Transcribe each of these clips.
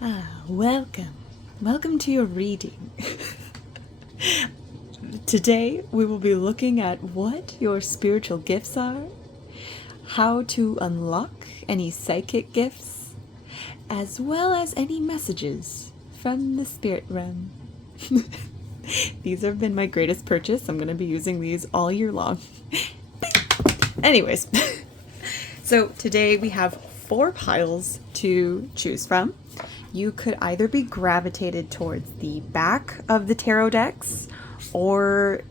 Welcome. Welcome to your reading. Today we will be looking at what your spiritual gifts are, how to unlock any psychic gifts, as well as any messages from the spirit realm. These have been my greatest purchase. I'm going to be using these all year long. Anyways, so today we have 4 piles to choose from. You could either be gravitated towards the back of the tarot decks or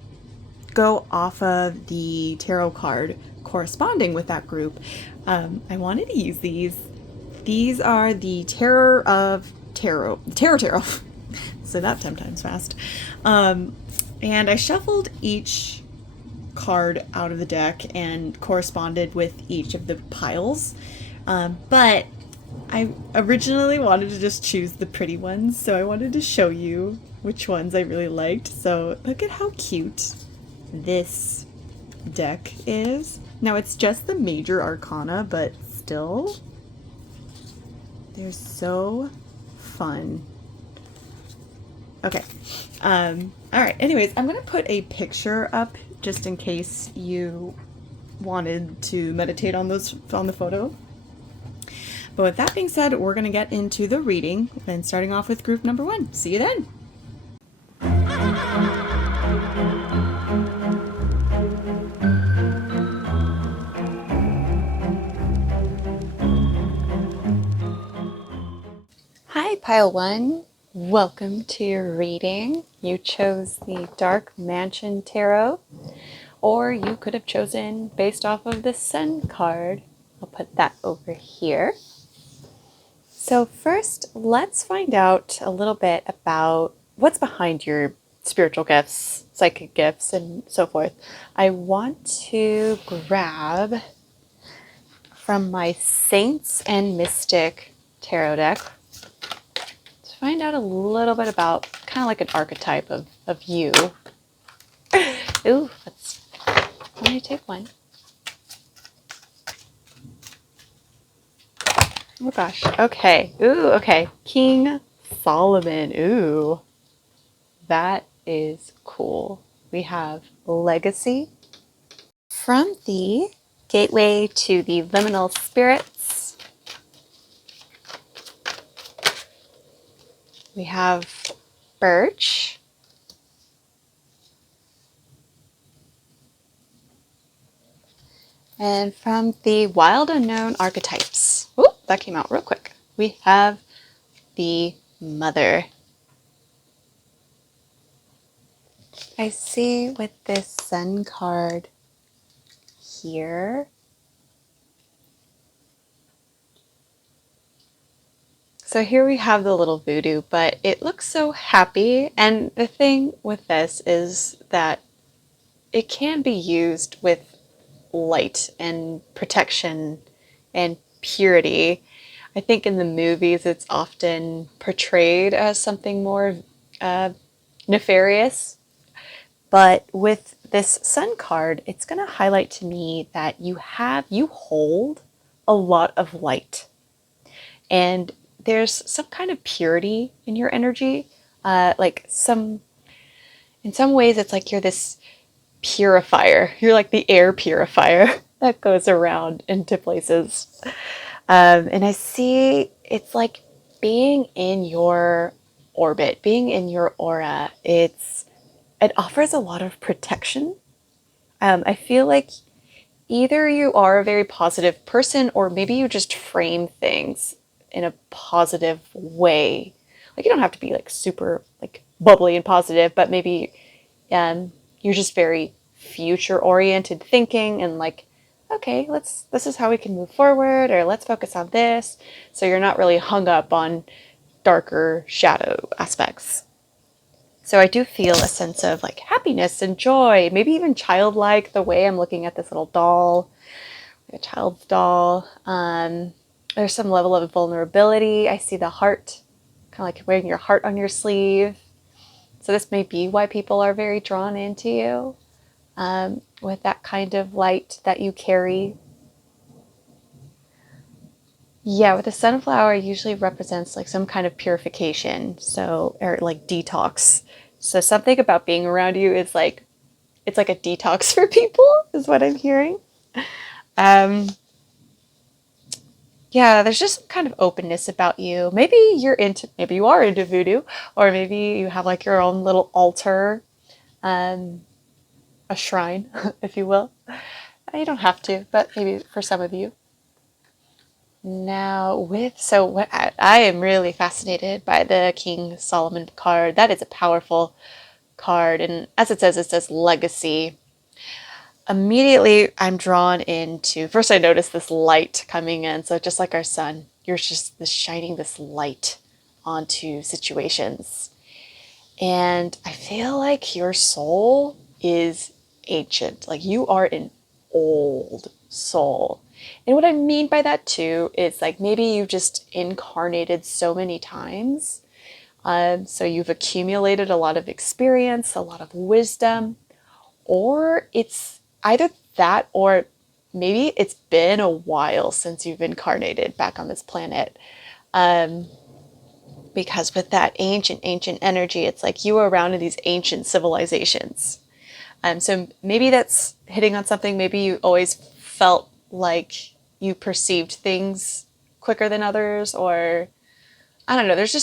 go off of the tarot card corresponding with that group. I wanted to use these. These are the Tarot. Say that 10 times fast. And I shuffled each card out of the deck and corresponded with each of the piles. But I originally wanted to just choose the pretty ones, so I wanted to show you which ones I really liked. So look at how cute this deck is. Now it's just the major arcana, but still, they're so fun. Okay. Alright, anyways, I'm gonna put a picture up just in case you wanted to meditate on those on the photo. But with that being said, we're going to get into the reading, and starting off with group number 1. See you then! Hi, Pile 1. Welcome to your reading. You chose the Dark Mansion Tarot, or you could have chosen based off of the Sun card. I'll put that over here. So first, let's find out a little bit about what's behind your spiritual gifts, psychic gifts, and so forth. I want to grab from my Saints and Mystic tarot deck to find out a little bit about kind of like an archetype of you. Ooh, let me take one. Oh gosh, okay. Ooh, okay. King Solomon. Ooh, that is cool. We have Legacy. From the Gateway to the Liminal Spirits, we have Birch. And from the Wild Unknown Archetypes, ooh, that came out real quick, we have the Mother. I see with this Sun card here, so here we have the little voodoo, but it looks so happy. And the thing with this is that it can be used with light and protection and purity. I think in the movies it's often portrayed as something more nefarious, but with this Sun card, it's going to highlight to me that you hold a lot of light, and there's some kind of purity in your energy. In some ways it's like you're this purifier. You're like the air purifier that goes around into places. And I see it's like being in your orbit, being in your aura. It offers a lot of protection. I feel like either you are a very positive person, or maybe you just frame things in a positive way. Like, you don't have to be like super like bubbly and positive, but maybe you're just very future oriented thinking and like, okay, this is how we can move forward, or let's focus on this. So you're not really hung up on darker shadow aspects. So I do feel a sense of like happiness and joy, maybe even childlike, the way I'm looking at this little doll, like a child's doll. There's some level of vulnerability. I see the heart, kind of like wearing your heart on your sleeve. So this may be why people are very drawn into you, with that kind of light that you carry. Yeah, with the sunflower usually represents like some kind of purification, so or like detox. So something about being around you is like it's like a detox for people, is what I'm hearing. Um, yeah, there's just some kind of openness about you. Maybe you are into voodoo, or maybe you have like your own little altar, um, a shrine, if you will. You don't have to, but maybe for some of you. Now, I am really fascinated by the King Solomon card. That is a powerful card, and as it says legacy. Immediately, I'm drawn into. First, I notice this light coming in. So just like our sun, you're just this shining this light onto situations, and I feel like your soul is ancient. Like you are an old soul. And what I mean by that too is like maybe you've just incarnated so many times. So you've accumulated a lot of experience, a lot of wisdom, or it's either that or maybe it's been a while since you've incarnated back on this planet. Um, because with that ancient energy, it's like you were around in these ancient civilizations. So maybe that's hitting on something. Maybe you always felt like you perceived things quicker than others, or I don't know. There's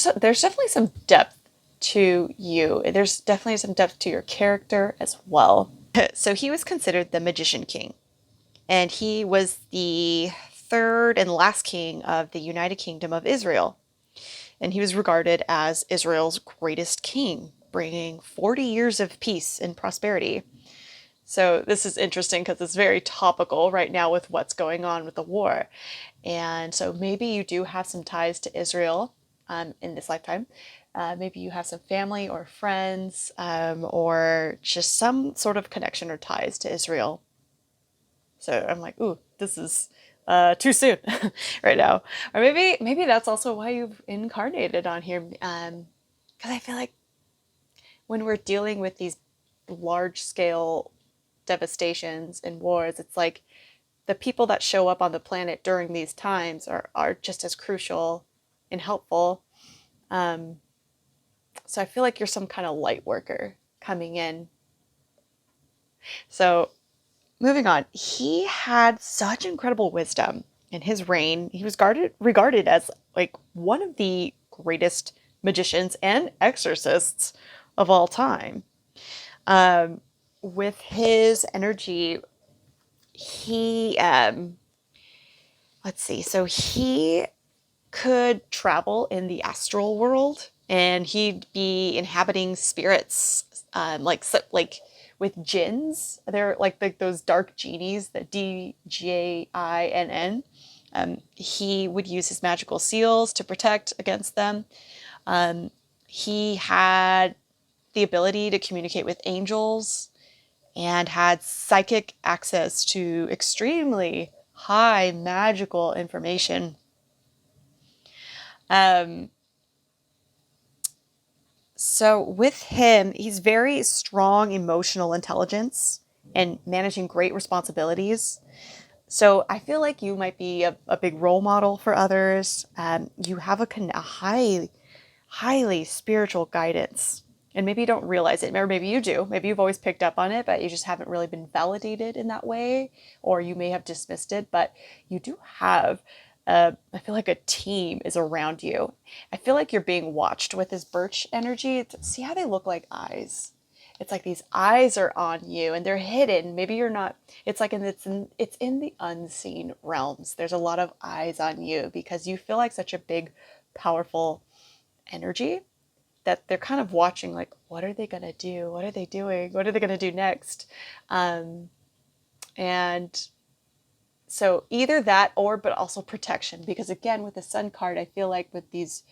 definitely some depth to you. There's definitely some depth to your character as well. So he was considered the magician king, and he was the third and last king of the United Kingdom of Israel. And he was regarded as Israel's greatest king, bringing 40 years of peace and prosperity. So this is interesting because it's very topical right now with what's going on with the war. And so maybe you do have some ties to Israel in this lifetime. Maybe you have some family or friends or just some sort of connection or ties to Israel. So I'm like, ooh, this is too soon right now. Or maybe that's also why you've incarnated on here. Because I feel like when we're dealing with these large scale devastations and wars, it's like the people that show up on the planet during these times are just as crucial and helpful. Um, so I feel like you're some kind of light worker coming in. So moving on, he had such incredible wisdom in his reign. He was regarded as like one of the greatest magicians and exorcists of all time. Um, with his energy, he let's see. So he could travel in the astral world, and he'd be inhabiting spirits, like with jinns. They're like those dark genies, the Djinn. He would use his magical seals to protect against them. Um, he had the ability to communicate with angels and had psychic access to extremely high magical information. Um, so with him, he's very strong emotional intelligence and managing great responsibilities. So I feel like you might be a big role model for others. You have a highly spiritual guidance. And maybe you don't realize it, or maybe you do. Maybe you've always picked up on it, but you just haven't really been validated in that way, or you may have dismissed it. But you do have, I feel like a team is around you. I feel like you're being watched with this birch energy. See how they look like eyes? It's like these eyes are on you and they're hidden. Maybe you're not, it's like it's in the unseen realms. There's a lot of eyes on you because you feel like such a big, powerful energy that they're kind of watching like, what are they going to do? What are they doing? What are they going to do next? Um, and so either that or, but also protection, because again, with the sun card, I feel like with these,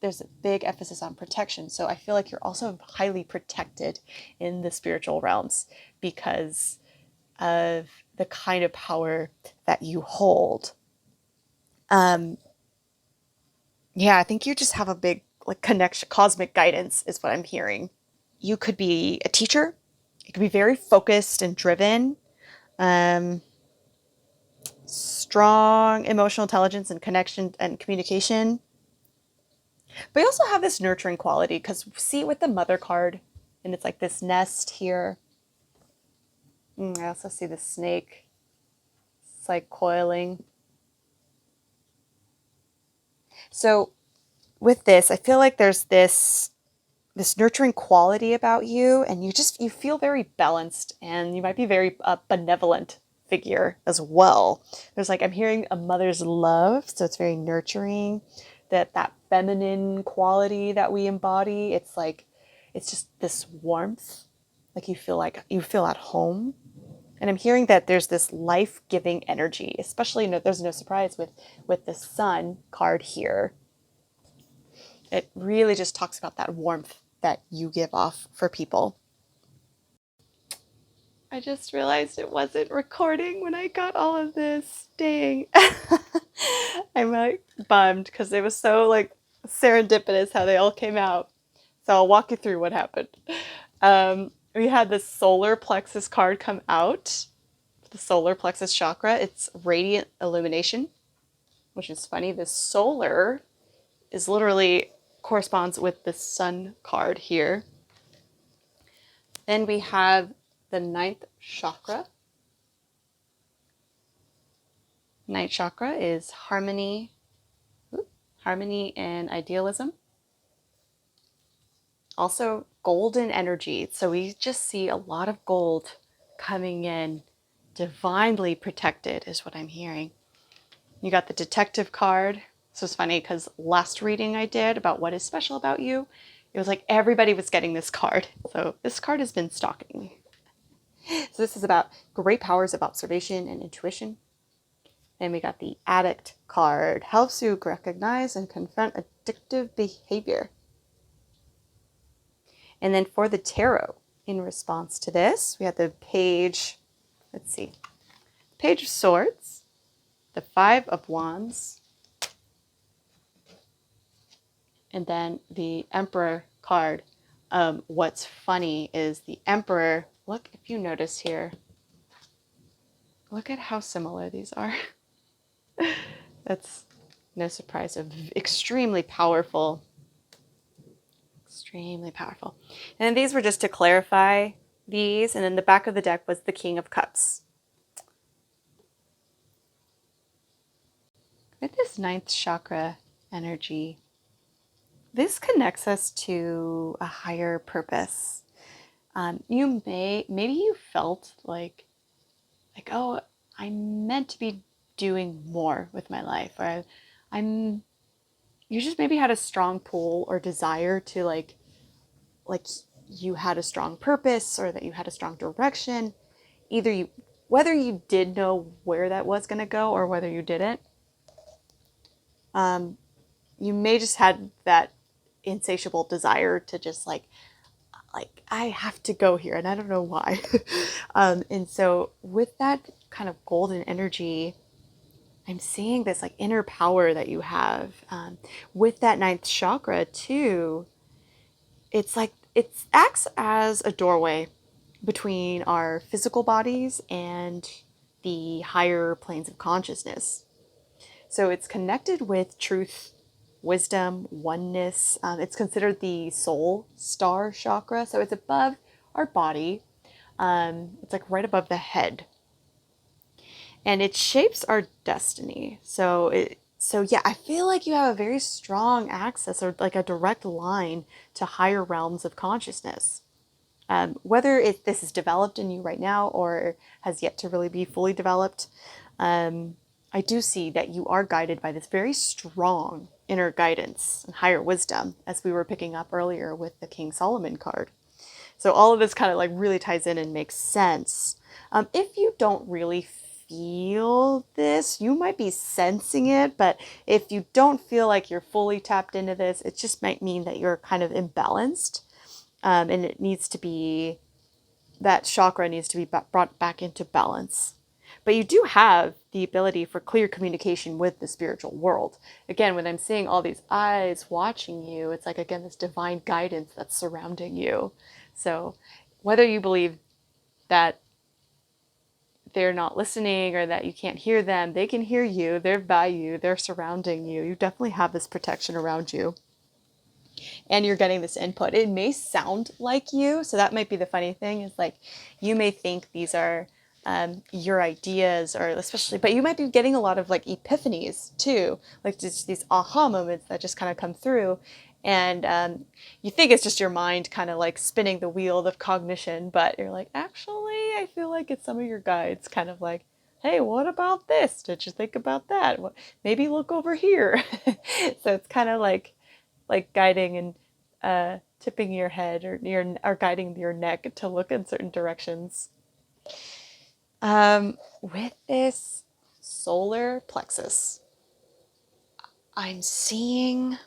there's a big emphasis on protection. So I feel like you're also highly protected in the spiritual realms because of the kind of power that you hold. Um, yeah, I think you just have a big like connection, cosmic guidance is what I'm hearing. You could be a teacher. You could be very focused and driven. Um, strong emotional intelligence and connection and communication. But you also have this nurturing quality because see with the mother card, and it's like this nest here. I also see the snake. It's like coiling. So with this, I feel like there's this nurturing quality about you, and you feel very balanced, and you might be very benevolent figure as well. There's like I'm hearing a mother's love, so it's very nurturing. That feminine quality that we embody, it's like it's just this warmth, like you feel at home. And I'm hearing that there's this life-giving energy, especially there's no surprise with the sun card here. It really just talks about that warmth that you give off for people. I just realized it wasn't recording when I got all of this. Dang. I'm like bummed because it was so like serendipitous how they all came out. So I'll walk you through what happened. We had the solar plexus card come out. The solar plexus chakra. It's radiant illumination, which is funny. The solar is literally corresponds with the sun card here. Then we have the ninth chakra. Ninth chakra is harmony, harmony and idealism. Also golden energy. So we just see a lot of gold coming in, divinely protected is what I'm hearing. You got the detective card. So it's funny because last reading I did about what is special about you, it was like everybody was getting this card. So this card has been stalking me. So this is about great powers of observation and intuition. Then we got the addict card. Helps you recognize and confront addictive behavior. And then for the tarot, in response to this, we have the page, let's see, Page of Swords, the Five of Wands, and then the Emperor card. What's funny is the Emperor, look, if you notice here, look at how similar these are. That's no surprise. Extremely powerful. Extremely powerful. And these were just to clarify these. And then the back of the deck was the King of Cups. With this ninth chakra energy, this connects us to a higher purpose. Maybe you felt like, oh, I'm meant to be doing more with my life, or you just maybe had a strong pull or desire to like you had a strong purpose or that you had a strong direction. Whether you did know where that was going to go or whether you didn't, you may just had that insatiable desire to just like I have to go here and I don't know why. And so with that kind of golden energy, I'm seeing this like inner power that you have with that ninth chakra too. It's like it acts as a doorway between our physical bodies and the higher planes of consciousness. So it's connected with truth, wisdom, oneness. It's considered the soul star chakra. So it's above our body. It's like right above the head. And it shapes our destiny. So yeah, I feel like you have a very strong access or like a direct line to higher realms of consciousness. Whether this is developed in you right now or has yet to really be fully developed, I do see that you are guided by this very strong inner guidance and higher wisdom, as we were picking up earlier with the King Solomon card. So all of this kind of like really ties in and makes sense. If you don't really feel this, you might be sensing it, but if you don't feel like you're fully tapped into this, it just might mean that you're kind of imbalanced. And it needs to be, that chakra needs to be brought back into balance. But you do have the ability for clear communication with the spiritual world. Again, when I'm seeing all these eyes watching you, it's like, again, this divine guidance that's surrounding you. So whether you believe that they're not listening or that you can't hear them. They can hear you. They're by you. They're surrounding you. You definitely have this protection around you. And you're getting this input. It may sound like you. So that might be the funny thing is like you may think these are your ideas or especially, but you might be getting a lot of like epiphanies too, like just these aha moments that just kind of come through. And you think it's just your mind kind of like spinning the wheel of cognition, but you're like, actually, I feel like it's some of your guides kind of like, hey, what about this? Did you think about that? Maybe look over here. So it's kind of like guiding and tipping your head or guiding your neck to look in certain directions. With this solar plexus, I'm seeing.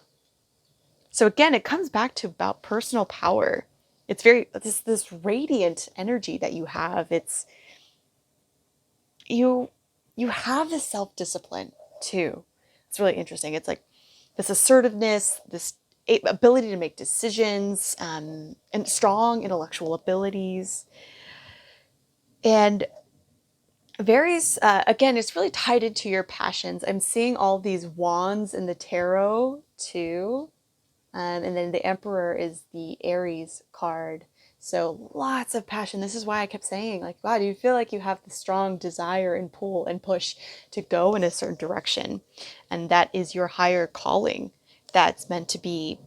So again, it comes back to about personal power. It's very this radiant energy that you have. It's you you have this self-discipline too. It's really interesting. It's like this assertiveness, this ability to make decisions, and strong intellectual abilities. And varies, again, it's really tied into your passions. I'm seeing all these wands in the tarot too. And then the Emperor is the Aries card. So lots of passion. This is why I kept saying, like, wow, do you feel like you have the strong desire and pull and push to go in a certain direction? And that is your higher calling that's meant to be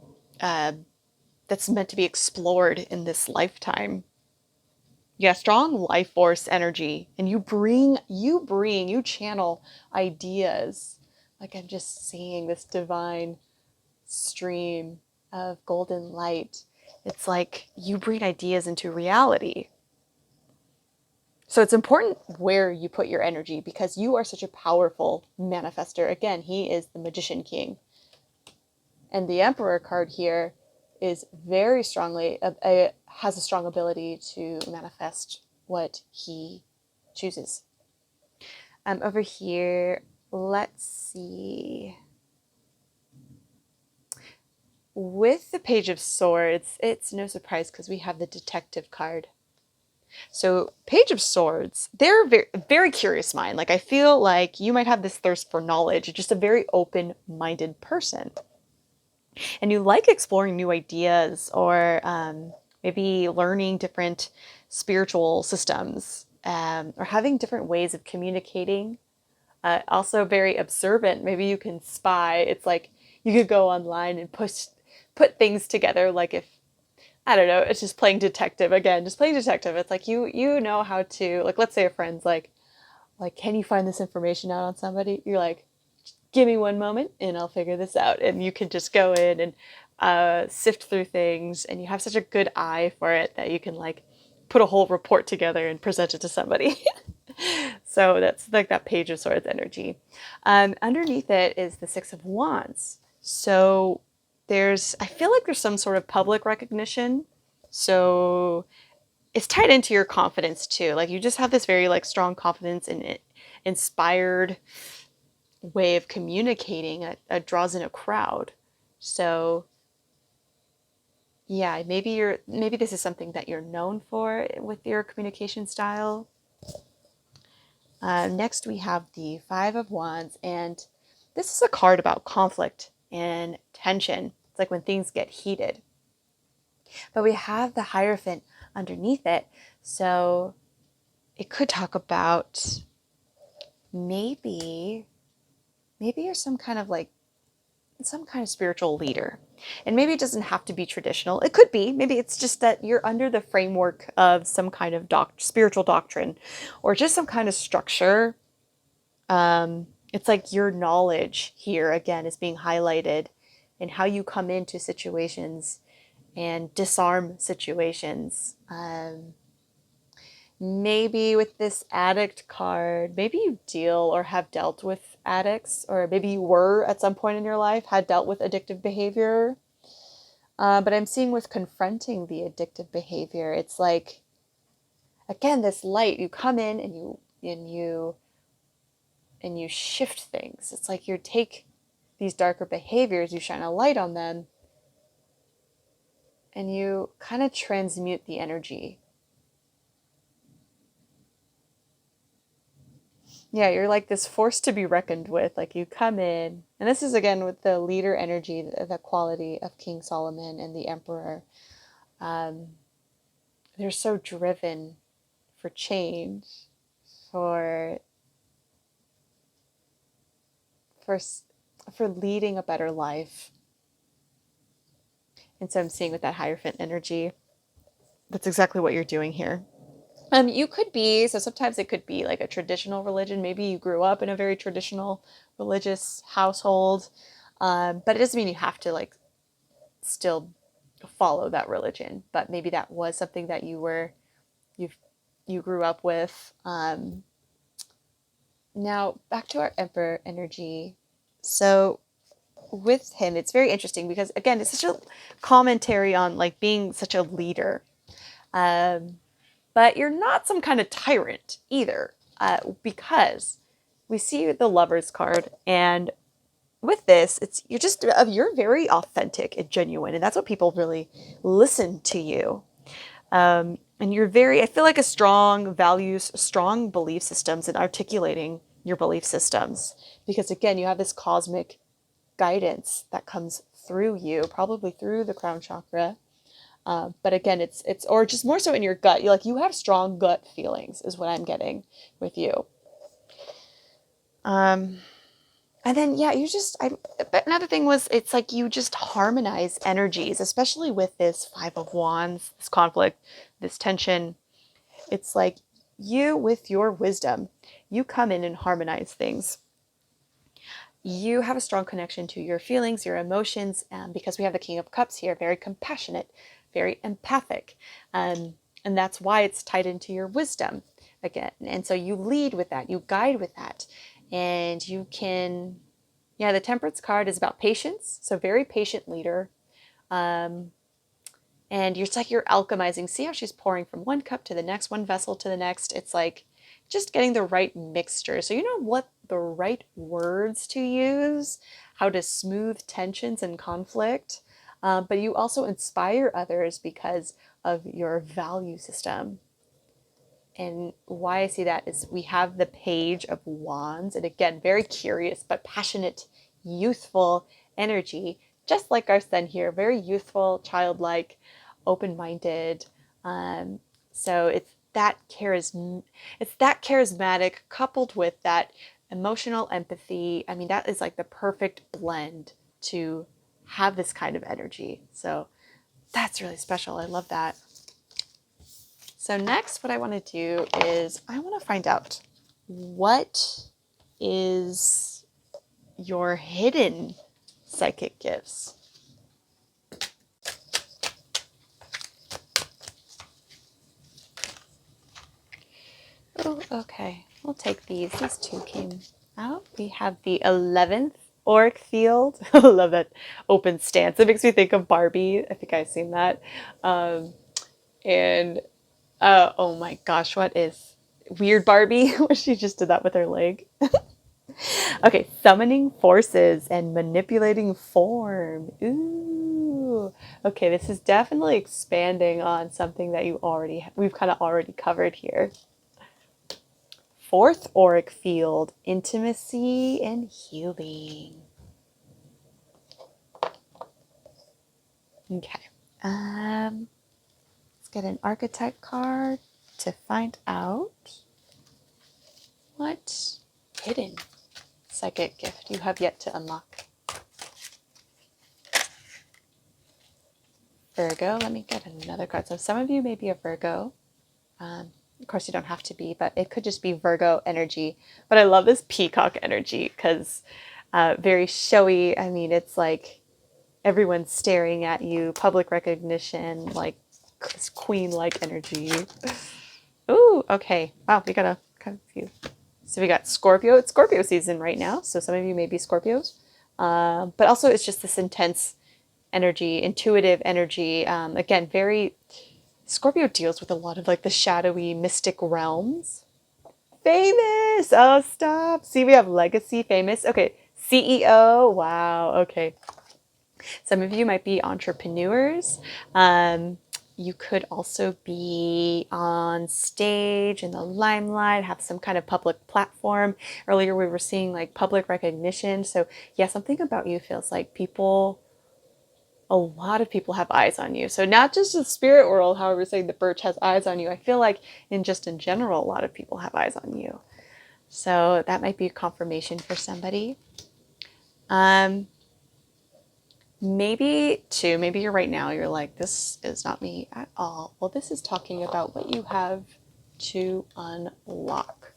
uh, that's meant to be explored in this lifetime. Yeah, strong life force energy. And you channel ideas. Like I'm just seeing this divine stream of golden light. It's like you bring ideas into reality. So it's important where you put your energy because you are such a powerful manifester. Again, he is the Magician King. And the Emperor card here is very strongly, has a strong ability to manifest what he chooses. Over here, let's see. With the Page of Swords, it's no surprise because we have the Detective card. So, Page of Swords, they're a very, very curious mind. Like, I feel like you might have this thirst for knowledge, you're just a very open minded person. And you like exploring new ideas or maybe learning different spiritual systems or having different ways of communicating. Also, very observant. Maybe you can spy. It's like you could go online and put things together. Like if I don't know, it's just playing detective again. Just playing detective. It's like you know how to like. Let's say a friend's like, can you find this information out on somebody? You're like, give me one moment and I'll figure this out. And you can just go in and sift through things, and you have such a good eye for it that you can like put a whole report together and present it to somebody. So that's like that Page of Swords energy. Underneath it is the Six of Wands. So I feel like there's some sort of public recognition. So it's tied into your confidence too. Like you just have this very like strong confidence and inspired way of communicating that draws in a crowd. So yeah, maybe this is something that you're known for with your communication style. Next, we have the Five of Wands, and this is a card about conflict and tension. It's like when things get heated. But we have the Hierophant underneath it, so it could talk about maybe you're some kind of spiritual leader. And maybe it doesn't have to be traditional. It could be. Maybe it's just that you're under the framework of some kind of spiritual doctrine or just some kind of structure. It's like your knowledge here, again, is being highlighted and how you come into situations and disarm situations. Maybe with this addict card, maybe you deal or have dealt with addicts, or maybe you were at some point in your life, had dealt with addictive behavior. But I'm seeing with confronting the addictive behavior, it's like, again, this light, you come in and you shift things. It's like you take these darker behaviors, you shine a light on them, and you kind of transmute the energy. Yeah, you're like this force to be reckoned with. Like you come in, and this is again with the leader energy, the quality of King Solomon and the Emperor. Um, they're so driven for change, for for for leading a better life. And so I'm seeing with that Hierophant energy, that's exactly what you're doing here. You could be, so sometimes it could be like a traditional religion. Maybe you grew up in a very traditional religious household, but it doesn't mean you have to like still follow that religion. But maybe that was something that you you grew up with. Now back to our Emperor energy. So with him, it's very interesting because again, it's such a commentary on like being such a leader. Um, but you're not some kind of tyrant either, because we see the Lovers card, and with this, it's you're very authentic and genuine, and that's what people really listen to you. And you're very, I feel like a strong values, strong belief systems, and articulating your belief systems, because again, you have this cosmic guidance that comes through you, probably through the crown chakra. But again, it's or just more so in your gut. You have strong gut feelings, is what I'm getting with you. Um, and then yeah, but another thing was it's like you just harmonize energies, especially with this Five of Wands, this conflict, this tension. It's like you, with your wisdom, you come in and harmonize things. You have a strong connection to your feelings, your emotions, because we have the King of Cups here, very compassionate, very empathic. And that's why it's tied into your wisdom again. And so you lead with that, you guide with that. And you can, yeah, the Temperance card is about patience. So very patient leader. Um, and it's like you're alchemizing. See how she's pouring from one cup to the next, one vessel to the next. It's like just getting the right mixture. So you know what the right words to use, how to smooth tensions and conflict. But you also inspire others because of your value system. And why I see that is we have the Page of Wands. And again, very curious, but passionate, youthful energy, just like our sun here, very youthful, childlike, open-minded. Um, so it's that charismatic coupled with that emotional empathy. I mean, that is like the perfect blend to have this kind of energy. So that's really special. I love that. So next, what I want to do is I want to find out what is your hidden psychic gifts. Oh, okay. We'll take these. These two came out. We have the 11th auric field. I love that open stance. It makes me think of Barbie. I think I've seen that. And oh my gosh, what is weird Barbie? Where she just did that with her leg. Okay, summoning forces and manipulating form. Ooh. Okay, this is definitely expanding on something that we've kind of already covered here. Fourth auric field, intimacy and healing. Okay. Let's get an archetype card to find out what hidden psychic gift you have yet to unlock. Virgo, let me get another card. So some of you may be a Virgo. Of course, you don't have to be, but it could just be Virgo energy. But I love this peacock energy because very showy. I mean, it's like everyone's staring at you, public recognition, like this queen-like energy. Ooh, okay. Wow, we got a few. So we got Scorpio. It's Scorpio season right now, so some of you may be Scorpios. But also it's just this intense energy, intuitive energy. Again, very... Scorpio deals with a lot of like the shadowy, mystic realms. Famous! Oh, stop. See, we have legacy, famous. Okay, CEO. Wow, okay. Some of you might be entrepreneurs. you could also be on stage in the limelight, have some kind of public platform. Earlier we were seeing like public recognition. So yeah, something about you feels like a lot of people have eyes on you. So not just the spirit world, however, saying the birch has eyes on you. I feel like in general, a lot of people have eyes on you. So that might be a confirmation for somebody. Maybe too, maybe you're right now, you're like, this is not me at all. Well, this is talking about what you have to unlock.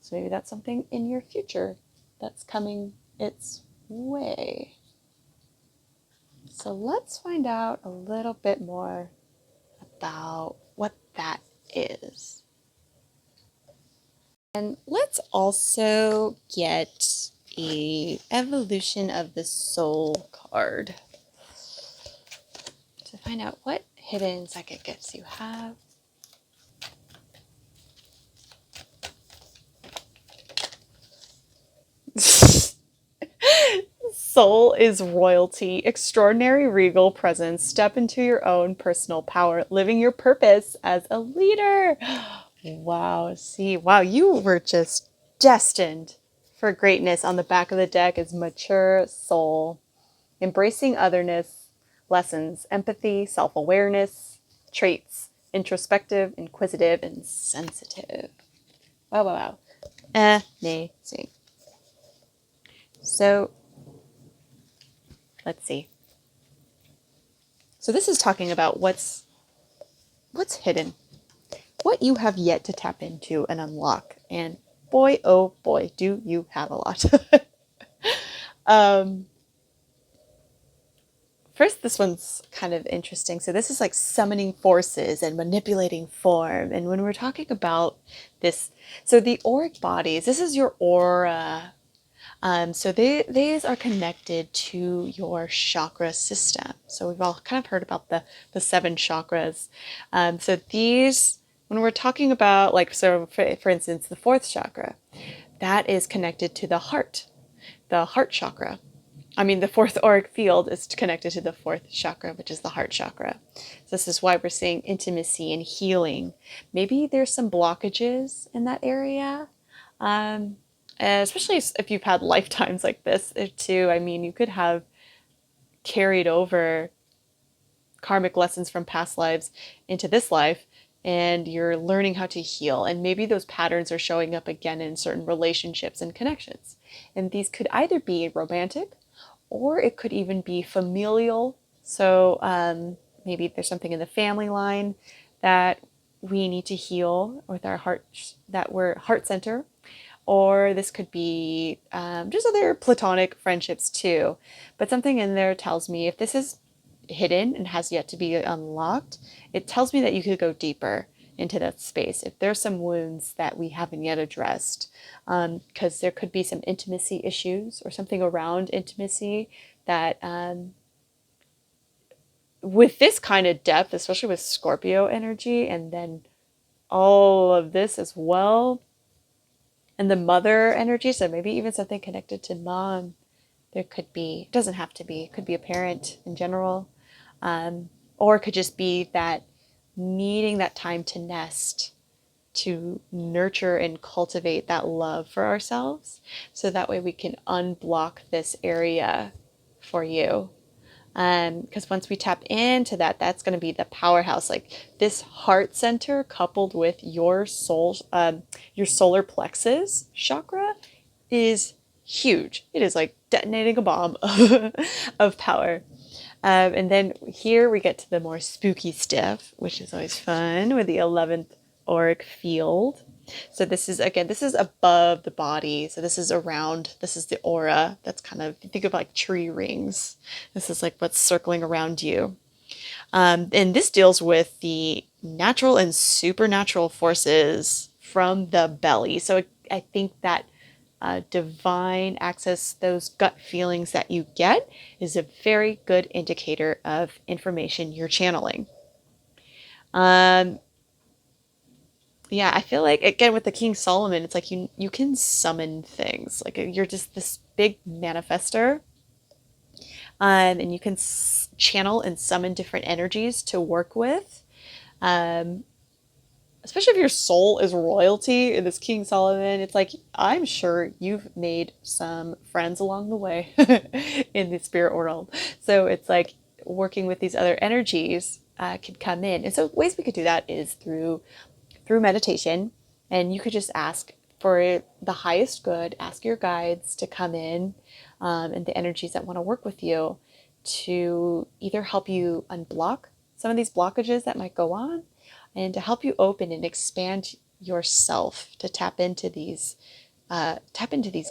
So maybe that's something in your future that's coming its way. So let's find out a little bit more about what that is. And let's also get a evolution of the soul card to find out what hidden psychic gifts you have. Soul is royalty, extraordinary regal presence. Step into your own personal power, living your purpose as a leader. Wow, see, wow, you were just destined for greatness. On the back of the deck is mature soul, embracing otherness, lessons, empathy, self-awareness, traits, introspective, inquisitive, and sensitive. Wow, wow, wow. Amazing. So let's see. So this is talking about what's hidden, what you have yet to tap into and unlock. And boy, oh boy, do you have a lot. First, this one's kind of interesting. So this is like summoning forces and manipulating form. And when we're talking about this, so the auric bodies, this is your aura. So these are connected to your chakra system. So we've all kind of heard about the 7 chakras. So these, when we're talking about, like, so for instance, the 4th chakra, that is connected to the heart chakra. I mean, the 4th auric field is connected to the 4th chakra, which is the heart chakra. So this is why we're seeing intimacy and healing. Maybe there's some blockages in that area. Especially if you've had lifetimes like this too. I mean, you could have carried over karmic lessons from past lives into this life, and you're learning how to heal. And maybe those patterns are showing up again in certain relationships and connections. And these could either be romantic, or it could even be familial. So maybe there's something in the family line that we need to heal with our heart, that we're heart center. Or this could be just other platonic friendships too. But something in there tells me if this is hidden and has yet to be unlocked, it tells me that you could go deeper into that space. If there's some wounds that we haven't yet addressed, because there could be some intimacy issues or something around intimacy that with this kind of depth, especially with Scorpio energy, and then all of this as well, and the mother energy, so maybe even something connected to mom. There could be, it doesn't have to be, it could be a parent in general. Or it could just be that needing that time to nest, to nurture and cultivate that love for ourselves. So that way we can unblock this area for you. Because once we tap into that, that's going to be the powerhouse. Like this heart center coupled with your soul, your solar plexus chakra is huge. It is like detonating a bomb of power. And then here we get to the more spooky stuff, which is always fun, with the 11th auric field. So this is, again, this is above the body. So this is around, this is the aura. That's kind of, think of like tree rings. This is like what's circling around you. And this deals with the natural and supernatural forces from the belly. So I think that divine access, those gut feelings that you get, is a very good indicator of information you're channeling. Yeah, I feel like, again, with the King Solomon, it's like you can summon things. Like you're just this big manifester. And you can channel and summon different energies to work with. Especially if your soul is royalty in this King Solomon, it's like, I'm sure you've made some friends along the way in the spirit world. So it's like working with these other energies could come in. And so ways we could do that is through meditation. And you could just ask for the highest good, ask your guides to come in and the energies that want to work with you to either help you unblock some of these blockages that might go on and to help you open and expand yourself to tap into these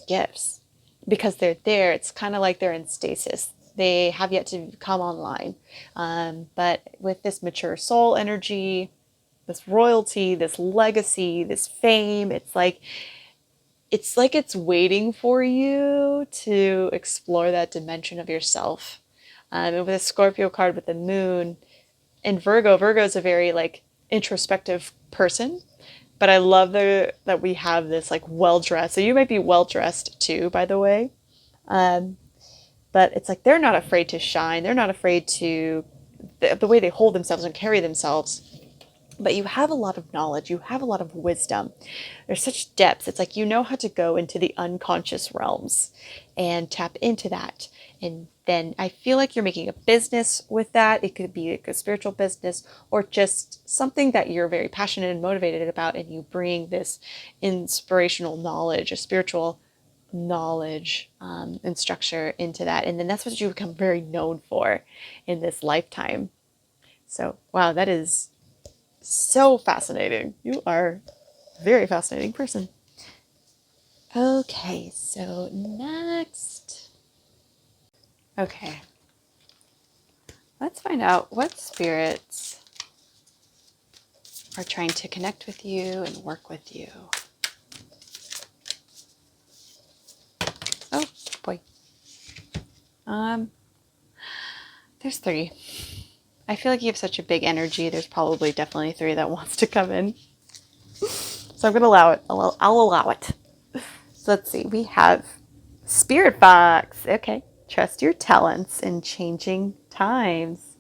gifts because they're there. It's kind of like they're in stasis. They have yet to come online. But with this mature soul energy, this royalty, this legacy, this fame, it's waiting for you to explore that dimension of yourself. And with a Scorpio card with the moon and Virgo is a very like introspective person. But I love that we have this like well dressed. So you might be well dressed too, by the way. But it's like they're not afraid to shine. They're not afraid to the way they hold themselves and carry themselves. But you have a lot of knowledge. You have a lot of wisdom. There's such depths. It's like you know how to go into the unconscious realms and tap into that. And then I feel like you're making a business with that. It could be like a spiritual business or just something that you're very passionate and motivated about. And you bring this inspirational knowledge, a spiritual knowledge and structure into that. And then that's what you become very known for in this lifetime. So, wow, that is so fascinating. You are a very fascinating person. Okay, so next. Okay. Let's find out what spirits are trying to connect with you and work with you. Oh boy. There's 3. I feel like you have such a big energy. There's probably definitely 3 that wants to come in. So I'm going to allow it. I'll allow it. So let's see. We have Spirit Fox. Okay. Trust your talents in changing times.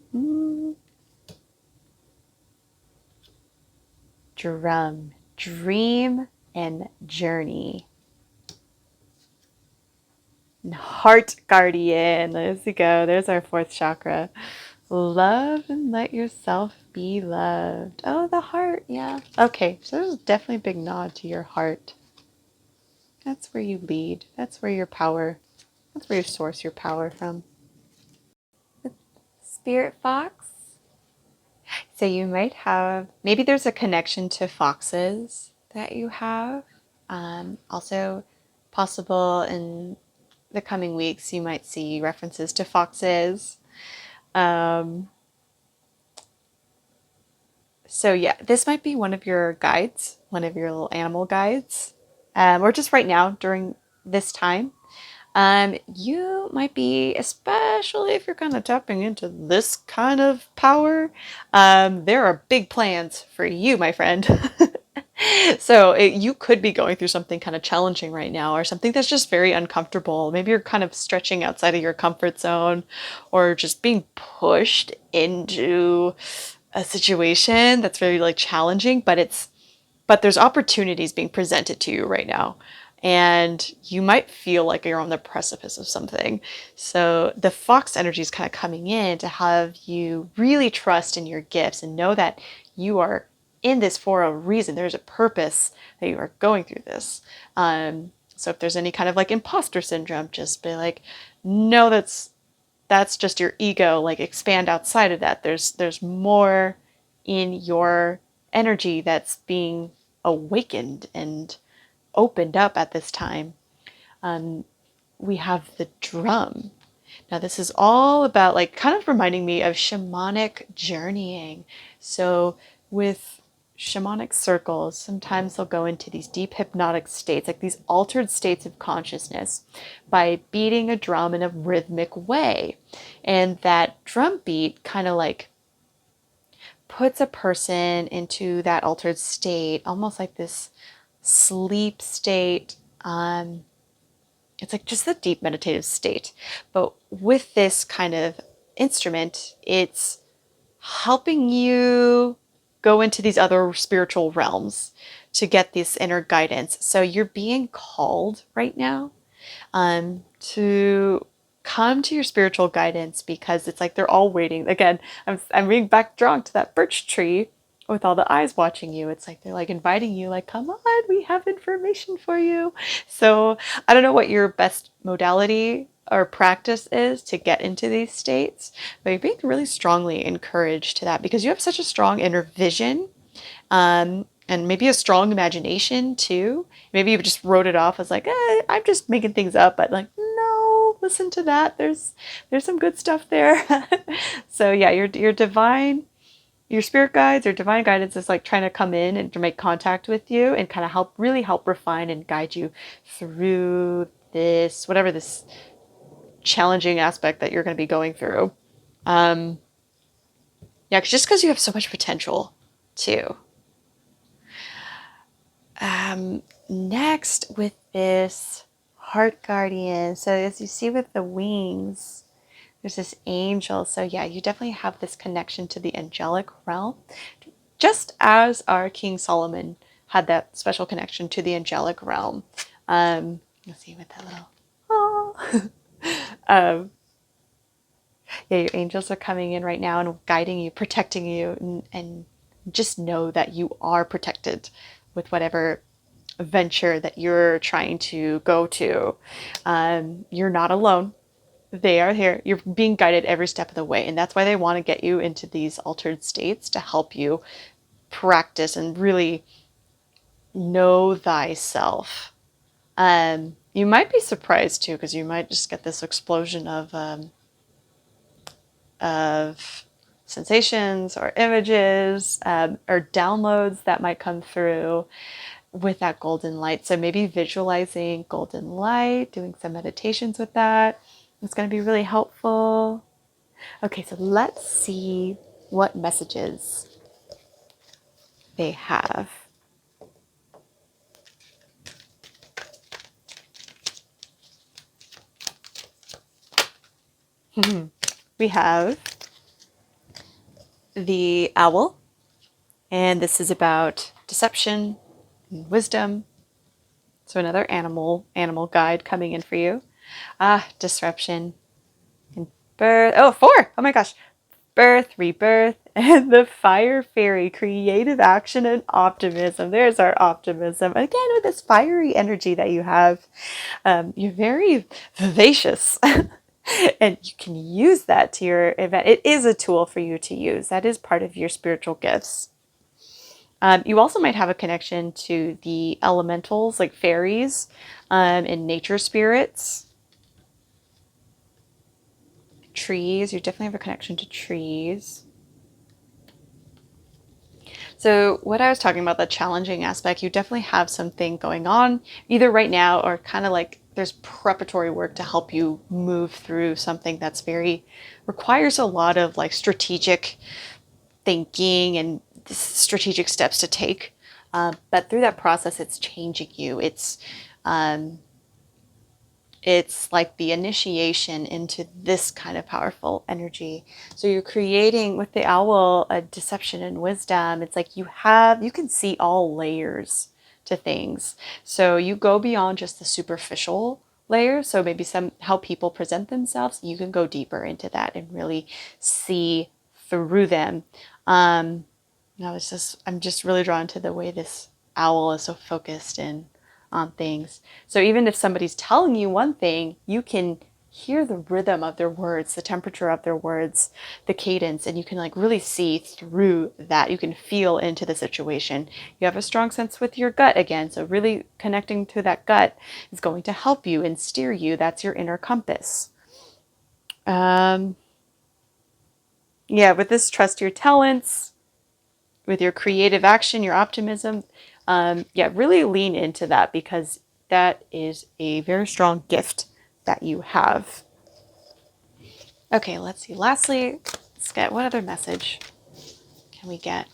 Drum. Dream and journey. And Heart Guardian. There you go. There's our 4th chakra. Love and let yourself be loved. Oh, the heart. Yeah. Okay. So there's definitely a big nod to your heart. That's where you lead. That's where you source your power from. Spirit Fox. So you might have, maybe there's a connection to foxes that you have. Also possible in the coming weeks, you might see references to foxes. So yeah, this might be one of your guides, one of your little animal guides, or just right now during this time. You might be, especially if you're kind of tapping into this kind of power, there are big plans for you, my friend. So you could be going through something kind of challenging right now or something that's just very uncomfortable. Maybe you're kind of stretching outside of your comfort zone or just being pushed into a situation that's very like challenging, but there's opportunities being presented to you right now. And you might feel like you're on the precipice of something. So the fox energy is kind of coming in to have you really trust in your gifts and know that you are in this for a reason. There's a purpose that you are going through this. So if there's any kind of like imposter syndrome, just be like, no, that's just your ego. Like expand outside of that. There's more in your energy that's being awakened and opened up at this time. We have the drum. Now this is all about like kind of reminding me of shamanic journeying. So with shamanic circles, sometimes they'll go into these deep hypnotic states, like these altered states of consciousness by beating a drum in a rhythmic way. And that drum beat kind of like puts a person into that altered state, almost like this sleep state. It's like just a deep meditative state. But with this kind of instrument, it's helping you go into these other spiritual realms to get this inner guidance. So you're being called right now to come to your spiritual guidance, because it's like they're all waiting. Again, I'm being back drawn to that birch tree with all the eyes watching you. It's like they're like inviting you, like, come on, we have information for you. So I don't know what your best modality or practice is to get into these states, but you're being really strongly encouraged to that because you have such a strong inner vision, and maybe a strong imagination too. Maybe you just wrote it off as like, I'm just making things up, but like, no, listen to that. There's some good stuff there. So yeah, your divine, your spirit guides or divine guidance is like trying to come in and to make contact with you and kind of really help refine and guide you through this, whatever this challenging aspect that you're going to be going through. Yeah, just because you have so much potential too. Next with this heart guardian. So as you see with the wings, there's this angel. So yeah, you definitely have this connection to the angelic realm, just as our King Solomon had that special connection to the angelic realm. Let's see with that little, oh. Yeah, your angels are coming in right now and guiding you, protecting you, and just know that you are protected with whatever venture that you're trying to go to. You're not alone. They are here. You're being guided every step of the way. And that's why they want to get you into these altered states to help you practice and really know thyself. You might be surprised too, because you might just get this explosion of sensations or images, or downloads that might come through with that golden light. So maybe visualizing golden light, doing some meditations with that. It's going to be really helpful. Okay, so let's see what messages they have. We have the owl, and this is about deception and wisdom. So another animal guide coming in for you. Disruption and birth. Oh, 4. Oh my gosh. Birth, rebirth, and the fire fairy, creative action and optimism. There's our optimism. Again, with this fiery energy that you have, you're very vivacious. And you can use that to your event. It is a tool for you to use. That is part of your spiritual gifts. You also might have a connection to the elementals, like fairies, and nature spirits. Trees, you definitely have a connection to trees. So what I was talking about, the challenging aspect, you definitely have something going on either right now or kind of like there's preparatory work to help you move through something that's requires a lot of like strategic thinking and strategic steps to take. But through that process, it's changing you. It's like the initiation into this kind of powerful energy. So you're creating with the owl a deception and wisdom. It's like you can see all layers to things. So you go beyond just the superficial layers. So maybe how people present themselves, you can go deeper into that and really see through them. I'm just really drawn to the way this owl is so focused in on things. So even if somebody's telling you one thing, you can hear the rhythm of their words, the temperature of their words, the cadence, and you can like really see through that. You can feel into the situation. You have a strong sense with your gut again. So really connecting to that gut is going to help you and steer you. That's your inner compass. Yeah, with this, trust your talents, with your creative action, your optimism. Really lean into that because that is a very strong gift that you have. Okay, let's see. Lastly, let's get what other message can we get?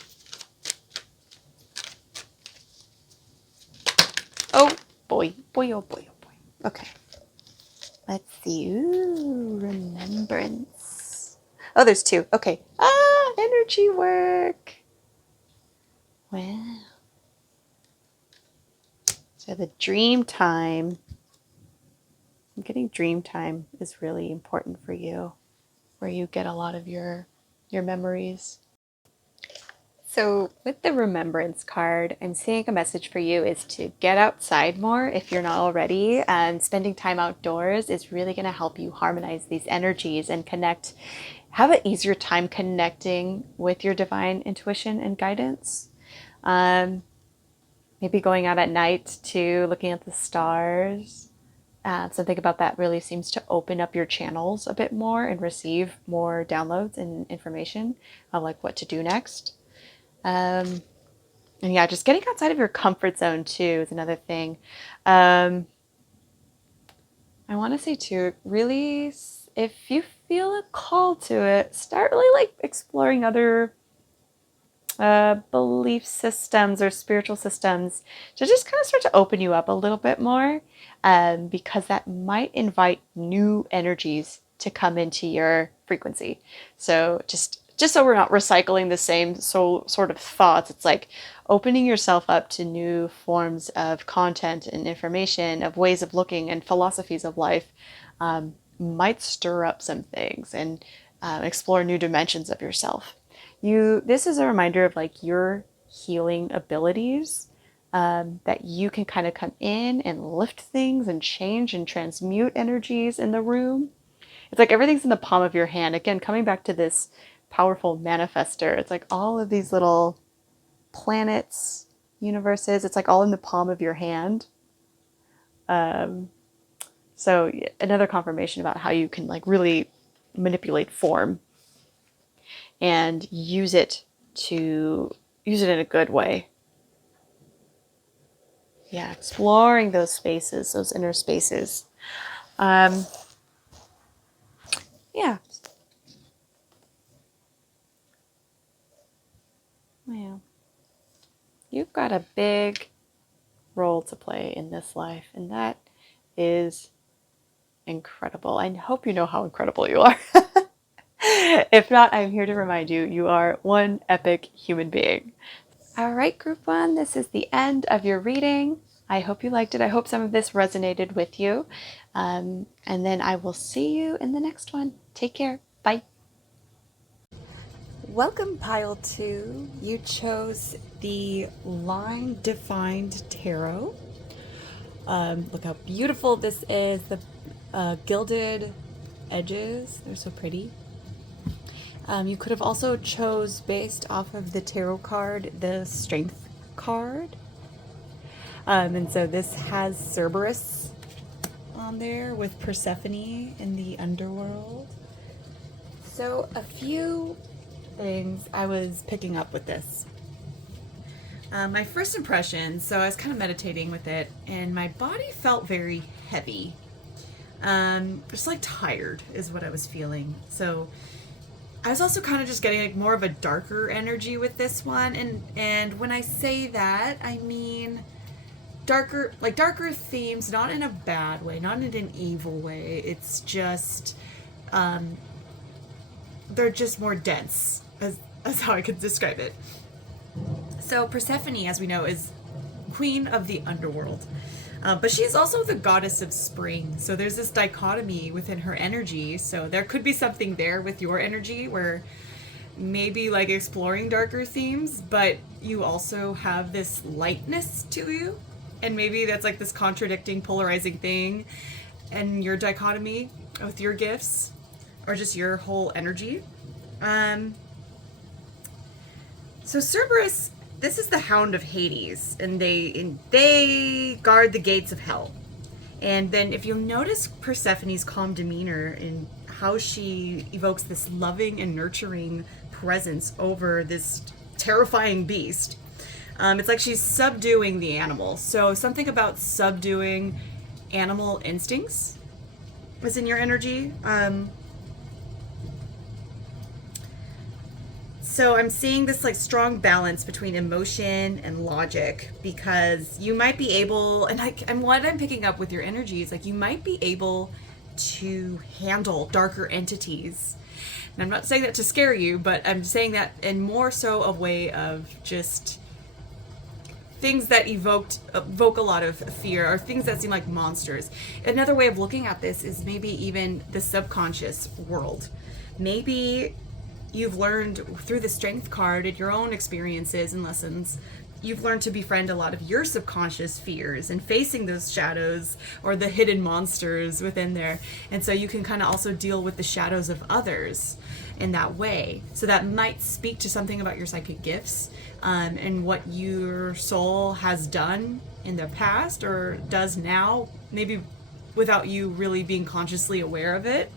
Oh boy, oh boy. Okay, let's see. Ooh, remembrance. Oh, there's 2. Okay. Energy work. Wow. So the dream time, I'm getting dream time is really important for you, where you get a lot of your memories. So with the remembrance card, I'm seeing a message for you is to get outside more if you're not already. And spending time outdoors is really going to help you harmonize these energies and connect, have an easier time connecting with your divine intuition and guidance. Um, Maybe going out at night to looking at the stars. Something about that really seems to open up your channels a bit more and receive more downloads and information of like what to do next. Um, and yeah, just getting outside of your comfort zone too is another thing. Um, I want to say too, really, if you feel a call to it, start really like exploring other belief systems or spiritual systems to just kind of start to open you up a little bit more, because that might invite new energies to come into your frequency. So just so we're not recycling the same sort of thoughts, it's like opening yourself up to new forms of content and information, of ways of looking and philosophies of life, might stir up some things and explore new dimensions of yourself. This is a reminder of like your healing abilities, that you can kind of come in and lift things and change and transmute energies in the room. It's like everything's in the palm of your hand. Again, coming back to this powerful manifester, it's like all of these little planets, universes, it's like all in the palm of your hand. So another confirmation about how you can like really manipulate form and use it in a good way. Yeah, exploring those spaces, those inner spaces. Yeah. Yeah. You've got a big role to play in this life, and that is incredible. I hope you know how incredible you are. If not, I'm here to remind you, you are one epic human being. All right, group one, this is the end of your reading. I hope you liked it. I hope some of this resonated with you. And then I will see you in the next one. Take care. Bye. Welcome, Pile 2. You chose the Line Defined Tarot. Look how beautiful this is. The gilded edges, they're so pretty. You could have also chose, based off of the tarot card, the Strength card. And so this has Cerberus on there with Persephone in the underworld. So a few things I was picking up with this. My first impression, so I was kind of meditating with it, and my body felt very heavy. Just like tired is what I was feeling. So I was also kind of just getting like more of a darker energy with this one, and when I say that, I mean darker themes, not in a bad way, not in an evil way. It's just they're just more dense, as how I could describe it. So Persephone, as we know, is queen of the underworld. But she's also the goddess of spring. So there's this dichotomy within her energy. So there could be something there with your energy where maybe like exploring darker themes, but you also have this lightness to you. And maybe that's like this contradicting, polarizing thing. And your dichotomy with your gifts or just your whole energy. So Cerberus, this is the Hound of Hades, and they guard the gates of hell. And then if you'll notice Persephone's calm demeanor and how she evokes this loving and nurturing presence over this terrifying beast, it's like she's subduing the animal. So something about subduing animal instincts was in your energy. So I'm seeing this like strong balance between emotion and logic, because you might be able, and what I'm picking up with your energy is like you might be able to handle darker entities. And I'm not saying that to scare you, but I'm saying that in more so a way of just things that evoke a lot of fear, or things that seem like monsters. Another way of looking at this is maybe even the subconscious world. Maybe you've learned through the strength card and your own experiences and lessons, you've learned to befriend a lot of your subconscious fears and facing those shadows or the hidden monsters within there. And so you can kind of also deal with the shadows of others in that way. So that might speak to something about your psychic gifts, and what your soul has done in the past or does now, maybe without you really being consciously aware of it.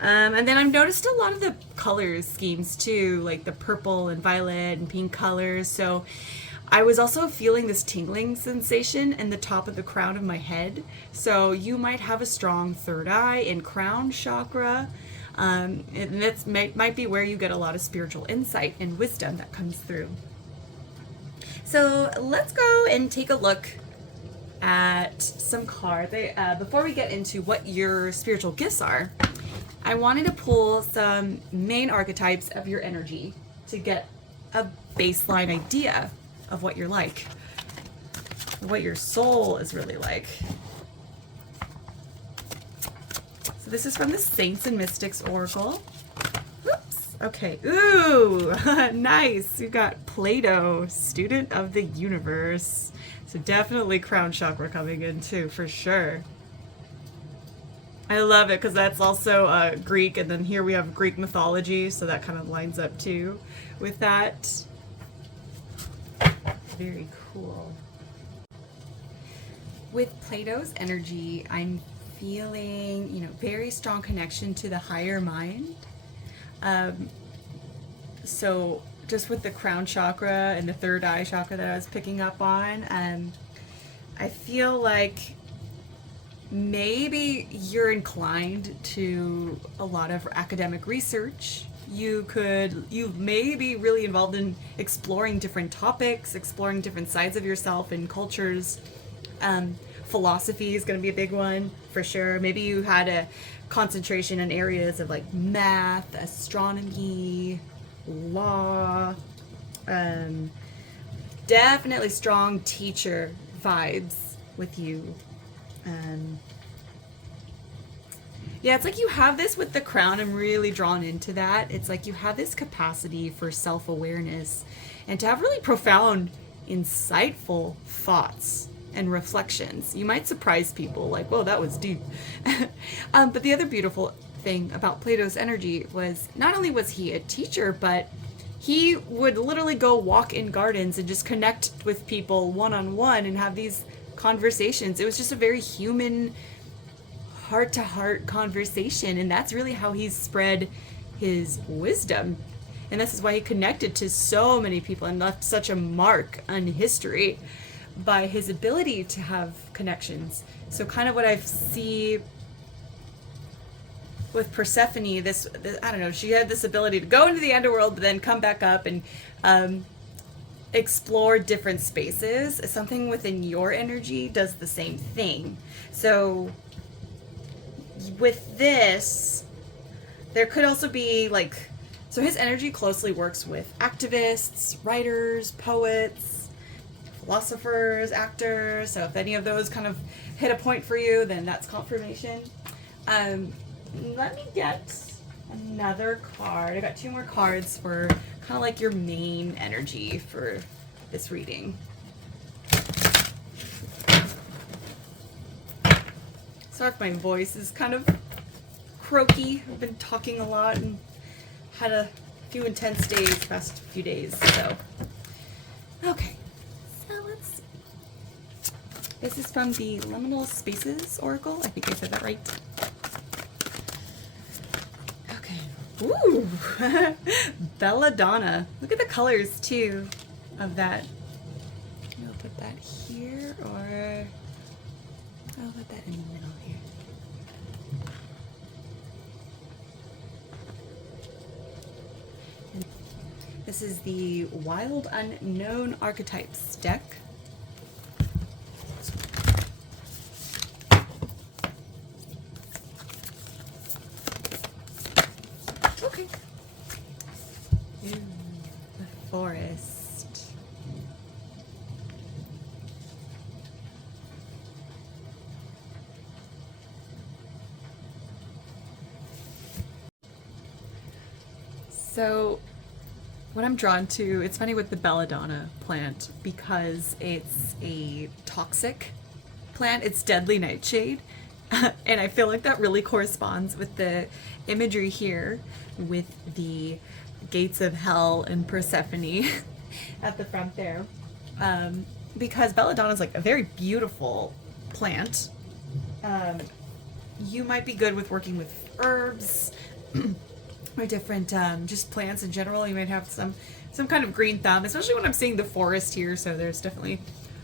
And then I've noticed a lot of the color schemes too, like the purple and violet and pink colors. So I was also feeling this tingling sensation in the top of the crown of my head. So you might have a strong third eye and crown chakra. And that might be where you get a lot of spiritual insight and wisdom that comes through. So let's go and take a look at some cards. Before we get into what your spiritual gifts are, I wanted to pull some main archetypes of your energy to get a baseline idea of what you're like, what your soul is really like. So this is from the Saints and Mystics Oracle. Oops. Okay. Ooh, nice. You got Plato, student of the universe. So definitely crown chakra coming in too, for sure. I love it because that's also Greek, and then here we have Greek mythology, so that kind of lines up too with that. Very cool. With Plato's energy, I'm feeling, very strong connection to the higher mind. So just with the crown chakra and the third eye chakra that I was picking up on, I feel like maybe you're inclined to a lot of academic research. You may be really involved in exploring different topics, exploring different sides of yourself and cultures. Philosophy is going to be a big one for sure. Maybe you had a concentration in areas of like math, astronomy, law. Definitely strong teacher vibes with you. Yeah, it's like you have this with the crown. I'm really drawn into that. It's like you have this capacity for self-awareness and to have really profound, insightful thoughts and reflections. You might surprise people like, whoa, that was deep. But the other beautiful thing about Plato's energy was not only was he a teacher, but he would literally go walk in gardens and just connect with people one-on-one and have these conversations. It was just a very human, heart-to-heart conversation, and that's really how he's spread his wisdom. And this is why he connected to so many people and left such a mark on history by his ability to have connections. So kind of what I see with Persephone, this I don't know, she had this ability to go into the underworld but then come back up and explore different spaces. Something within your energy does the same thing. So with this, there could also be so his energy closely works with activists, writers, poets, philosophers, actors. So if any of those kind of hit a point for you, then that's confirmation. Let me get another card. I got two more cards for kind of like your main energy for this reading. Sorry if my voice is kind of croaky. I've been talking a lot and had a few intense days the past few days. So, okay. So let's see. This is from the Liminal Spaces Oracle. I think I said that right. Ooh, Belladonna. Look at the colors too of that. I'll put that here, or I'll put that in the middle here. And this is the Wild Unknown Archetypes deck. Okay. Ooh, the forest. So what I'm drawn to, it's funny with the belladonna plant because it's a toxic plant. It's deadly nightshade. And I feel like that really corresponds with the imagery here with the gates of hell and Persephone at the front there. Because belladonna is like a very beautiful plant. You might be good with working with herbs or different just plants in general. You might have some kind of green thumb, especially when I'm seeing the forest here. So there's definitely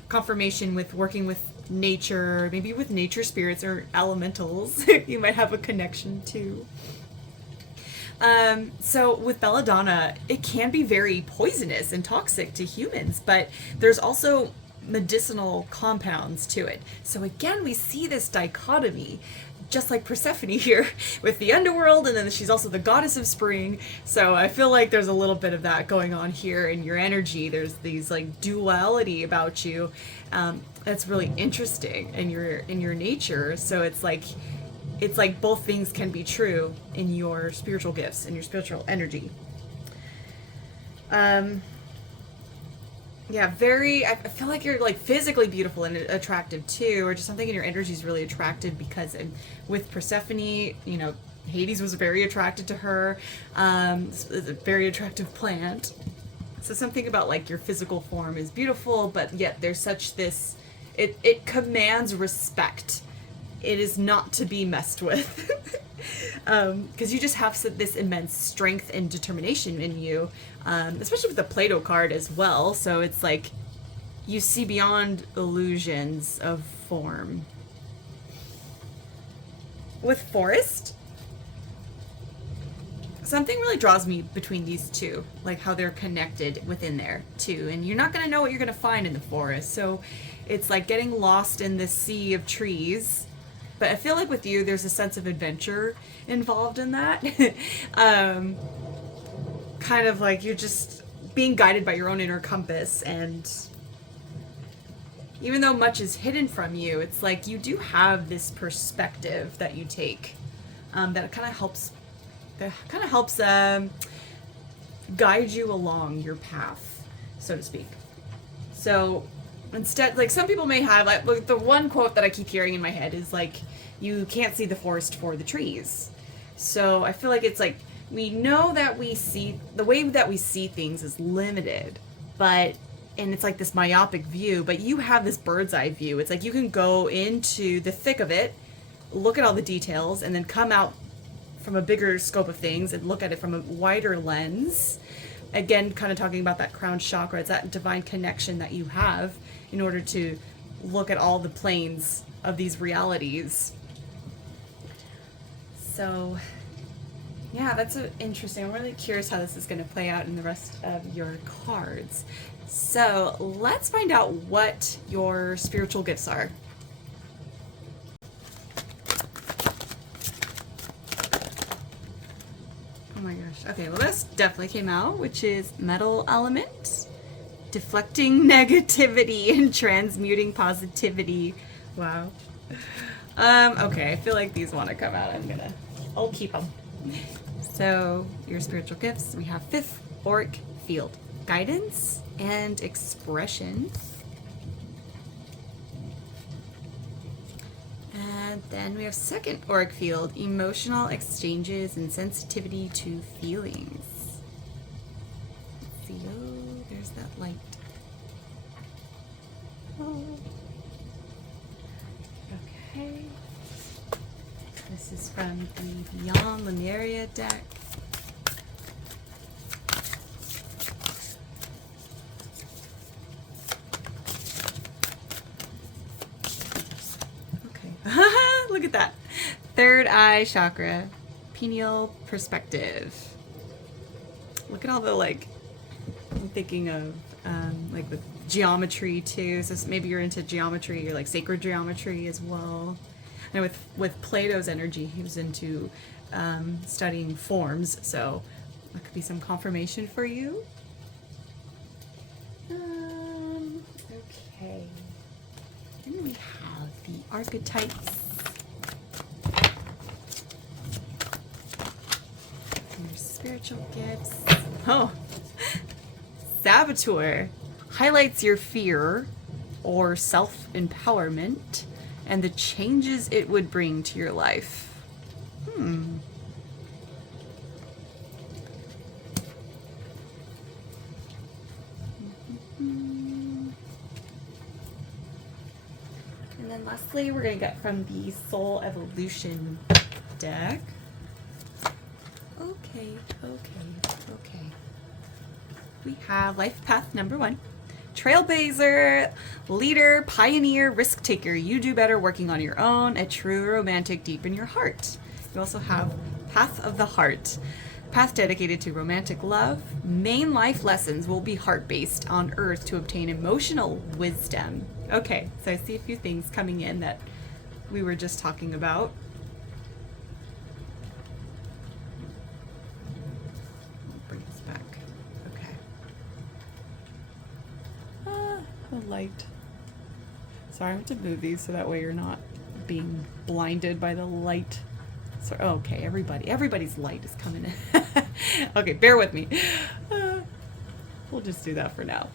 confirmation with working with nature, maybe with nature spirits or elementals. You might have a connection to. So with belladonna, it can be very poisonous and toxic to humans, but there's also medicinal compounds to it. So again, we see this dichotomy, just like Persephone here with the underworld, and then she's also the goddess of spring. So I feel like there's a little bit of that going on here in your energy. There's these like duality about you that's really interesting in your nature. So it's like both things can be true in your spiritual gifts and your spiritual energy. Yeah, I feel like you're like physically beautiful and attractive too, or just something in your energy is really attractive because with Persephone, you know, Hades was very attracted to her. It's a very attractive plant. So something about like your physical form is beautiful, but yet there's such this, it commands respect. It is not to be messed with. Because you just have this immense strength and determination in you, especially with the Plato card as well. So it's like you see beyond illusions of form. With forest, something really draws me between these two, like how they're connected within there too. And you're not going to know what you're going to find in the forest. So it's like getting lost in the sea of trees. But I feel like with you, there's a sense of adventure involved in that. Kind of like you're just being guided by your own inner compass. And even though much is hidden from you, it's like you do have this perspective that you take that kind of helps guide you along your path, so to speak. So instead, like some people may have, like the one quote that I keep hearing in my head is like, you can't see the forest for the trees. So I feel like it's like, we know that the way that we see things is limited, and it's like this myopic view, but you have this bird's eye view. It's like you can go into the thick of it, look at all the details, and then come out from a bigger scope of things and look at it from a wider lens. Again, kind of talking about that crown chakra. It's that divine connection that you have in order to look at all the planes of these realities. So, yeah, that's interesting. I'm really curious how this is going to play out in the rest of your cards. So, let's find out what your spiritual gifts are. Oh my gosh. Okay, well this definitely came out, which is metal element, deflecting negativity and transmuting positivity. Wow. Okay, I feel like these want to come out. I'll keep them. So, your spiritual gifts, we have 5th auric field, guidance and expression. And then we have 2nd auric field, emotional exchanges and sensitivity to feelings. Let's see, oh, there's that light. Oh. Okay. This is from the Beyond Lemuria deck. Look at that. 3rd eye chakra, pineal perspective. Look at all the, like, I'm thinking of, like, with geometry, too. So maybe you're into geometry or, like, sacred geometry as well. And with Plato's energy, he was into studying forms. So that could be some confirmation for you. Okay. Then we have the archetypes. Your spiritual gifts. Oh, Saboteur highlights your fear or self-empowerment and the changes it would bring to your life. And then lastly, we're going to get from the Soul Evolution deck. Okay. We have life path number 1. Trailblazer, leader, pioneer, risk taker. You do better working on your own. A true romantic deep in your heart. You also have Path of the Heart. Path dedicated to romantic love. Main life lessons will be heart-based on Earth to obtain emotional wisdom. Okay, so I see a few things coming in that we were just talking about. Bring this back. Okay. The light. Sorry, I have to move these so that way you're not being blinded by the light. So, okay, everybody's light is coming in. Okay, bear with me. We'll just do that for now.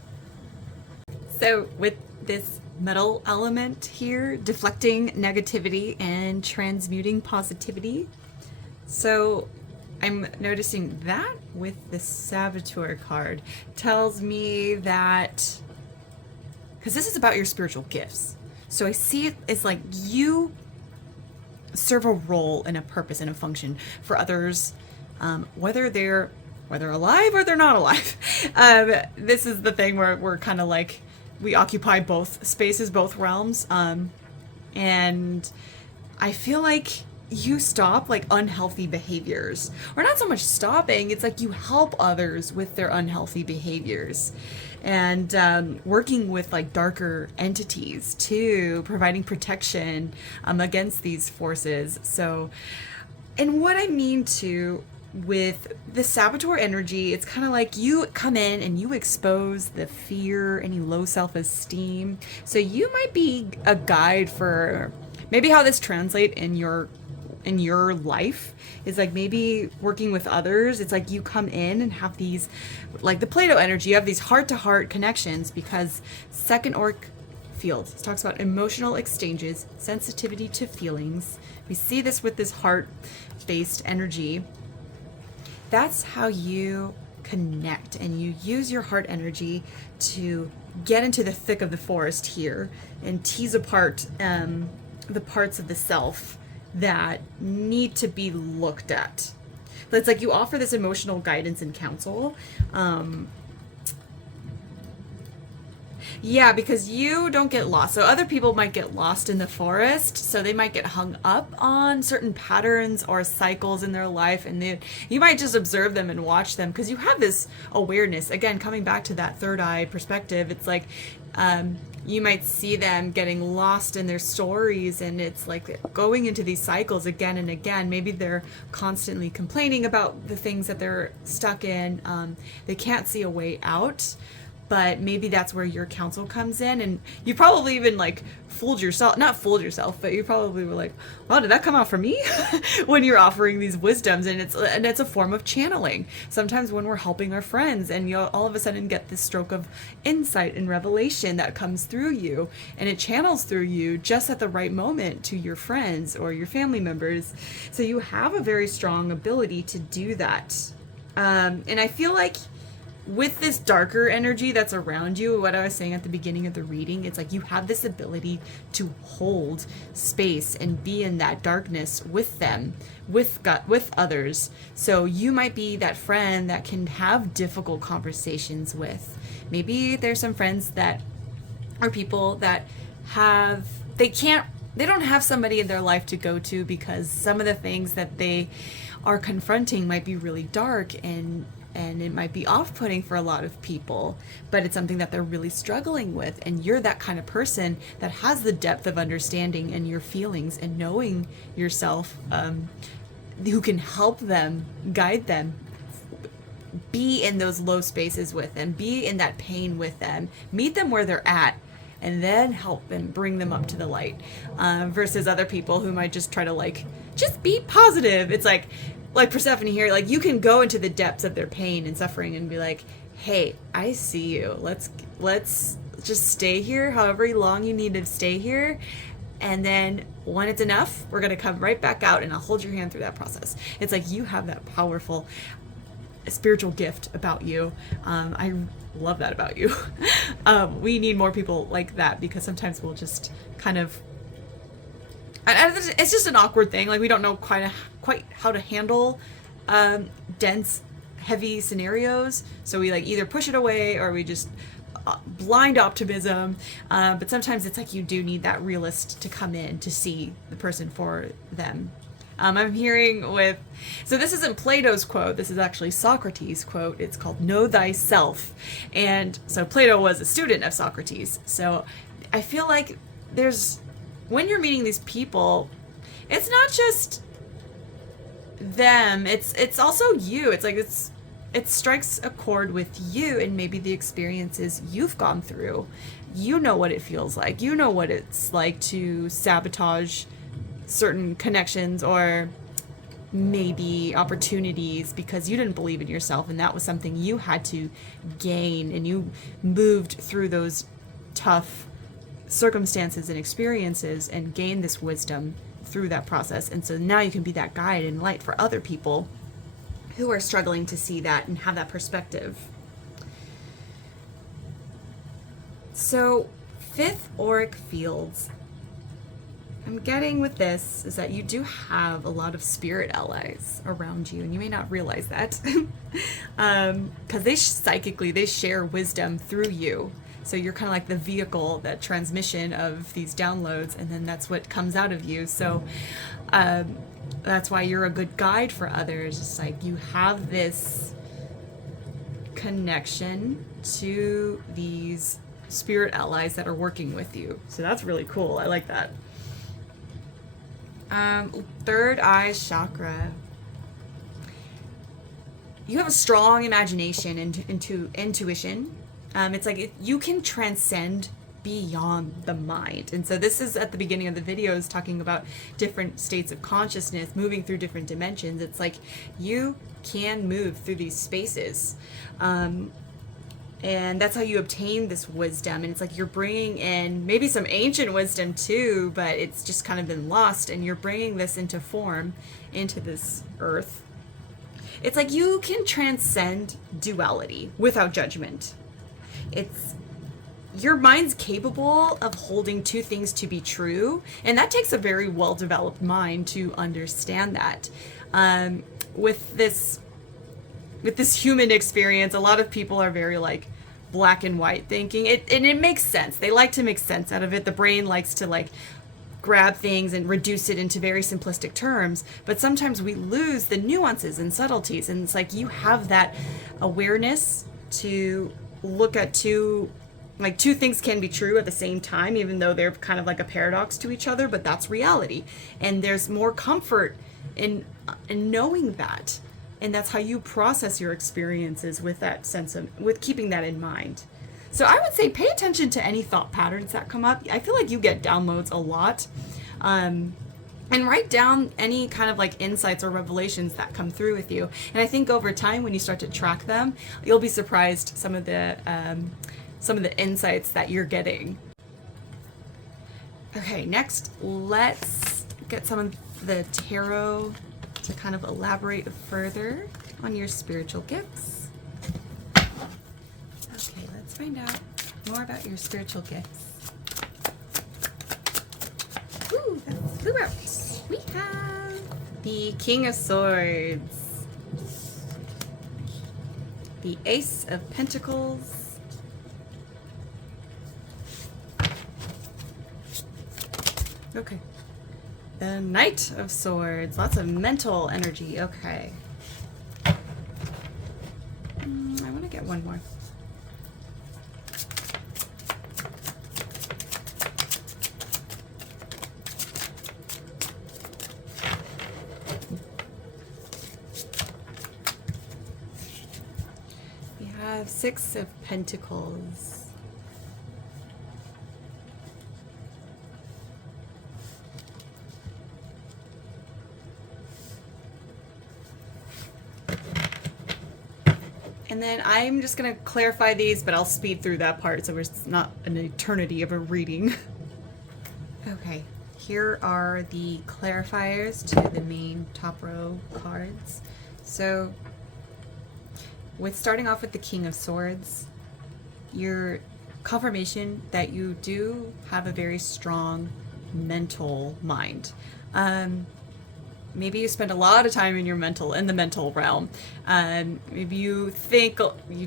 So with this metal element here, deflecting negativity and transmuting positivity. So I'm noticing that with the Saboteur card tells me that, because this is about your spiritual gifts. So I see it as like you serve a role and a purpose and a function for others, whether they're alive or they're not alive. This is the thing where we're kind of like, we occupy both spaces, both realms. And I feel like you stop like unhealthy behaviors, or not so much stopping, it's like you help others with their unhealthy behaviors. And working with like darker entities too, providing protection against these forces. So, and what I mean too with the Saboteur energy, it's kind of like you come in and you expose the fear, any low self-esteem. So you might be a guide for maybe how this translate in your life is like maybe working with others. It's like you come in and have these, like the Plato energy, you have these heart-to-heart connections, because second orc field talks about emotional exchanges, sensitivity to feelings. We see this with this heart-based energy. That's how you connect, and you use your heart energy to get into the thick of the forest here and tease apart the parts of the self that need to be looked at. But it's like you offer this emotional guidance and counsel. Yeah, because you don't get lost. So other people might get lost in the forest, so they might get hung up on certain patterns or cycles in their life, and you might just observe them and watch them because you have this awareness. Again, coming back to that third eye perspective, it's like you might see them getting lost in their stories, and it's like going into these cycles again and again. Maybe they're constantly complaining about the things that they're stuck in. They can't see a way out. But maybe that's where your counsel comes in, and you probably even like not fooled yourself, but you probably were like, wow, did that come out from me? When you're offering these wisdoms, and it's a form of channeling. Sometimes when we're helping our friends, and you all of a sudden get this stroke of insight and revelation that comes through you, and it channels through you just at the right moment to your friends or your family members. So you have a very strong ability to do that. And I feel like with this darker energy that's around you, what I was saying at the beginning of the reading, it's like you have this ability to hold space and be in that darkness with them, with others. So you might be that friend that can have difficult conversations with. Maybe there's some friends that are people that they don't have somebody in their life to go to because some of the things that they are confronting might be really dark, and it might be off-putting for a lot of people, but it's something that they're really struggling with. And you're that kind of person that has the depth of understanding and your feelings and knowing yourself, who can help them, guide them, be in those low spaces with them, be in that pain with them, meet them where they're at, and then help and bring them up to the light, versus other people who might just try to like, just be positive. It's like, like Persephone here, like you can go into the depths of their pain and suffering and be like, hey, I see you. Let's just stay here however long you need to stay here. And then when it's enough, we're going to come right back out and I'll hold your hand through that process. It's like you have that powerful spiritual gift about you. I love that about you. We need more people like that because sometimes we'll just kind of, it's just an awkward thing. Like we don't know quite how to handle dense, heavy scenarios. So we like either push it away or we just blind optimism. But sometimes it's like you do need that realist to come in to see the person for them. I'm hearing so this isn't Plato's quote, this is actually Socrates' quote. It's called Know Thyself. And so Plato was a student of Socrates. So I feel like when you're meeting these people, it's not just them, it's also you. It's like it strikes a chord with you and maybe the experiences you've gone through. You know what it feels like. You know what it's like to sabotage certain connections or maybe opportunities because you didn't believe in yourself and that was something you had to gain, and you moved through those tough circumstances and experiences and gained this wisdom through that process. And so now you can be that guide and light for other people who are struggling to see that and have that perspective. So, fifth auric fields. I'm getting with this is that you do have a lot of spirit allies around you, and you may not realize that because they psychically they share wisdom through you. So you're kind of like the vehicle, that transmission of these downloads, and then that's what comes out of you. So that's why you're a good guide for others. It's like you have this connection to these spirit allies that are working with you. So that's really cool. I like that. Third eye chakra. You have a strong imagination and intuition. It's like you can transcend beyond the mind. And so this is at the beginning of the videos talking about different states of consciousness, moving through different dimensions. It's like you can move through these spaces. And that's how you obtain this wisdom. And it's like you're bringing in maybe some ancient wisdom too, but it's just kind of been lost. And you're bringing this into form, into this earth. It's like you can transcend duality without judgment. Your mind's capable of holding two things to be true. And that takes a very well-developed mind to understand that. With this human experience, a lot of people are very like black and white thinking. And it makes sense. They like to make sense out of it. The brain likes to like grab things and reduce it into very simplistic terms. But sometimes we lose the nuances and subtleties. And it's like you have that awareness to look at two things can be true at the same time, even though they're kind of like a paradox to each other, but that's reality. And there's more comfort in knowing that. And that's how you process your experiences with that with keeping that in mind. So I would say pay attention to any thought patterns that come up. I feel like you get downloads a lot. And write down any kind of like insights or revelations that come through with you. And I think over time, when you start to track them, you'll be surprised some of the insights that you're getting. Okay, next, let's get some of the tarot to kind of elaborate further on your spiritual gifts. Okay, let's find out more about your spiritual gifts. Ooh, that's flew out. We have the King of Swords, the Ace of Pentacles, okay, the Knight of Swords, lots of mental energy. Okay. I want to get one more. We have Six of Pentacles. And then I'm just going to clarify these, but I'll speed through that part so it's not an eternity of a reading. Okay, here are the clarifiers to the main top row cards. So, with starting off with the King of Swords, your confirmation that you do have a very strong mental mind. Maybe you spend a lot of time in the mental realm. Maybe you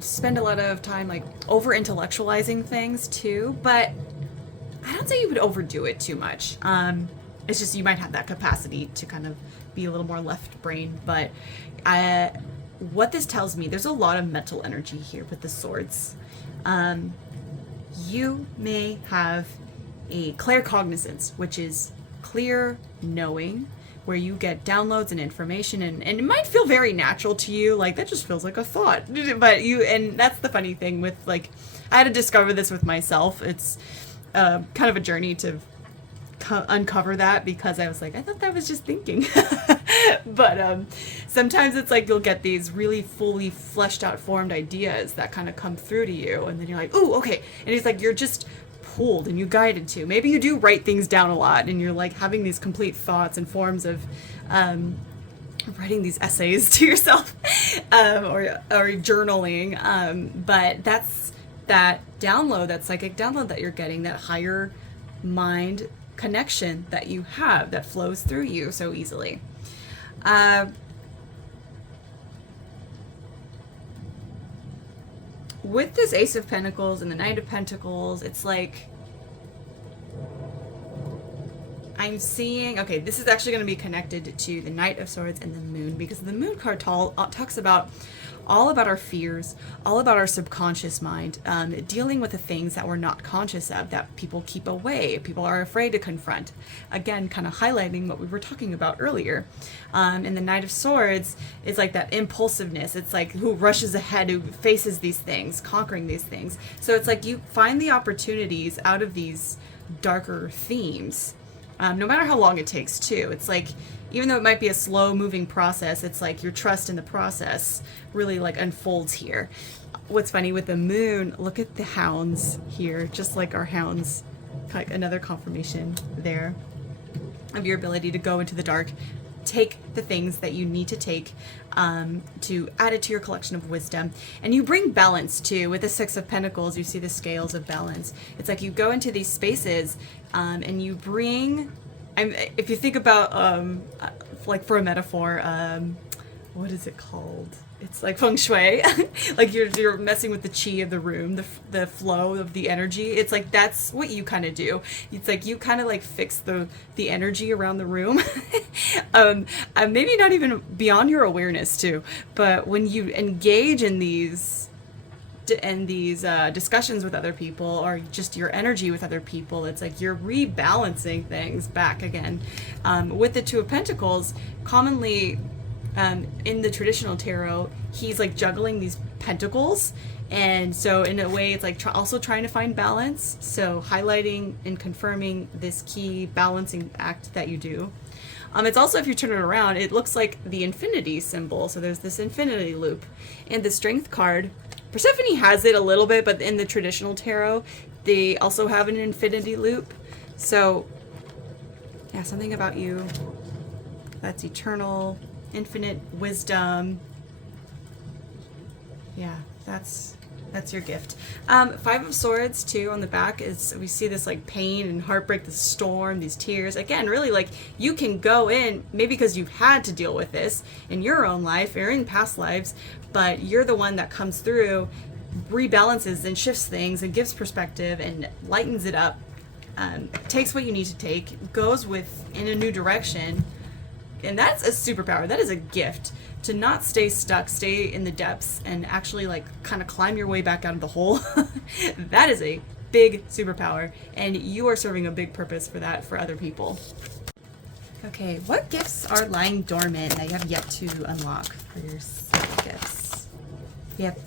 spend a lot of time like over intellectualizing things too, but I don't say you would overdo it too much. It's just you might have that capacity to kind of be a little more left brain. But what this tells me, there's a lot of mental energy here with the swords. You may have a claircognizance, which is clear knowing, where you get downloads and information, and it might feel very natural to you, like that just feels like a thought. But and that's the funny thing with, like, I had to discover this with myself. It's kind of a journey to uncover that, because I was like, I thought that was just thinking. But sometimes it's like you'll get these really fully fleshed out formed ideas that kind of come through to you, and then you're like, ooh, okay. And it's like you're just pulled and you guided to. Maybe you do write things down a lot and you're like having these complete thoughts and forms of writing these essays to yourself or journaling. But that's that download, that psychic download that you're getting, that higher mind connection that you have that flows through you so easily. With this Ace of Pentacles and the Knight of Pentacles, it's like I'm seeing, okay, this is actually going to be connected to the Knight of Swords and the Moon, because the Moon card talks about all about our fears, all about our subconscious mind, dealing with the things that we're not conscious of, that people keep away, people are afraid to confront. Again, kind of highlighting what we were talking about earlier. And the Knight of Swords is like that impulsiveness. It's like who rushes ahead, who faces these things, conquering these things. So it's like you find the opportunities out of these darker themes, no matter how long it takes too. It's like, even though it might be a slow moving process, it's like your trust in the process really like unfolds here. What's funny with the Moon, look at the hounds here, just like our hounds, like another confirmation there of your ability to go into the dark, take the things that you need to take to add it to your collection of wisdom. And you bring balance too. With the Six of Pentacles, you see the scales of balance. It's like you go into these spaces and you bring, if you think about, like for a metaphor, what is it called? It's like feng shui. Like you're messing with the chi of the room, the flow of the energy. It's like that's what you kind of do. It's like you kind of like fix the energy around the room. Maybe not even beyond your awareness too, but when you engage in these discussions with other people, or just your energy with other people, it's like you're rebalancing things back again. With the Two of Pentacles, commonly in the traditional tarot, he's like juggling these pentacles, and so in a way it's like also trying to find balance, so highlighting and confirming this key balancing act that you do. It's also, if you turn it around, it looks like the infinity symbol, so there's this infinity loop. And the Strength card, Persephone has it a little bit, but in the traditional tarot they also have an infinity loop. So yeah, something about you that's eternal, infinite wisdom. Yeah, that's your gift. Five of Swords too on the back is, we see this like pain and heartbreak, the storm, these tears. Again, really like you can go in, maybe because you've had to deal with this in your own life or in past lives, but you're the one that comes through, rebalances and shifts things and gives perspective and lightens it up, takes what you need to take, goes with in a new direction. And that's a superpower. That is a gift, to not stay stuck, stay in the depths, and actually like kind of climb your way back out of the hole. That is a big superpower, and you are serving a big purpose for that for other people. Okay, what gifts are lying dormant that you have yet to unlock for your gifts? We have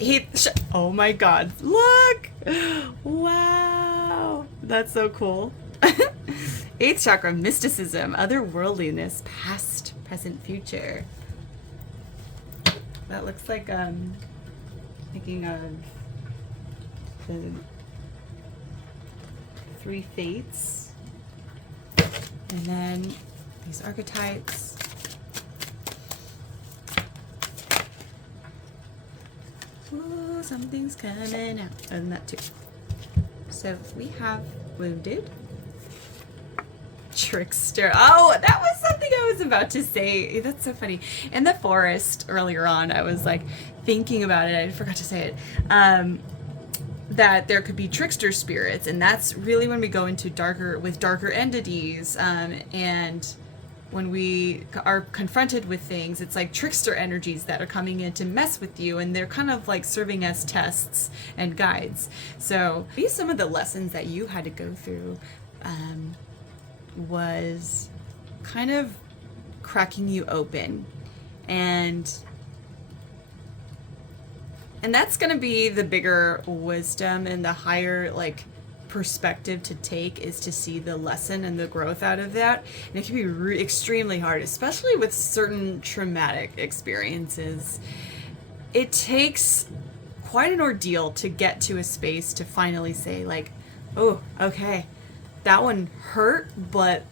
oh my god, look! Wow, that's so cool. 8th chakra, mysticism, otherworldliness, past, present, future. That looks like Thinking of the three fates, and then these archetypes. Ooh, something's coming out. And that too. So we have wounded, trickster. Oh, that was something I was about to say. That's so funny. In the forest earlier on, I was like thinking about it. I forgot to say it. That there could be trickster spirits, and that's really when we go into darker entities, and when we are confronted with things, it's like trickster energies that are coming in to mess with you, and they're kind of like serving as tests and guides. So maybe some of the lessons that you had to go through was kind of cracking you open, and that's going to be the bigger wisdom and the higher like perspective to take, is to see the lesson and the growth out of that. And it can be extremely hard, especially with certain traumatic experiences. It takes quite an ordeal to get to a space to finally say like, oh, okay, that one hurt, but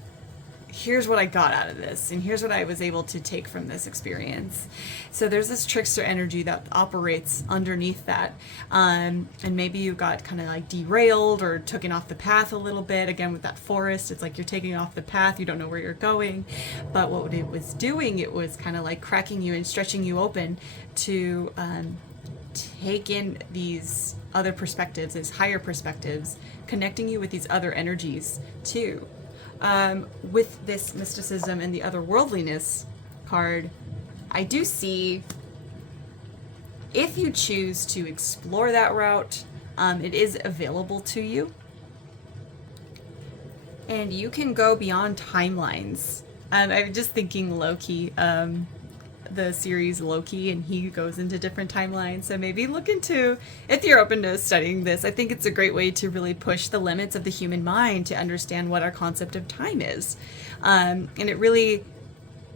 here's what I got out of this, and here's what I was able to take from this experience. So there's this trickster energy that operates underneath that, and maybe you got kind of like derailed or taken off the path a little bit. Again, with that forest, it's like you're taking off the path, you don't know where you're going. But what it was doing, it was kind of like cracking you and stretching you open to take in these other perspectives, these higher perspectives, connecting you with these other energies too. With this mysticism and the otherworldliness card, I do see, if you choose to explore that route, it is available to you. And you can go beyond timelines. I'm just thinking Loki, the series Loki, and he goes into different timelines. So maybe look into, if you're open to studying this, I think it's a great way to really push the limits of the human mind to understand what our concept of time is. And it really,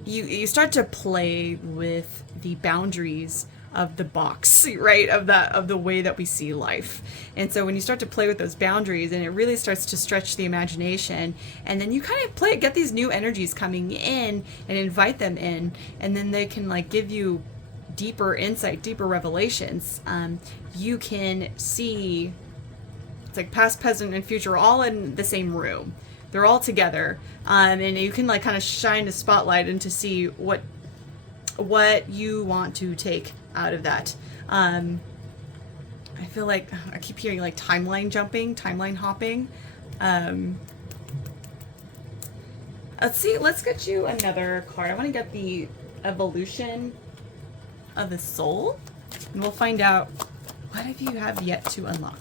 you start to play with the boundaries of the box, right, of the way that we see life. And so when you start to play with those boundaries, and it really starts to stretch the imagination, and then you kind of get these new energies coming in and invite them in, and then they can like give you deeper insight, deeper revelations. You can see, it's like past, present, and future all in the same room. They're all together, and you can like kind of shine a spotlight and to see what you want to take out of that. I feel like I keep hearing like timeline jumping, timeline hopping. Let's get you another card. I want to get the evolution of the soul, and we'll find out what have you have yet to unlock.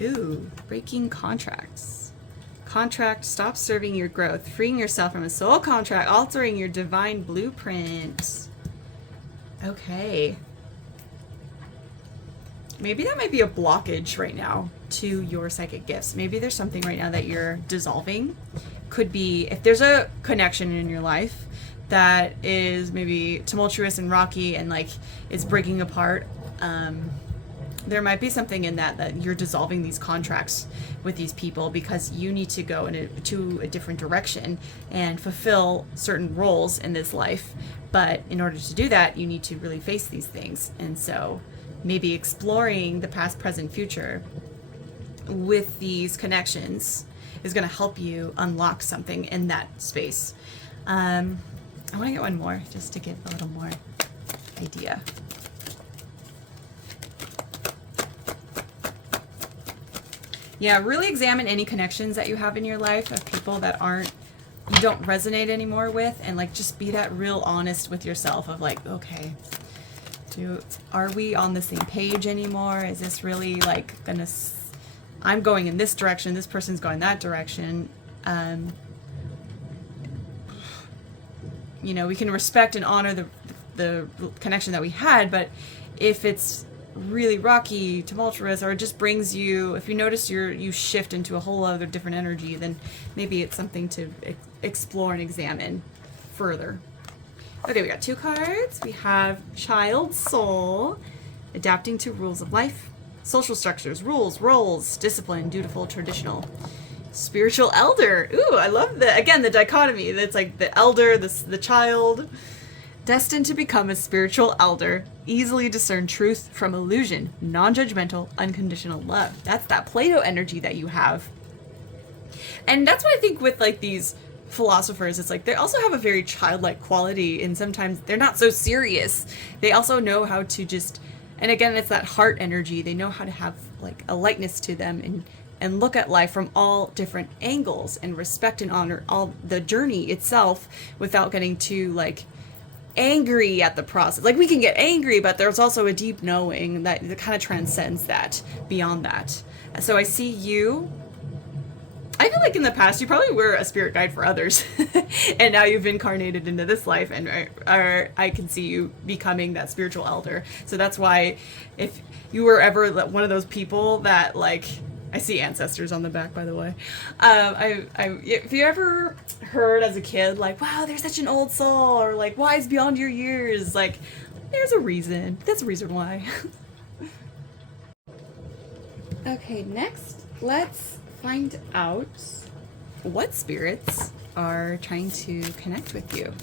Ooh, breaking contracts. Contract, stop serving your growth, freeing yourself from a soul contract, altering your divine blueprint. Okay. Maybe that might be a blockage right now to your psychic gifts. Maybe there's something right now that you're dissolving. Could be, if there's a connection in your life that is maybe tumultuous and rocky and like it's breaking apart, there might be something in that you're dissolving these contracts with these people because you need to go to a different direction and fulfill certain roles in this life. But in order to do that, you need to really face these things. And so maybe exploring the past, present, future with these connections is going to help you unlock something in that space. I want to get one more just to give a little more idea. Yeah, really examine any connections that you have in your life of people that you don't resonate anymore with, and like just be that real honest with yourself of like, okay, are we on the same page anymore? Is this really like I'm going in this direction, this person's going that direction. We can respect and honor the connection that we had, but if it's really rocky, tumultuous, or it just brings you, if you notice you shift into a whole other different energy, then maybe it's something to explore and examine. further. Okay, we got 2 cards. We have Child Soul, adapting to rules of life, social structures, rules, roles, discipline, dutiful, traditional. Spiritual Elder. Ooh, I love the dichotomy. That's like the elder, the child. Destined to become a spiritual elder, easily discern truth from illusion, non-judgmental, unconditional love. That's that Plato energy that you have. And that's what I think with like these philosophers, it's like they also have a very childlike quality, and sometimes they're not so serious. They also know how to just, and again, it's that heart energy. They know how to have like a lightness to them, and look at life from all different angles and respect and honor all the journey itself without getting too like angry at the process. Like we can get angry, but there's also a deep knowing that kind of transcends that, beyond that. So I see you, I feel like in the past you probably were a spirit guide for others and now you've incarnated into this life, and I can see you becoming that spiritual elder. So that's why if you were ever one of those people that like, I see ancestors on the back, by the way. If you ever heard as a kid, like, wow, there's such an old soul, or like, wise beyond your years, like, there's a reason. That's a reason why. Okay, next, let's find out what spirits are trying to connect with you.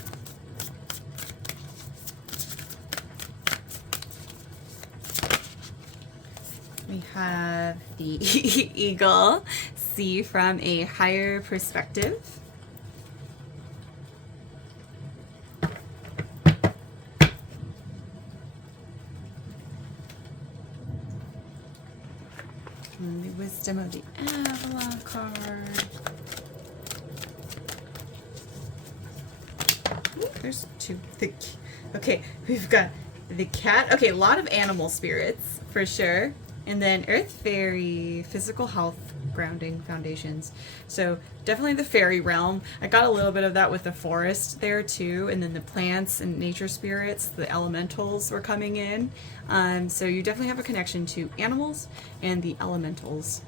We have the eagle, see from a higher perspective. And the wisdom of the Avalon card. Ooh, there's 2. Okay, we've got the cat. Okay, a lot of animal spirits for sure. And then Earth Fairy, physical health, grounding, foundations. So definitely the fairy realm. I got a little bit of that with the forest there too. And then the plants and nature spirits, the elementals were coming in. So you definitely have a connection to animals and the elementals.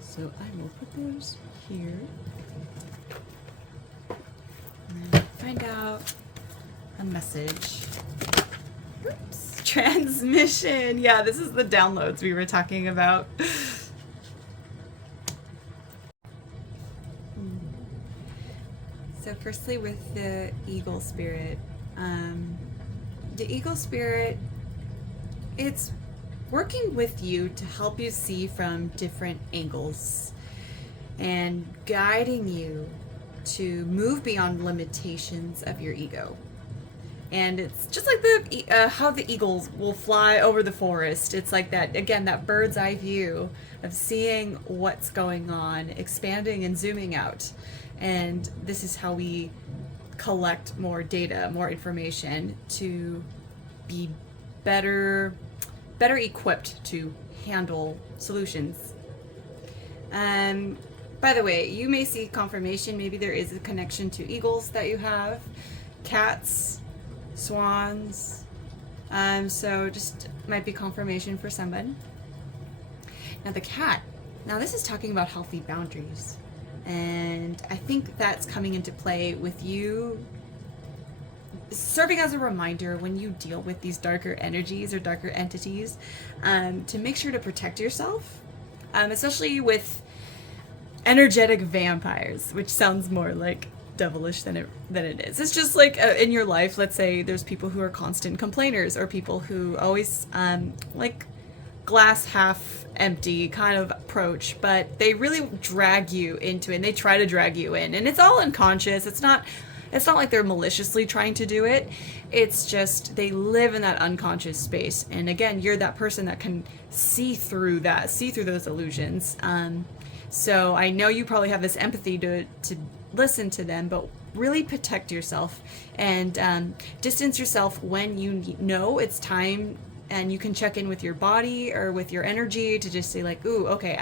So I will put those here. And then find out a message. Oops. Transmission. Yeah, this is the downloads we were talking about. So firstly with the eagle spirit. The eagle spirit, it's working with you to help you see from different angles and guiding you to move beyond limitations of your ego. And it's just like the how the eagles will fly over the forest. It's like that, again, that bird's eye view of seeing what's going on, expanding and zooming out. And this is how we collect more data, more information to be better equipped to handle solutions. By the way, you may see confirmation. Maybe there is a connection to eagles that you have, cats, swans. So just might be confirmation for somebody. Now the cat. Now this is talking about healthy boundaries. And I think that's coming into play with you serving as a reminder when you deal with these darker energies or darker entities, to make sure to protect yourself, especially with energetic vampires, which sounds more like devilish than it is. It's just like in your life, let's say there's people who are constant complainers, or people who always like glass half empty kind of approach, but they really drag you into it, and they try to drag you in, and it's all unconscious. It's not like they're maliciously trying to do it. It's just they live in that unconscious space, and again, you're that person that can see through those illusions. So I know you probably have this empathy to listen to them, but really protect yourself and distance yourself when you know it's time, and you can check in with your body or with your energy to just say like, ooh, okay,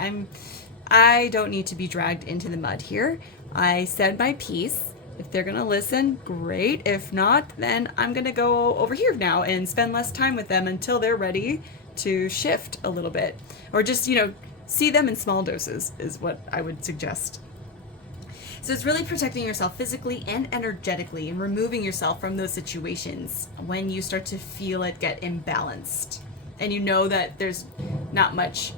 I don't need to be dragged into the mud here. I said my piece. If they're gonna listen, great. If not, then I'm gonna go over here now and spend less time with them until they're ready to shift a little bit, or just see them in small doses is what I would suggest. So it's really protecting yourself physically and energetically and removing yourself from those situations when you start to feel it get imbalanced. And you know that there's not much.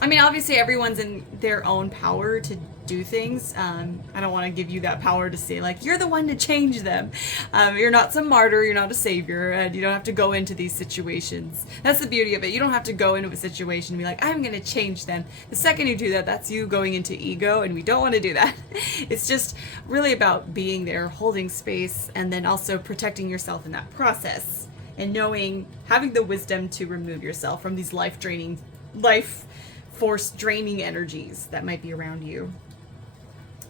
I mean, obviously, everyone's in their own power to do things. I don't want to give you that power to say, like, you're the one to change them. You're not some martyr, you're not a savior, and you don't have to go into these situations. That's the beauty of it. You don't have to go into a situation and be like, I'm going to change them. The second you do that, that's you going into ego, and we don't want to do that. It's just really about being there, holding space, and then also protecting yourself in that process. And knowing, having the wisdom to remove yourself from these life force draining energies that might be around you.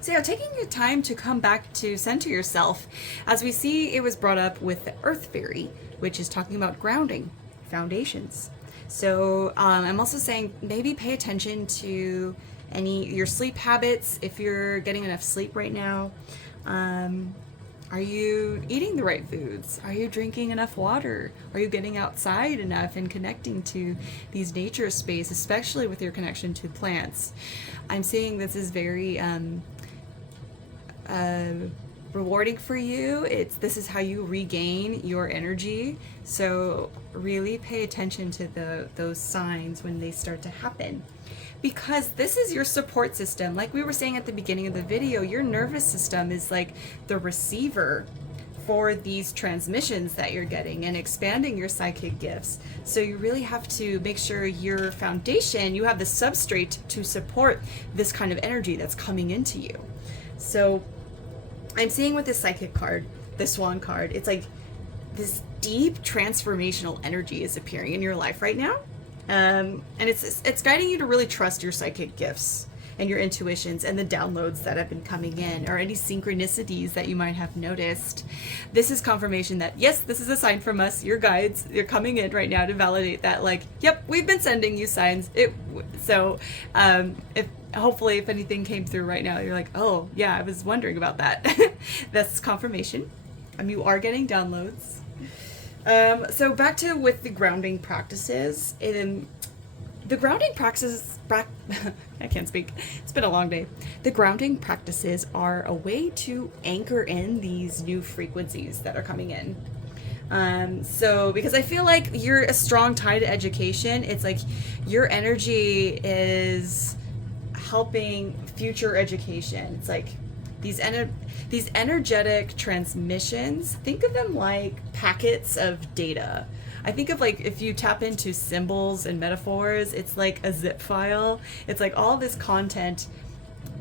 So yeah, taking your time to come back to center yourself. As we see, it was brought up with the Earth Fairy, which is talking about grounding, foundations. So I'm also saying maybe pay attention to your sleep habits if you're getting enough sleep right now. Are you eating the right foods? Are you drinking enough water? Are you getting outside enough and connecting to these nature space, especially with your connection to plants? I'm seeing this is very rewarding for you. This is how you regain your energy. So really pay attention to those signs when they start to happen. Because this is your support system. Like we were saying at the beginning of the video, your nervous system is like the receiver for these transmissions that you're getting and expanding your psychic gifts. So you really have to make sure your foundation, you have the substrate to support this kind of energy that's coming into you. So I'm seeing with this psychic card, the Swan card, it's like this deep transformational energy is appearing in your life right now. And it's guiding you to really trust your psychic gifts and your intuitions and the downloads that have been coming in, or any synchronicities that you might have noticed. This is confirmation that, yes, this is a sign from us, your guides. They're coming in right now to validate that, like, yep, we've been sending you signs. Hopefully if anything came through right now, you're like, oh yeah, I was wondering about that. That's confirmation. You are getting downloads. So back to with the grounding practices. The grounding practices, I can't speak. It's been a long day. The grounding practices are a way to anchor in these new frequencies that are coming in. So because I feel like you're a strong tie to education, it's like your energy is helping future education. It's like these energetic transmissions, think of them like packets of data. I think of like if you tap into symbols and metaphors, it's like a zip file. It's like all this content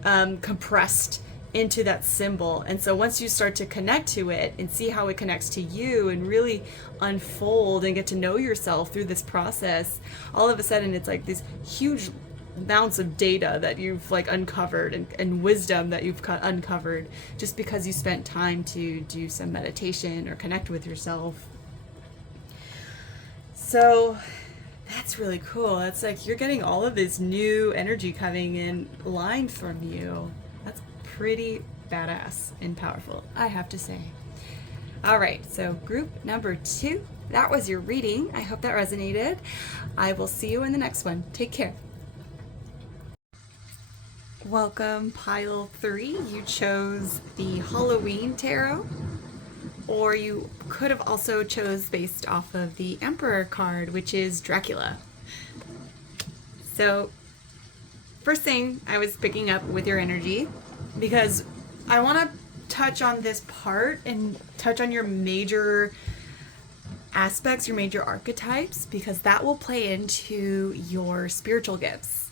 compressed into that symbol. And so once you start to connect to it and see how it connects to you and really unfold and get to know yourself through this process, all of a sudden it's like these huge amounts of data that you've like uncovered and wisdom that you've uncovered just because you spent time to do some meditation or connect with yourself. So that's really cool. That's like you're getting all of this new energy coming in line from you. That's pretty badass and powerful, I have to say. All right, so group number 2, that was your reading. I hope that resonated. I will see you in the next one. Take care. Welcome, pile 3. You chose the Halloween tarot, or you could have also chose based off of the Emperor card, which is Dracula. So first thing I was picking up with your energy, because I want to touch on this part and touch on your major aspects, your major archetypes, because that will play into your spiritual gifts.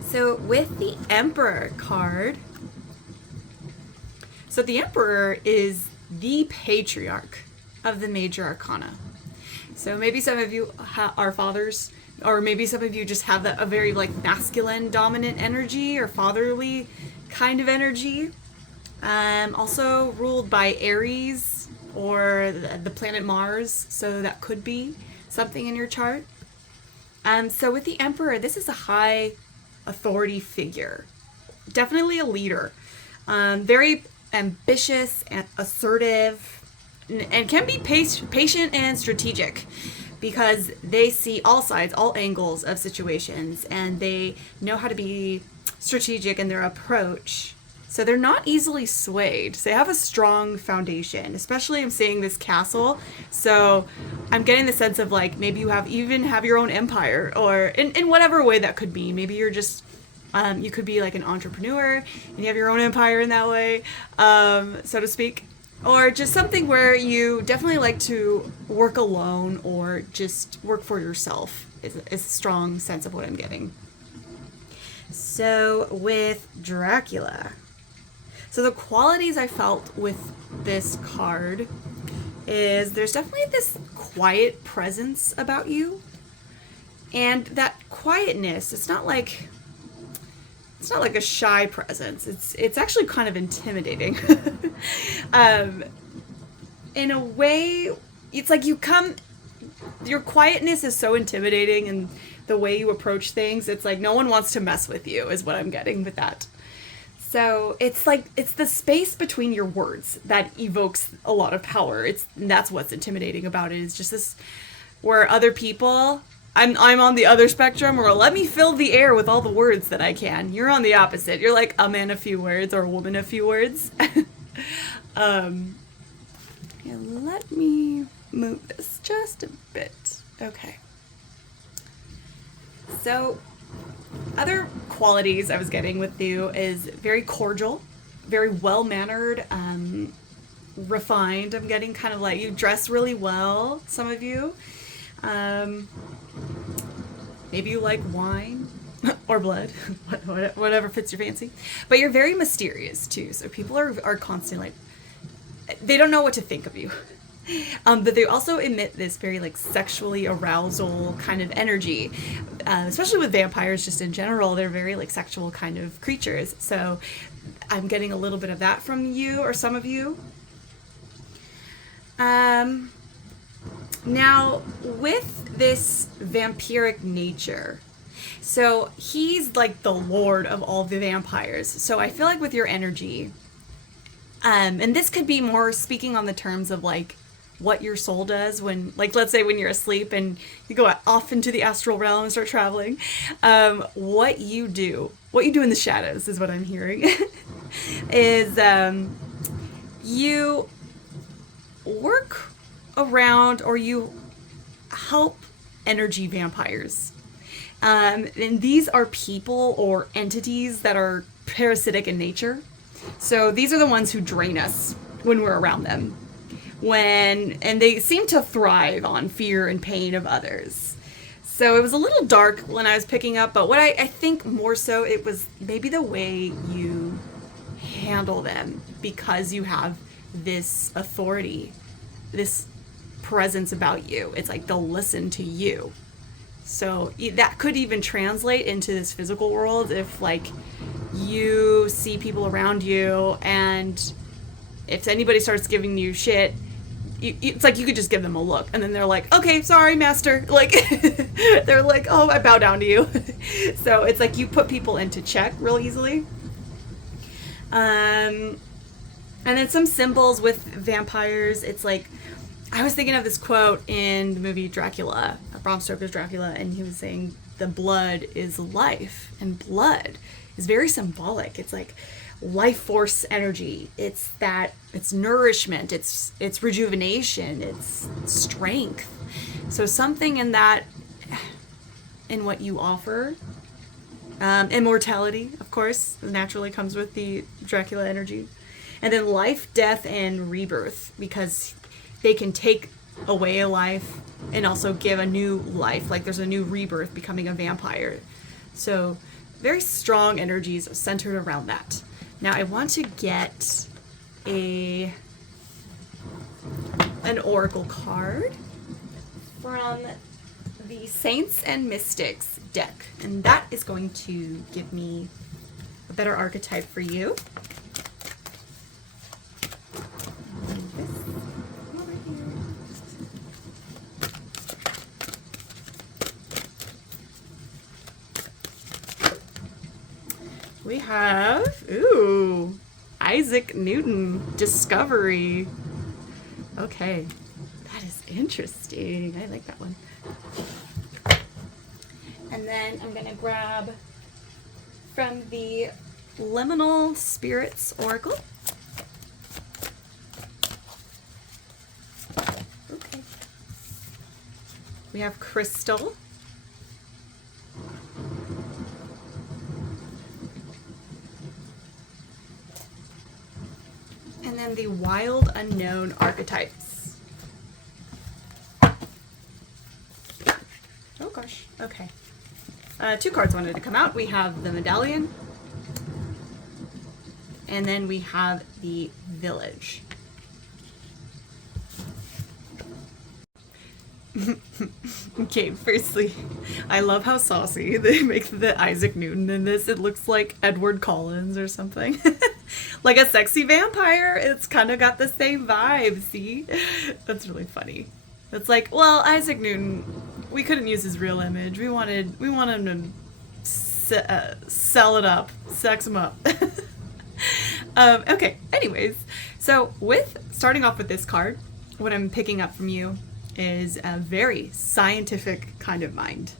So with the Emperor card, so the Emperor is the patriarch of the major arcana. So maybe some of you are fathers, or maybe some of you just have a very like masculine dominant energy or fatherly kind of energy. Also ruled by Aries or the planet Mars, so that could be something in your chart. So with the Emperor, this is a high authority figure, definitely a leader, very ambitious and assertive, and can be patient and strategic, because they see all sides, all angles of situations, and they know how to be strategic in their approach. So they're not easily swayed. So they have a strong foundation. Especially I'm seeing this castle. So I'm getting the sense of like maybe you have your own empire, or in whatever way that could be. Maybe you're just you could be like an entrepreneur and you have your own empire in that way, so to speak. Or just something where you definitely like to work alone or just work for yourself is a strong sense of what I'm getting. So with Dracula, so the qualities I felt with this card is there's definitely this quiet presence about you. And that quietness, it's not like a shy presence. It's actually kind of intimidating. In a way, it's like your quietness is so intimidating, and the way you approach things, it's like no one wants to mess with you, is what I'm getting with that. So it's the space between your words that evokes a lot of power. That's what's intimidating about it. Is just this, where other people, I'm on the other spectrum, where let me fill the air with all the words that I can. You're on the opposite. You're like a man a few words, or a woman a few words. Yeah, let me move this just a bit. Okay. So, other qualities I was getting with you is very cordial, very well-mannered, refined. I'm getting kind of like you dress really well, some of you. Maybe you like wine or blood, whatever fits your fancy. But you're very mysterious too, so people are constantly like, they don't know what to think of you. But they also emit this very like sexually arousal kind of energy, especially with vampires. Just in general, they're very like sexual kind of creatures. So I'm getting a little bit of that from you, or some of you. Now with this vampiric nature, so he's like the lord of all the vampires. So I feel like with your energy, and this could be more speaking on the terms of like what your soul does when, like, let's say when you're asleep and you go off into the astral realm and start traveling. What you do in the shadows is what I'm hearing. Is you work around, or you help energy vampires. And these are people or entities that are parasitic in nature. So these are the ones who drain us when we're around them. And they seem to thrive on fear and pain of others. So it was a little dark when I was picking up, but what I think more so, it was maybe the way you handle them, because you have this authority, this presence about you. It's like they'll listen to you. So that could even translate into this physical world if like you see people around you, and if anybody starts giving you shit, it's like you could just give them a look, and then they're like, okay, sorry, master. Like, they're like, oh, I bow down to you. So it's like you put people into check real easily. And then some symbols with vampires. It's like, I was thinking of this quote in the movie Dracula, Bram Stoker's Dracula, and he was saying the blood is life, and blood is very symbolic. It's like life force energy. It's nourishment, it's rejuvenation, it's strength. So something in that, in what you offer. Immortality, of course, naturally comes with the Dracula energy. And then life, death, and rebirth, because they can take away a life and also give a new life. Like there's a new rebirth, becoming a vampire. So very strong energies centered around that. Now I want to get an oracle card from the Saints and Mystics deck, and that is going to give me a better archetype for you. We have, Isaac Newton, Discovery. Okay, that is interesting. I like that one. And then I'm going to grab from the Liminal Spirits Oracle. Okay. We have Crystal. And then the Wild Unknown Archetypes. Oh gosh, okay. 2 cards wanted to come out. We have the Medallion. And then we have the Village. Okay, firstly, I love how saucy they make the Isaac Newton in this. It looks like Edward Collins or something. Like a sexy vampire. It's kind of got the same vibe, see? That's really funny. It's like, well, Isaac Newton, we couldn't use his real image. We wanted him to sell it up, sex him up. Okay, anyways, so starting off with this card, what I'm picking up from you is a very scientific kind of mind.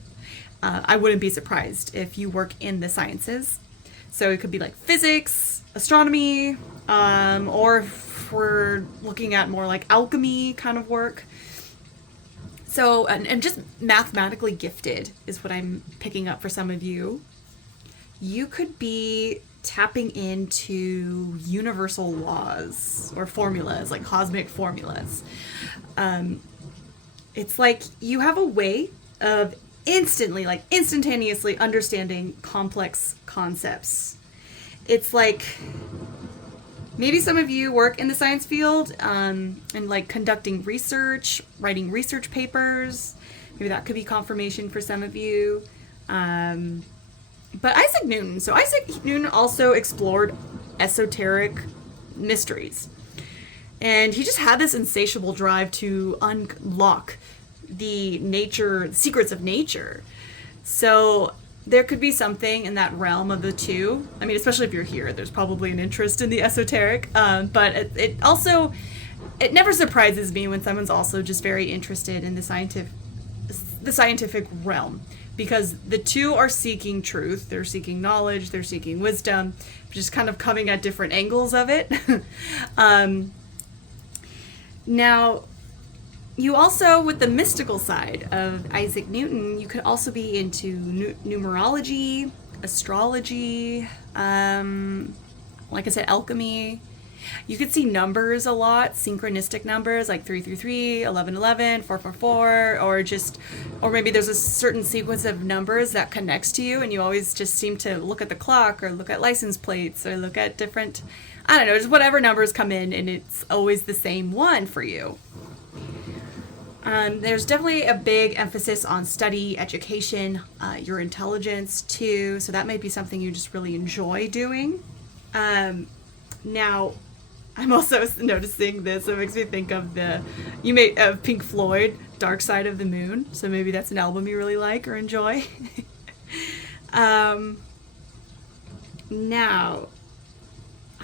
I wouldn't be surprised if you work in the sciences. So it could be like physics, astronomy, or if we're looking at more like alchemy kind of work. So, and just mathematically gifted is what I'm picking up for some of you. You could be tapping into universal laws or formulas, like cosmic formulas. It's like you have a way of instantaneously understanding complex concepts. It's like maybe some of you work in the science field and like conducting research, writing research papers. Maybe that could be confirmation for some of you. But Isaac Newton also explored esoteric mysteries. And he just had this insatiable drive to unlock the secrets of nature. So there could be something in that realm of the two. I mean, especially if you're here, there's probably an interest in the esoteric. But it never surprises me when someone's also just very interested in the scientific realm, because the two are seeking truth. They're seeking knowledge. They're seeking wisdom, just kind of coming at different angles of it. Now, you also, with the mystical side of Isaac Newton, you could also be into numerology, astrology, like I said, alchemy. You could see numbers a lot, synchronistic numbers like 333, 1111, 444, or maybe there's a certain sequence of numbers that connects to you, and you always just seem to look at the clock or look at license plates or look at different, I don't know, just whatever numbers come in, and it's always the same one for you. There's definitely a big emphasis on study, education, your intelligence too, so that might be something you just really enjoy doing. Now, I'm also noticing this. It makes me think of Pink Floyd, Dark Side of the Moon. So maybe that's an album you really like or enjoy. Now,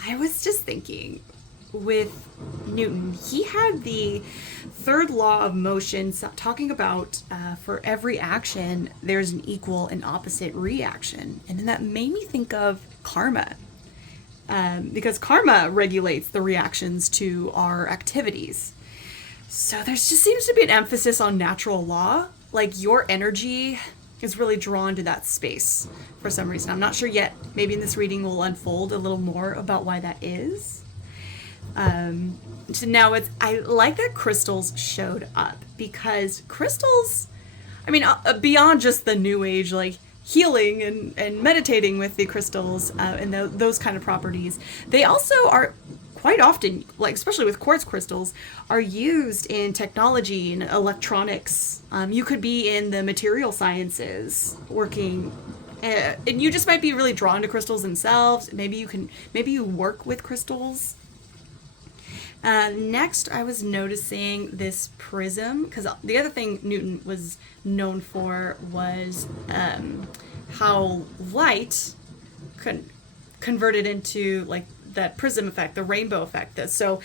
I was just thinking with Newton, he had the third law of motion, talking about for every action, there's an equal and opposite reaction. And then that made me think of karma. Because karma regulates the reactions to our activities. So there just seems to be an emphasis on natural law. Like your energy is really drawn to that space for some reason. I'm not sure yet. Maybe in this reading we'll unfold a little more about why that is. So now I like that crystals showed up, because crystals, I mean, beyond just the new age, like healing and meditating with the crystals and those kind of properties, they also are quite often, like especially with quartz crystals, are used in technology and electronics. You could be in the material sciences working, and you just might be really drawn to crystals themselves. Maybe you work with crystals. Next, I was noticing this prism, because the other thing Newton was known for was how light converted into like that prism effect, the rainbow effect. So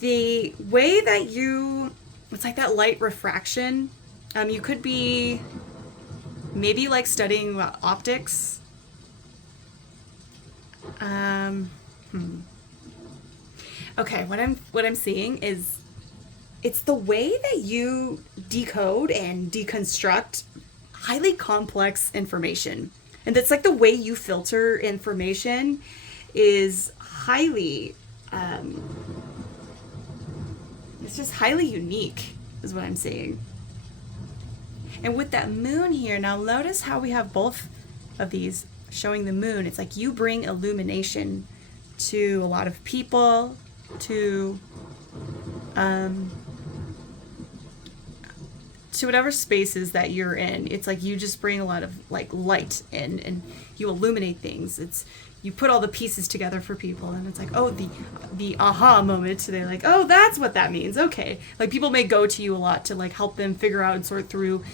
the way that it's like that light refraction. You could be maybe like studying optics. Um, hmm. Okay, what I'm seeing is it's the way that you decode and deconstruct highly complex information. And that's like the way you filter information is highly it's just highly unique is what I'm seeing. And with that moon here, now notice how we have both of these showing the moon. It's like you bring illumination to a lot of people, um, to whatever spaces that you're in. It's like you just bring a lot of like light in and you illuminate things. It's you put all the pieces together for people and it's like, oh, the aha moment. They're like, oh, that's what that means. Okay. Like people may go to you a lot to like help them figure out and sort through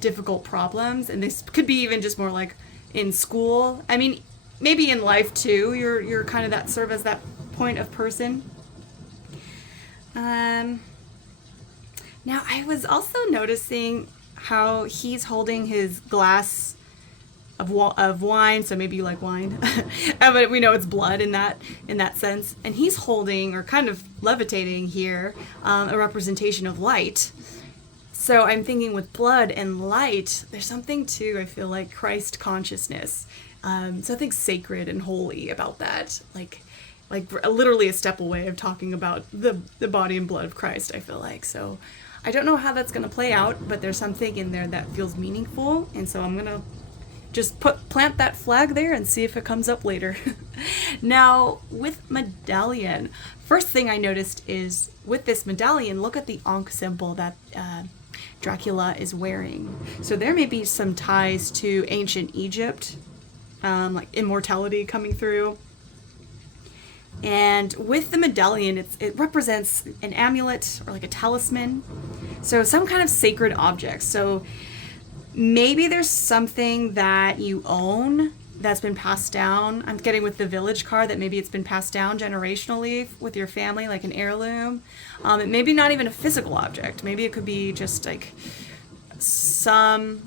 difficult problems, and this could be even just more like in school. I mean, maybe in life too. You're kind of that serve as that point of person. Um, Now, I was also noticing how he's holding his glass of wine, so maybe you like wine, but we know it's blood in that sense. And he's holding or kind of levitating here a representation of light. So I'm thinking with blood and light, there's something too. I feel like Christ consciousness, something sacred and holy about that, like literally a step away of talking about the body and blood of Christ. I feel like so. I don't know how that's going to play out, but there's something in there that feels meaningful, and so I'm going to just plant that flag there and see if it comes up later. Now, with medallion, first thing I noticed is with this medallion, look at the Ankh symbol that Dracula is wearing. So there may be some ties to ancient Egypt, like immortality coming through. And with the medallion, it represents an amulet or like a talisman. So some kind of sacred object. So maybe there's something that you own that's been passed down. I'm getting with the village card that maybe it's been passed down generationally with your family, like an heirloom. It maybe not even a physical object. Maybe it could be just like some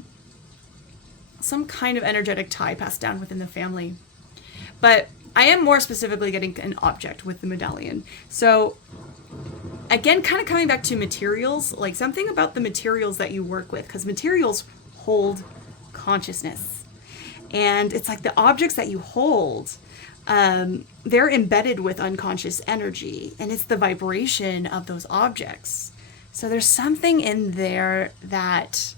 kind of energetic tie passed down within the family. But I am more specifically getting an object with the medallion. So again, kind of coming back to materials, like something about the materials that you work with, because materials hold consciousness. And it's like the objects that you hold, they're embedded with unconscious energy, and it's the vibration of those objects. So there's something in there that,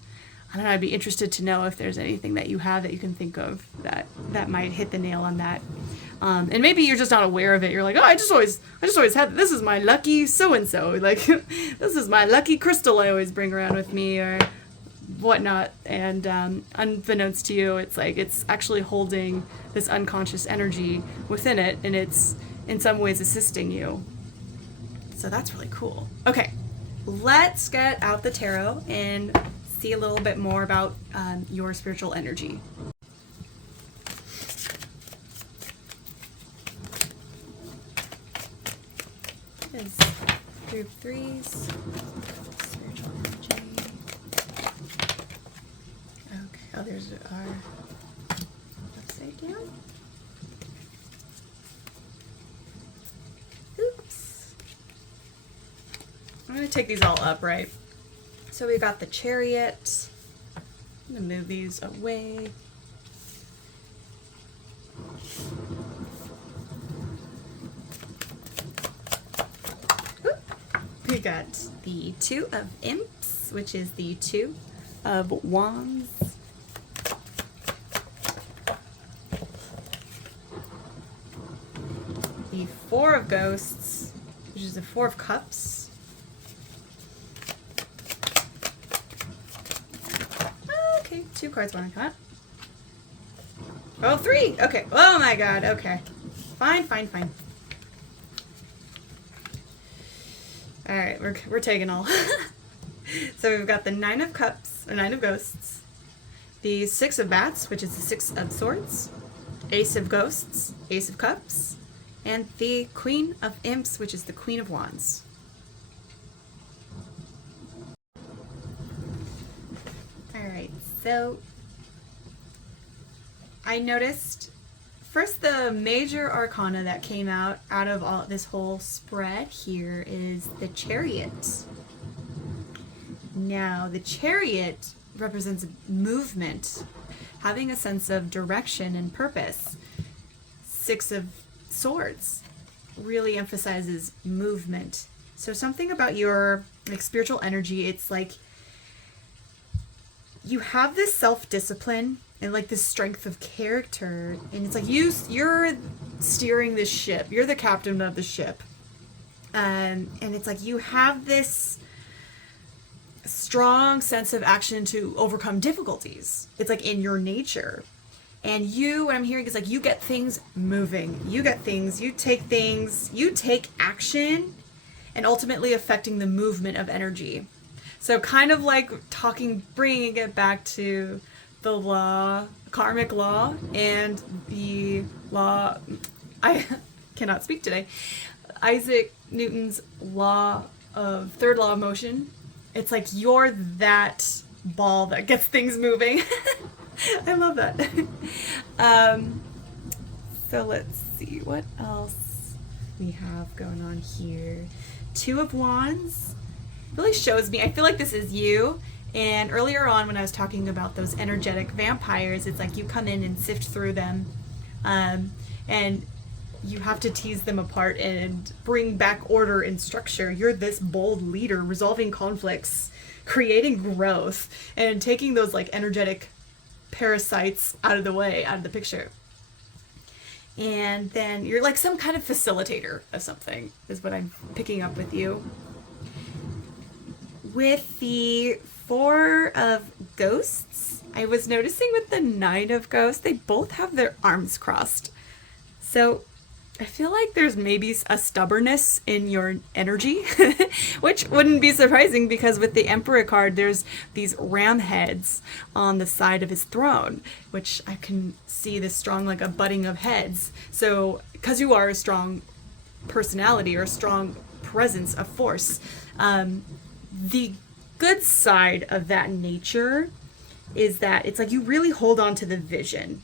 I don't know, I'd be interested to know if there's anything that you have that you can think of that might hit the nail on that. And maybe you're just not aware of it. You're like, oh, I just always had, this is my lucky so-and-so. Like, this is my lucky crystal I always bring around with me or whatnot. And unbeknownst to you, it's like, it's actually holding this unconscious energy within it. And it's in some ways assisting you. So that's really cool. Okay, let's get out the tarot and see a little bit more about your spiritual energy. Is group threes, spiritual energy. Okay, oh, there's our upside down. Oops. I'm going to take these all up, right? So we've got the Chariot. I'm going to move these away. We got the Two of Imps, which is the Two of Wands. The Four of Ghosts, which is the Four of Cups. Okay, 2 cards, 1 cut. Oh, 3! Okay. Oh my god, okay. Fine. All right, we're taking all. So we've got the Nine of Cups, or Nine of Ghosts, the Six of Bats, which is the Six of Swords, Ace of Ghosts, Ace of Cups, and the Queen of Imps, which is the Queen of Wands. All right, so I noticed first, the major arcana that came out of all this whole spread here is the Chariot. Now, the Chariot represents movement, having a sense of direction and purpose. Six of Swords really emphasizes movement. So something about your like spiritual energy, it's like you have this self-discipline and like this strength of character, and it's like you're steering this ship. You're the captain of the ship. And it's like you have this strong sense of action to overcome difficulties. It's like in your nature. And what I'm hearing is like you get things moving. You take action and ultimately affecting the movement of energy. So kind of like bringing it back to the law, karmic law, and the law, I cannot speak today, Isaac Newton's third law of motion. It's like you're that ball that gets things moving. I love that. So let's see what else we have going on here. Two of Wands really shows me, I feel like this is you. And earlier on when I was talking about those energetic vampires, it's like you come in and sift through them, and you have to tease them apart and bring back order and structure. You're this bold leader, resolving conflicts, creating growth, and taking those like energetic parasites out of the way, out of the picture. And then you're like some kind of facilitator of something, is what I'm picking up with you. With the Four of Ghosts, I was noticing with the Nine of Ghosts, they both have their arms crossed. So I feel like there's maybe a stubbornness in your energy, which wouldn't be surprising because with the Emperor card, there's these ram heads on the side of his throne, which I can see this strong, like a butting of heads. So because you are a strong personality or a strong presence of force, the good side of that nature is that it's like you really hold on to the vision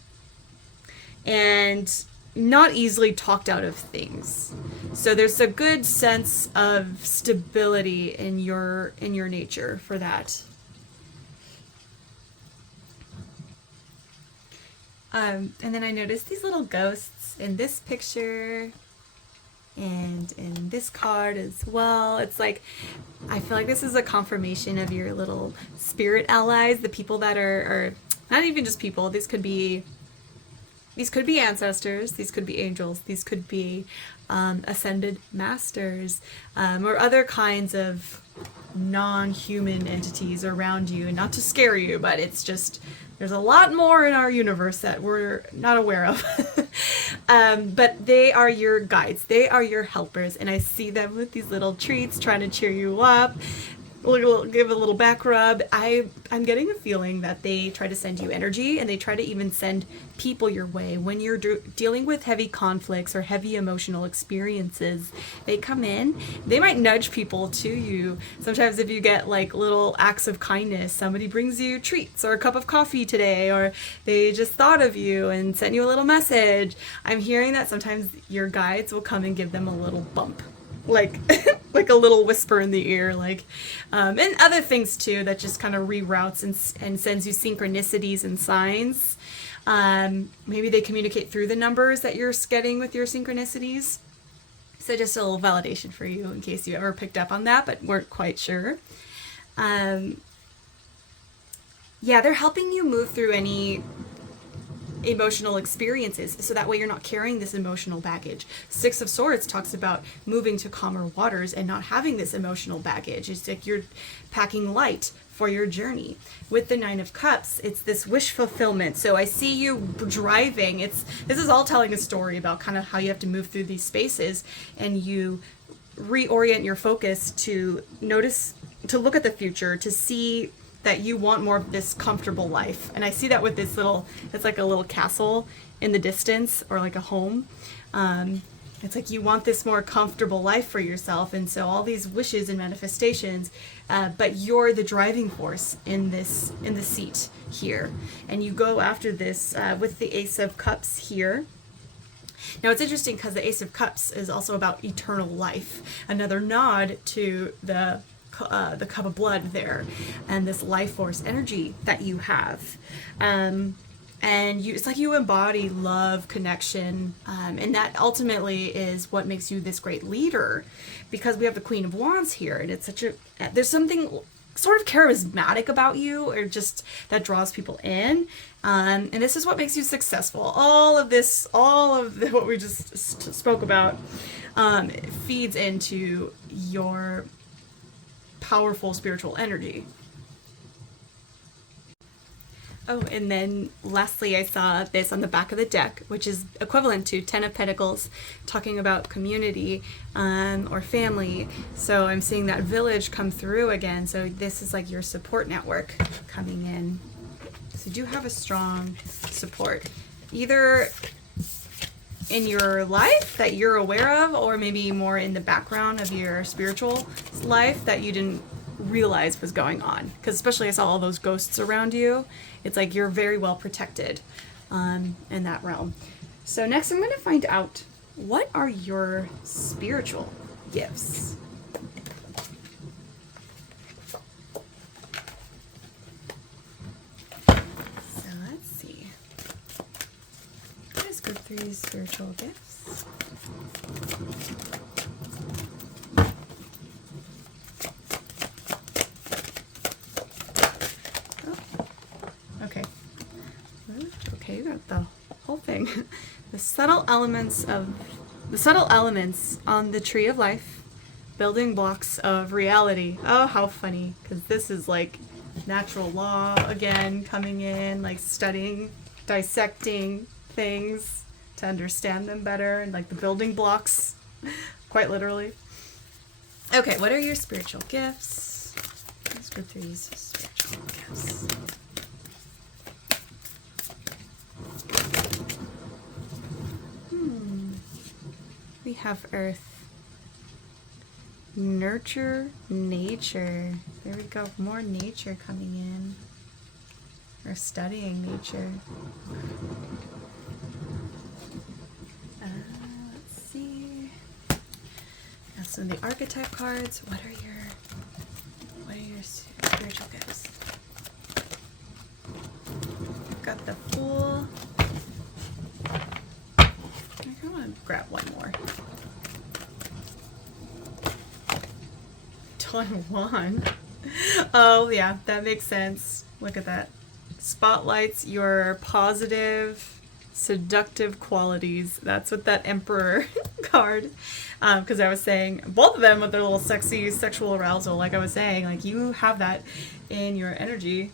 and not easily talked out of things. So there's a good sense of stability in your nature for that. And then I noticed these little ghosts in this picture and in this card as well. It's like, I feel like this is a confirmation of your little spirit allies, the people that are not even just people. These could be ancestors, these could be angels, these could be ascended masters, or other kinds of non-human entities around you. And not to scare you, but it's just, there's a lot more in our universe that we're not aware of. But they are your guides, they are your helpers, and I see them with these little treats trying to cheer you up. Give a little back rub. I'm getting a feeling that they try to send you energy, and they try to even send people your way when you're dealing with heavy conflicts or heavy emotional experiences. They come in, they might nudge people to you. Sometimes if you get like little acts of kindness, somebody brings you treats or a cup of coffee today, or they just thought of you and sent you a little message. I'm hearing that sometimes your guides will come and give them a little bump, like like a little whisper in the ear, like and other things too that just kind of reroutes and sends you synchronicities and signs. Maybe they communicate through the numbers that you're getting with your synchronicities. So just a little validation for you in case you ever picked up on that but weren't quite sure. Yeah, they're helping you move through any emotional experiences, so that way you're not carrying this emotional baggage. Six of Swords talks about moving to calmer waters and not having this emotional baggage. It's like you're packing light for your journey. With the Nine of Cups, it's this wish fulfillment. So I see you driving. This is all telling a story about kind of how you have to move through these spaces, and you reorient your focus to notice, to look at the future, to see that you want more of this comfortable life. And I see that with this little, it's like a little castle in the distance, or like a home. It's like you want this more comfortable life for yourself, and so all these wishes and manifestations, but you're the driving force in the seat here, and you go after this with the Ace of Cups here. Now it's interesting because the Ace of Cups is also about eternal life, another nod to the cup of blood there, and this life force energy that you have. And it's like you embody love, connection, and that ultimately is what makes you this great leader, because we have the Queen of Wands here, and it's there's something sort of charismatic about you, or just that draws people in, and this is what makes you successful. All of what we just spoke about feeds into your powerful spiritual energy. Oh, and then lastly, I saw this on the back of the deck, which is equivalent to Ten of Pentacles, talking about community or family. So I'm seeing that village come through again. So this is like your support network coming in. So you do have a strong support, either in your life that you're aware of, or maybe more in the background of your spiritual life that you didn't realize was going on. Because especially I saw all those ghosts around you. It's like you're very well protected in that realm. So next I'm going to find out, what are your spiritual gifts? So let's see. What is group 3's spiritual gifts? Okay, you got the whole thing. The subtle elements on the tree of life, building blocks of reality. Oh, how funny, because this is like natural law again coming in, like studying, dissecting things to understand them better, and like the building blocks, quite literally. Okay, what are your spiritual gifts? Let's go through these spiritual gifts. We have Earth. Nurture nature. There we go. More nature coming in. We're studying nature. Let's see. Now some of the archetype cards. What are your spiritual gifts? I've got the Fool. I want to grab one more. Taiwan. Oh yeah, that makes sense. Look at that. Spotlights your positive, seductive qualities. That's what that Emperor card. Because I was saying, both of them with their little sexy sexual arousal, like I was saying, like you have that in your energy.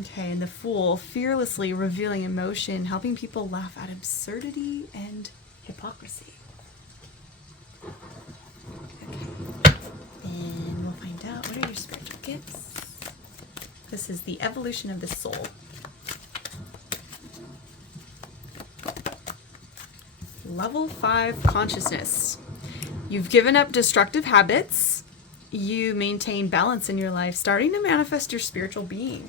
Okay, and the Fool, fearlessly revealing emotion, helping people laugh at absurdity and hypocrisy. Okay, and we'll find out, what are your spiritual gifts? This is the evolution of the soul. Level 5 consciousness. You've given up destructive habits. You maintain balance in your life, starting to manifest your spiritual being.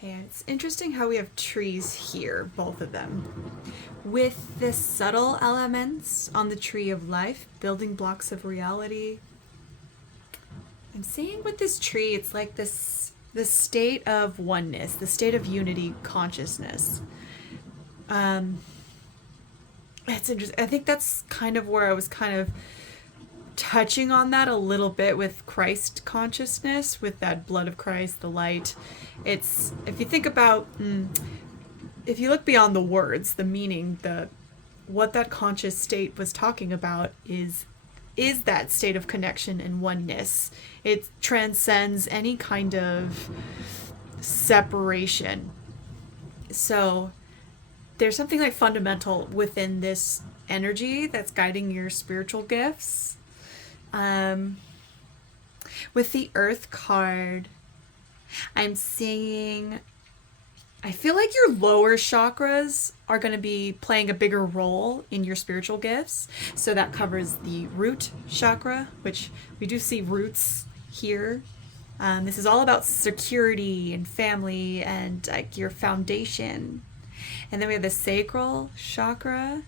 Okay, it's interesting how we have trees here, both of them. With the subtle elements on the tree of life, building blocks of reality. I'm seeing with this tree, it's like the state of oneness, the state of unity consciousness. It's interesting. I think that's kind of where I was kind of touching on that a little bit with Christ consciousness, with that blood of Christ, the light. It's, if you think about, if you look beyond the words, the meaning, what that conscious state was talking about is that state of connection and oneness. It transcends any kind of separation. So there's something like fundamental within this energy that's guiding your spiritual gifts. With the Earth card, I'm seeing, I feel like your lower chakras are going to be playing a bigger role in your spiritual gifts. So that covers the root chakra, which we do see roots here This is all about security and family and like your foundation. And then we have the sacral chakra,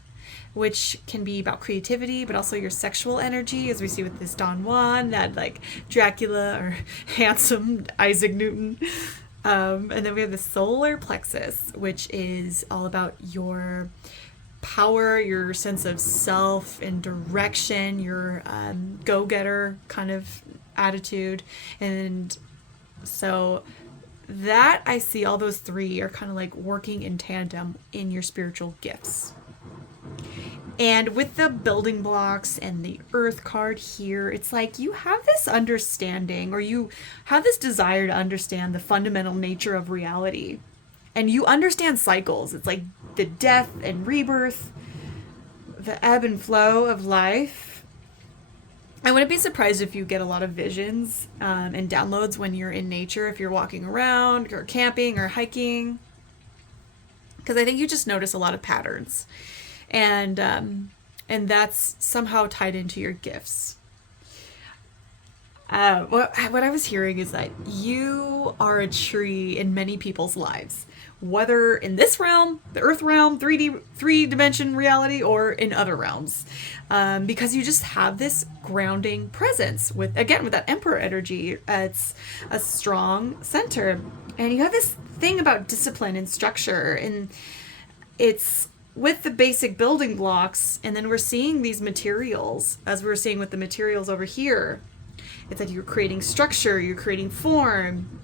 which can be about creativity, but also your sexual energy, as we see with this Don Juan, that like Dracula or handsome Isaac Newton. And then we have the solar plexus, which is all about your power, your sense of self and direction, your go-getter kind of attitude. And so that I see all those three are kind of like working in tandem in your spiritual gifts. And with the building blocks and the earth card here, it's like you have this understanding, or you have this desire to understand the fundamental nature of reality. And you understand cycles. It's like the death and rebirth, the ebb and flow of life. I wouldn't be surprised if you get a lot of visions and downloads when you're in nature, if you're walking around or camping or hiking. Because I think you just notice a lot of patterns. And that's somehow tied into your gifts. What I was hearing is that you are a tree in many people's lives, whether in this realm, the Earth realm, 3D reality, or in other realms, because you just have this grounding presence with that Emperor energy. It's a strong center, and you have this thing about discipline and structure, and it's with the basic building blocks, and then we're seeing these materials, as we're seeing with the materials over here. It's like you're creating structure, you're creating form.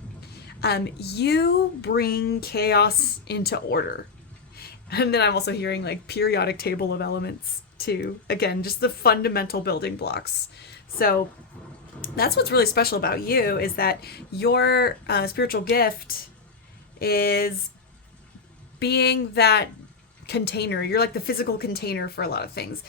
You bring chaos into order. And then I'm also hearing like periodic table of elements too. Again, just the fundamental building blocks. So that's what's really special about you, is that your spiritual gift is being that container. You're like the physical container for a lot of things.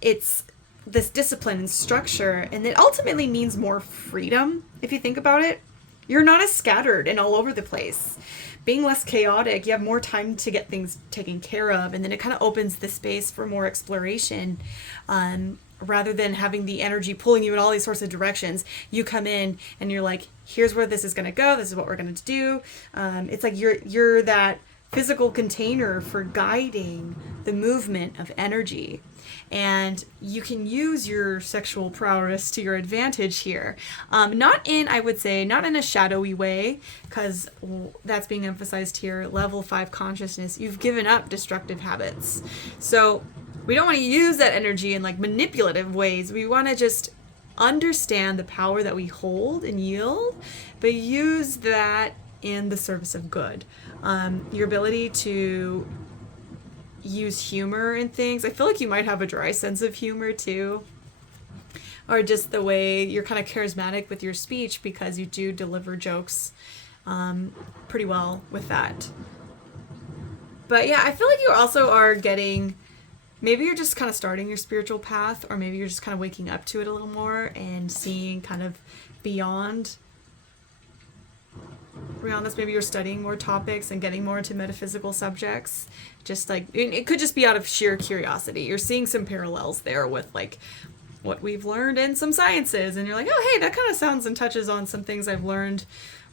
It's this discipline and structure, and it ultimately means more freedom. If you think about it, you're not as scattered and all over the place. Being less chaotic, you have more time to get things taken care of, and then it kind of opens the space for more exploration. Rather than having the energy pulling you in all these sorts of directions, you come in and you're like, here's where this is going to go, this is what we're going to do. It's like you're that physical container for guiding the movement of energy. And you can use your sexual prowess to your advantage here. Not in a shadowy way, because that's being emphasized here. Level 5 consciousness, you've given up destructive habits. So we don't want to use that energy in like manipulative ways. We want to just understand the power that we hold and yield, but use that in the service of good. Your ability to use humor in things. I feel like you might have a dry sense of humor too. Or just the way you're kind of charismatic with your speech, because you do deliver jokes pretty well with that. But yeah, I feel like you also are getting, maybe you're just kind of starting your spiritual path, or maybe you're just kind of waking up to it a little more and seeing kind of beyond this. Maybe you're studying more topics and getting more into metaphysical subjects. Just like, it could just be out of sheer curiosity. You're seeing some parallels there with like what we've learned in some sciences, and you're like, oh hey, that kind of sounds and touches on some things I've learned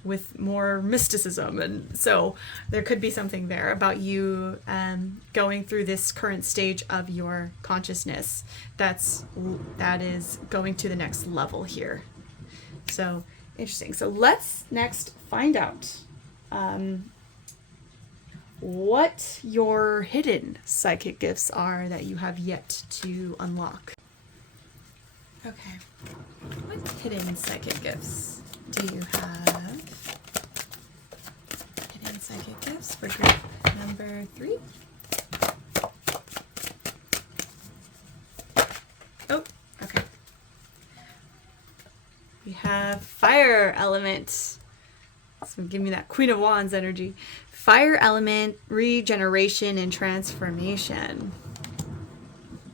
with more mysticism. And so there could be something there about you going through this current stage of your consciousness that is going to the next level here. So interesting. So let's next find out what your hidden psychic gifts are that you have yet to unlock. Okay. What hidden psychic gifts do you have? Hidden psychic gifts for group number 3. Oh, okay. We have fire element. So give me that Queen of Wands energy. Fire element, regeneration, and transformation.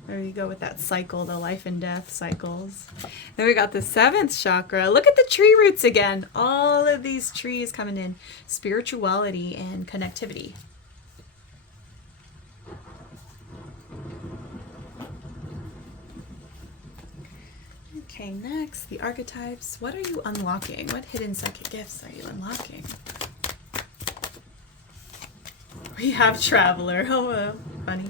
There you go with that cycle, the life and death cycles. Then we got the 7th chakra. Look at the tree roots again. All of these trees coming in. Spirituality and connectivity. Okay, next, the archetypes. What are you unlocking? What hidden psychic gifts are you unlocking? We have Traveler. Oh, funny.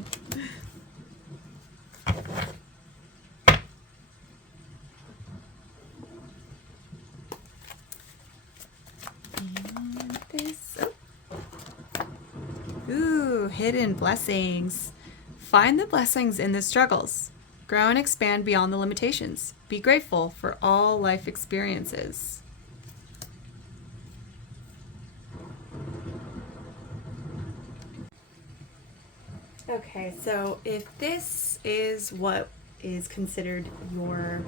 And this. Oh. Ooh, hidden blessings. Find the blessings in the struggles. Grow and expand beyond the limitations. Be grateful for all life experiences. Okay, so if this is what is considered your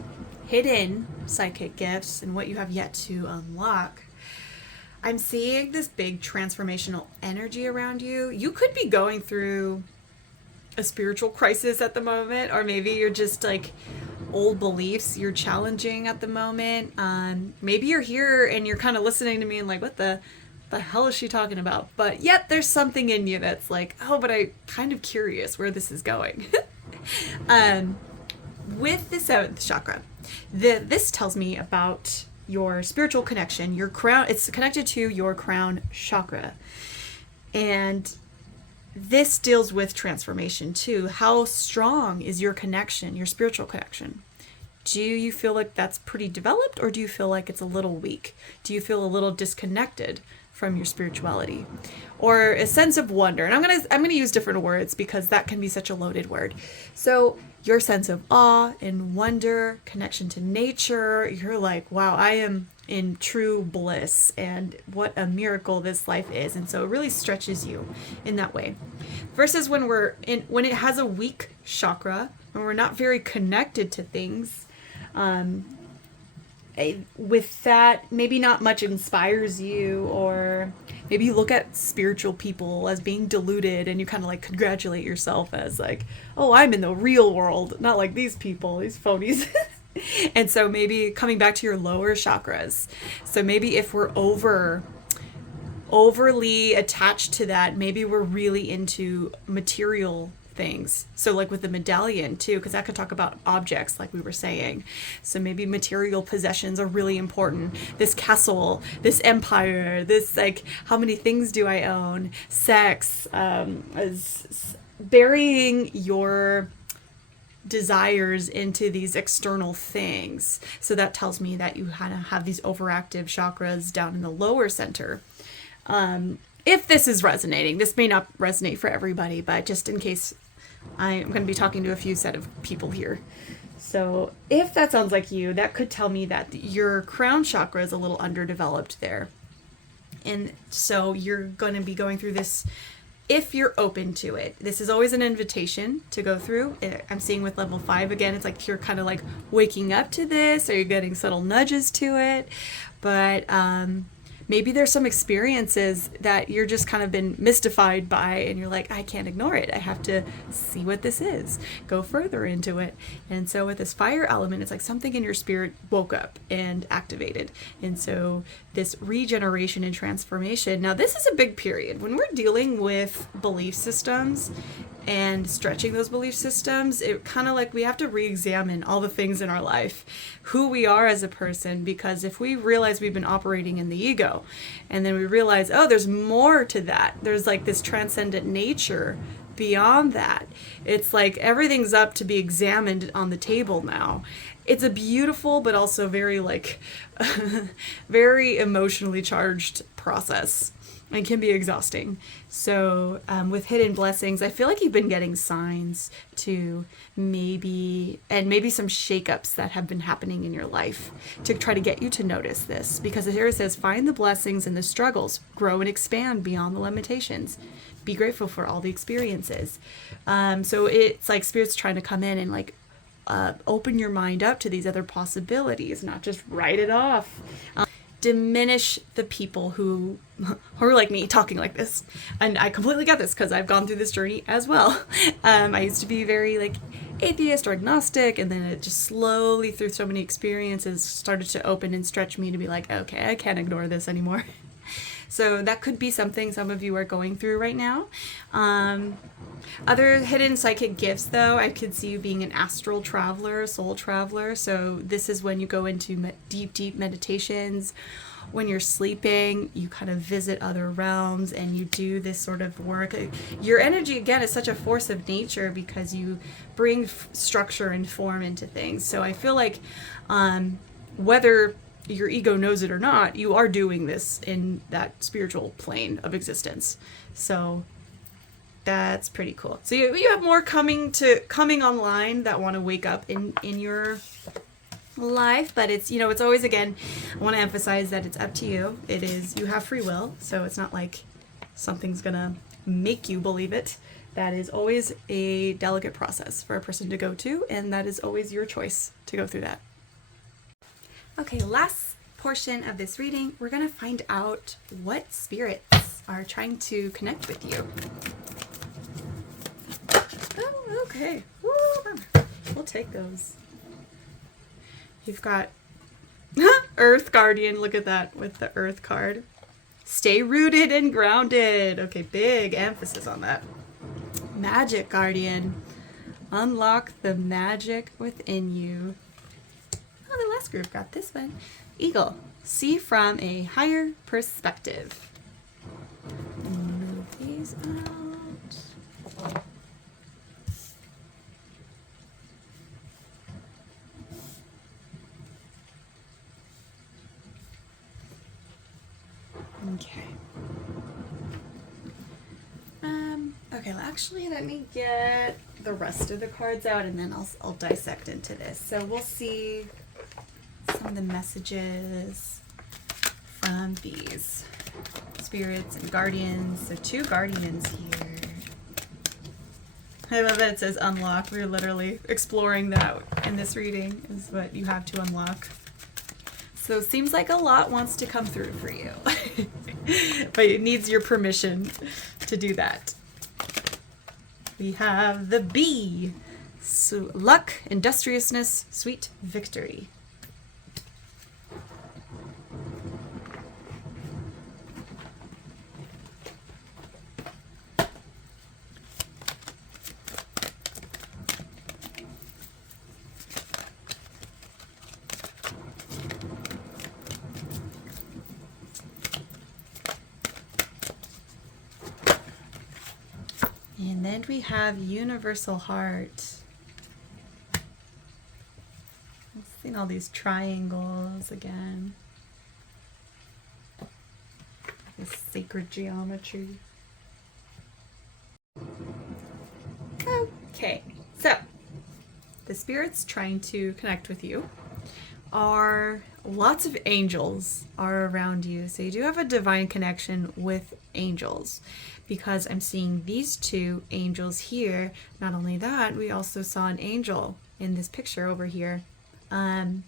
hidden psychic gifts and what you have yet to unlock, I'm seeing this big transformational energy around you. You could be going through a spiritual crisis at the moment, or maybe you're just like old beliefs you're challenging at the moment. Maybe you're here and you're kind of listening to me and like, what the hell is she talking about? But yet there's something in you that's like, oh, but I'm kind of curious where this is going. With the seventh chakra, this tells me about your spiritual connection, your crown. It's connected to your crown chakra. And this deals with transformation too. How strong is your connection, your spiritual connection? Do you feel like that's pretty developed, or do you feel like it's a little weak? Do you feel a little disconnected from your spirituality, or a sense of wonder? And I'm gonna use different words because that can be such a loaded word. So your sense of awe and wonder, connection to nature, you're like, wow, I am in true bliss, and what a miracle this life is. And so it really stretches you in that way. Versus when when it has a weak chakra, when we're not very connected to things, with that, maybe not much inspires you, or maybe you look at spiritual people as being deluded and you kind of like congratulate yourself as like, oh, I'm in the real world, not like these people, these phonies. And so maybe coming back to your lower chakras. So maybe if we're overly attached to that, maybe we're really into material things. So like with the medallion too, because that could talk about objects like we were saying. So maybe material possessions are really important. This castle, this empire, this like, how many things do I own? Sex, is burying your desires into these external things. So that tells me that you kind of have these overactive chakras down in the lower center. If this is resonating, this may not resonate for everybody, but just in case, I'm going to be talking to a few set of people here. So if that sounds like you, that could tell me that your crown chakra is a little underdeveloped there. And so you're going to be going through this if you're open to it. This is always an invitation to go through. I'm seeing with level 5 again, it's like you're kind of like waking up to this, or you're getting subtle nudges to it. But maybe there's some experiences that you're just kind of been mystified by, and you're like, I can't ignore it. I have to see what this is, go further into it. And so with this fire element, it's like something in your spirit woke up and activated. And so this regeneration and transformation. Now, this is a big period. When we're dealing with belief systems and stretching those belief systems, it kind of like we have to re-examine all the things in our life, who we are as a person, because if we realize we've been operating in the ego, and then we realize, oh, there's more to that, there's like this transcendent nature beyond that, it's like everything's up to be examined on the table now. It's a beautiful but also very like very emotionally charged process, and can be exhausting. So with hidden blessings, I feel like you've been getting signs to maybe some shakeups that have been happening in your life to try to get you to notice this. Because here it says, find the blessings in the struggles, grow and expand beyond the limitations. Be grateful for all the experiences. So it's like Spirit's trying to come in and like open your mind up to these other possibilities, not just write it off. Diminish the people who are like me talking like this, and I completely get this because I've gone through this journey as well. I used to be very like atheist or agnostic, and then it just slowly through so many experiences started to open and stretch me to be like, okay, I can't ignore this anymore. So that could be something some of you are going through right now. Other hidden psychic gifts, though, I could see you being an astral traveler, soul traveler. So this is when you go into deep meditations. When you're sleeping, you kind of visit other realms and you do this sort of work. Your energy, again, is such a force of nature because you bring structure and form into things. So I feel like whether your ego knows it or not, you are doing this in that spiritual plane of existence. So that's pretty cool. So you have more coming online that want to wake up in your life, but it's, it's always, again, I want to emphasize that it's up to you. It is, you have free will, so it's not like something's gonna make you believe it. That is always a delicate process for a person to go to, and that is always your choice to go through that. Okay, last portion of this reading, we're gonna find out what spirits are trying to connect with you. Oh, okay. Woo, we'll take those. You've got Earth Guardian. Look at that with the Earth card. Stay rooted and grounded. Okay, big emphasis on that. Magic Guardian. Unlock the magic within you. Oh, the last group got this one. Eagle. See from a higher perspective. Move these out. Okay. Okay, well, actually, let me get the rest of the cards out and then I'll dissect into this. So we'll see some of the messages from these spirits and guardians. So 2 guardians here. I love that it says unlock. We're literally exploring that in this reading, is what you have to unlock. So it seems like a lot wants to come through for you. But it needs your permission to do that. We have the Bee. So luck, industriousness, sweet victory. And then we have Universal Heart. I've seen all these triangles again. This sacred geometry. Okay, so the spirits trying to connect with you are lots of angels are around you. So you do have a divine connection with angels, because I'm seeing these 2 angels here. Not only that, we also saw an angel in this picture over here. And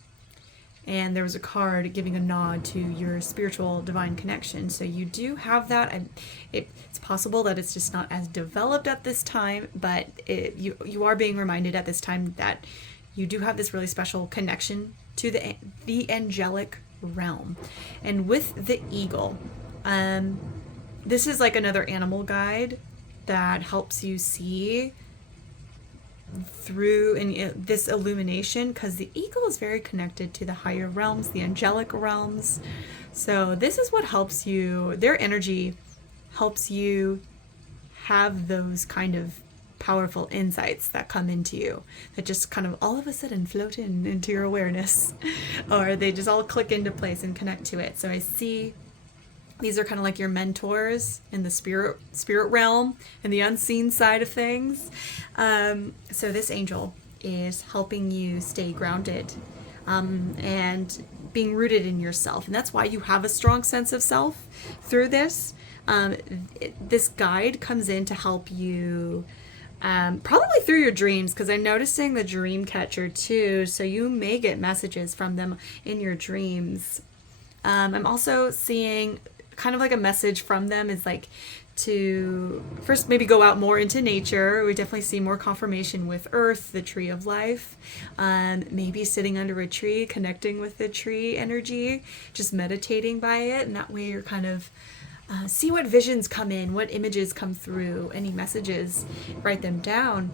there was a card giving a nod to your spiritual divine connection. So you do have that. And it's possible that it's just not as developed at this time, but you are being reminded at this time that you do have this really special connection to the angelic realm. And with the eagle, this is like another animal guide that helps you see through this illumination, because the eagle is very connected to the higher realms, the angelic realms. So this is what helps you, their energy helps you have those kind of powerful insights that come into you, that just kind of all of a sudden float into your awareness, or they just all click into place and connect to it. So I see these are kind of like your mentors in the spirit realm and the unseen side of things. So this angel is helping you stay grounded and being rooted in yourself. And that's why you have a strong sense of self through this. This guide comes in to help you probably through your dreams, because I'm noticing the dream catcher too. So you may get messages from them in your dreams. I'm also seeing kind of like a message from them is like to first maybe go out more into nature. We definitely see more confirmation with earth, the tree of life, maybe sitting under a tree, connecting with the tree energy, just meditating by it. And that way you're kind of See what visions come in, what images come through, any messages, write them down.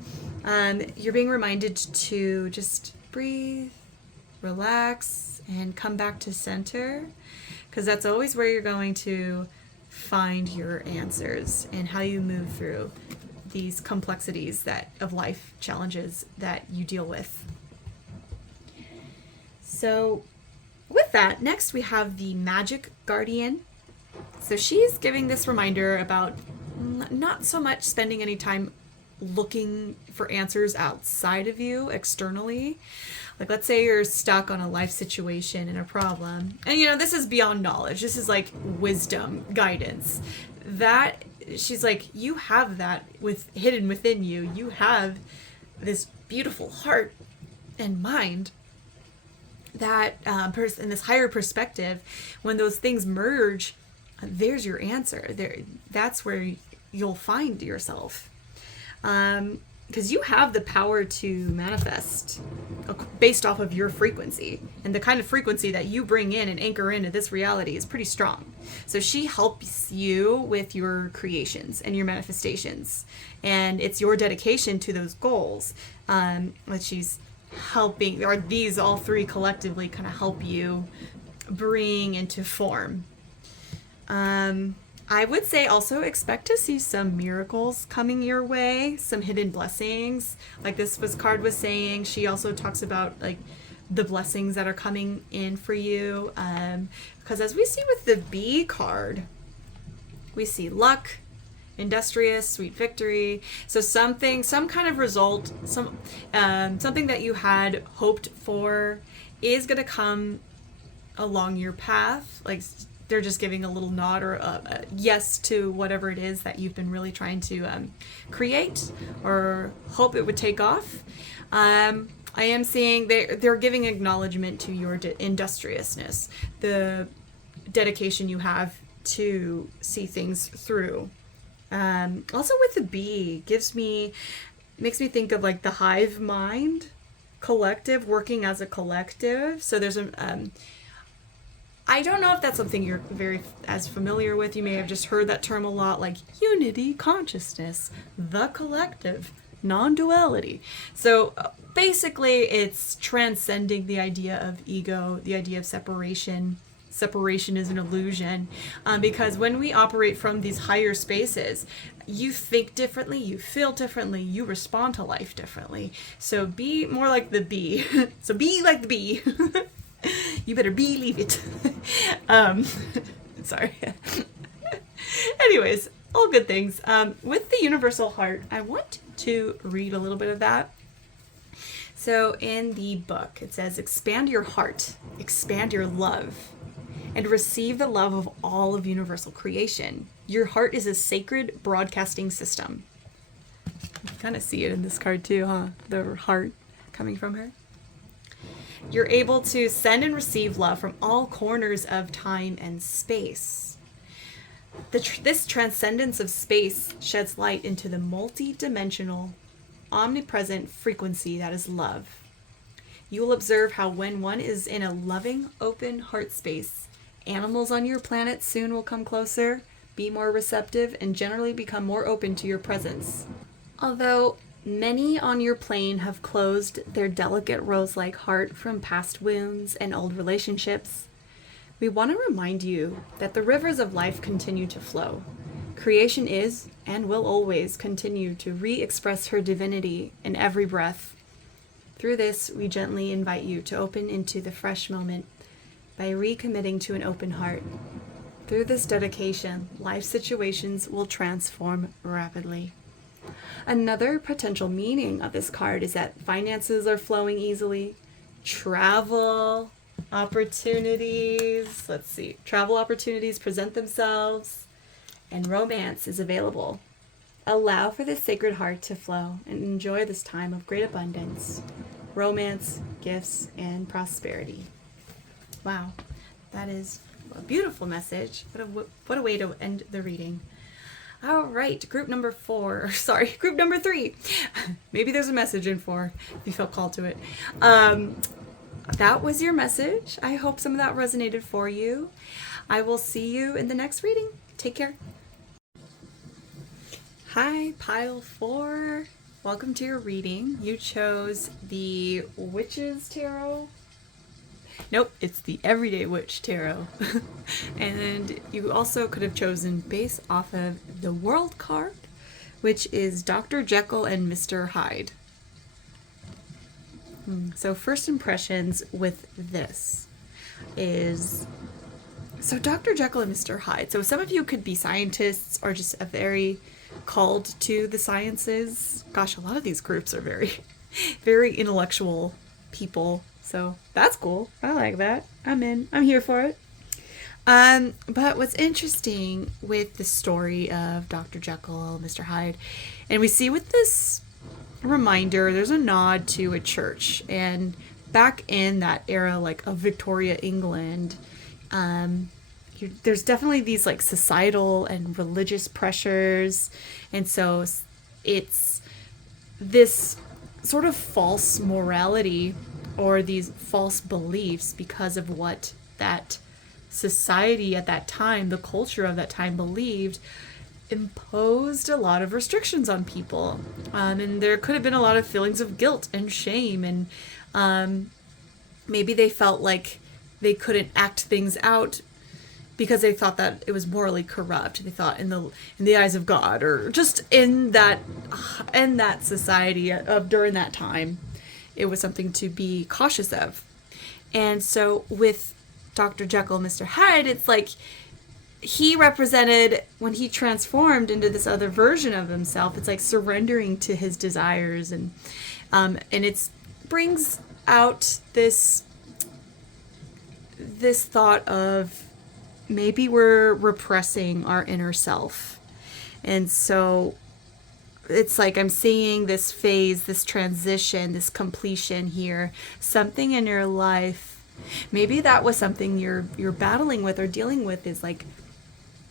You're being reminded to just breathe, relax, and come back to center, because that's always where you're going to find your answers and how you move through these complexities that of life challenges that you deal with. So with that, next we have the Magic Guardian. So she's giving this reminder about not so much spending any time looking for answers outside of you, externally. Like, let's say you're stuck on a life situation and a problem. And, this is beyond knowledge. This is like wisdom, guidance. That, she's like, you have that hidden within you. You have this beautiful heart and mind that in this higher perspective, when those things merge, there's your answer. That's where you'll find yourself. Because you have the power to manifest based off of your frequency. And the kind of frequency that you bring in and anchor into this reality is pretty strong. So she helps you with your creations and your manifestations. And it's your dedication to those goals that she's helping, or these all three collectively kind of help you bring into form. I would say also expect to see some miracles coming your way, some hidden blessings. Like this card was saying, she also talks about like the blessings that are coming in for you. Because as we see with the B card, we see luck, industrious, sweet victory. So some kind of result, something that you had hoped for is going to come along your path. Like they're just giving a little nod or a yes to whatever it is that you've been really trying to create or hope it would take off. I am seeing they're giving acknowledgement to your industriousness, the dedication you have to see things through. Also with the B, makes me think of like the hive mind collective, working as a collective. So there's I don't know if that's something you're very as familiar with. You may have just heard that term a lot, like unity, consciousness, the collective, non-duality. So basically it's transcending the idea of ego, the idea of separation. Separation is an illusion, because when we operate from these higher spaces, you think differently, you feel differently, you respond to life differently. So be more like the bee. So be like the bee. You better believe it. Sorry. Anyways, all good things. With the universal heart, I want to read a little bit of that. So in the book, it says, expand your heart, expand your love, and receive the love of all of universal creation. Your heart is a sacred broadcasting system. You kind of see it in this card too, huh? The heart coming from her. You're able to send and receive love from all corners of time and space. This transcendence of space sheds light into the multi-dimensional, omnipresent frequency that is love. You will observe how when one is in a loving, open heart space, animals on your planet soon will come closer, be more receptive, and generally become more open to your presence. Although many on your plane have closed their delicate rose-like heart from past wounds and old relationships, we want to remind you that the rivers of life continue to flow. Creation is and will always continue to re-express her divinity in every breath. Through this, we gently invite you to open into the fresh moment by recommitting to an open heart. Through this dedication, life situations will transform rapidly. Another potential meaning of this card is that finances are flowing easily, travel opportunities present themselves, and romance is available. Allow for this sacred heart to flow and enjoy this time of great abundance, romance, gifts, and prosperity. Wow, that is a beautiful message. What a way to end the reading. All right, group number 3. Maybe there's a message in 4 if you felt called to it. That was your message. I hope some of that resonated for you. I will see you in the next reading. Take care. Hi, pile 4. Welcome to your reading. You chose the Witch's Tarot. Nope, it's the Everyday Witch Tarot. And you also could have chosen based off of the World card, which is Dr. Jekyll and Mr. Hyde. So first impressions with this is, so Dr. Jekyll and Mr. Hyde. So some of you could be scientists or just a very called to the sciences. Gosh, a lot of these groups are very, very intellectual people. So that's cool. I like that. I'm in. I'm here for it. But what's interesting with the story of Dr. Jekyll, Mr. Hyde, and we see with this reminder, there's a nod to a church. And back in that era, like of Victoria, England, there's definitely these like societal and religious pressures. And so it's this sort of false morality or these false beliefs because of what that society at that time, the culture of that time believed, imposed a lot of restrictions on people. And there could have been a lot of feelings of guilt and shame. And maybe they felt like they couldn't act things out because they thought that it was morally corrupt. They thought in the eyes of God, or just in that society of during that time, it was something to be cautious of. And so with Dr. Jekyll, Mr. Hyde, it's like he represented, when he transformed into this other version of himself, it's like surrendering to his desires, and it brings out this thought of maybe we're repressing our inner self. And so it's like I'm seeing this phase, this transition, this completion here. Something in your life, maybe that was something you're battling with or dealing with,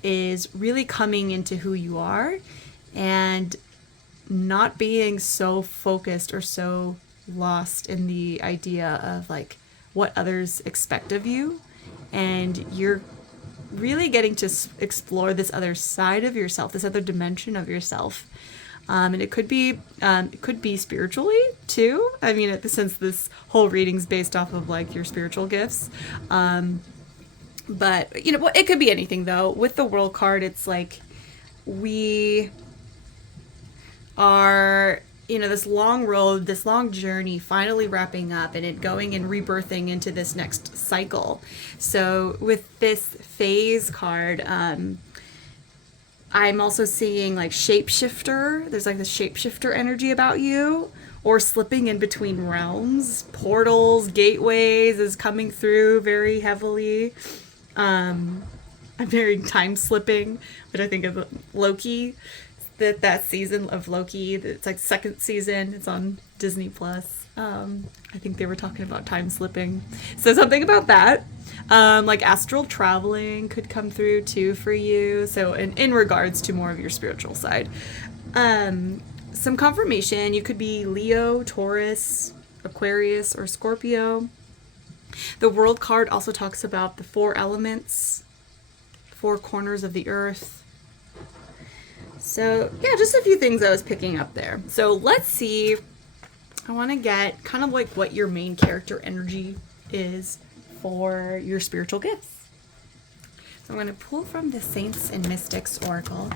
is really coming into who you are and not being so focused or so lost in the idea of like what others expect of you. And you're really getting to explore this other side of yourself, this other dimension of yourself. And it could be spiritually too. I mean, since this whole reading's based off of like your spiritual gifts. But it could be anything though. With the World card, it's like we are, this long road, this long journey finally wrapping up and it going and rebirthing into this next cycle. So with this phase card, I'm also seeing like shapeshifter. There's like the shapeshifter energy about you, or slipping in between realms. Portals, gateways is coming through very heavily. I'm hearing time slipping, which I think of Loki. That season of Loki, it's like second season. It's on Disney Plus. I think they were talking about time slipping. So something about that. Like astral traveling could come through too for you. So in regards to more of your spiritual side. Some confirmation, you could be Leo, Taurus, Aquarius, or Scorpio. The World card also talks about the 4 elements, 4 corners of the earth. So yeah, just a few things I was picking up there. So let's see. I want to get kind of like what your main character energy is for your spiritual gifts. So I'm going to pull from the Saints and Mystics Oracle.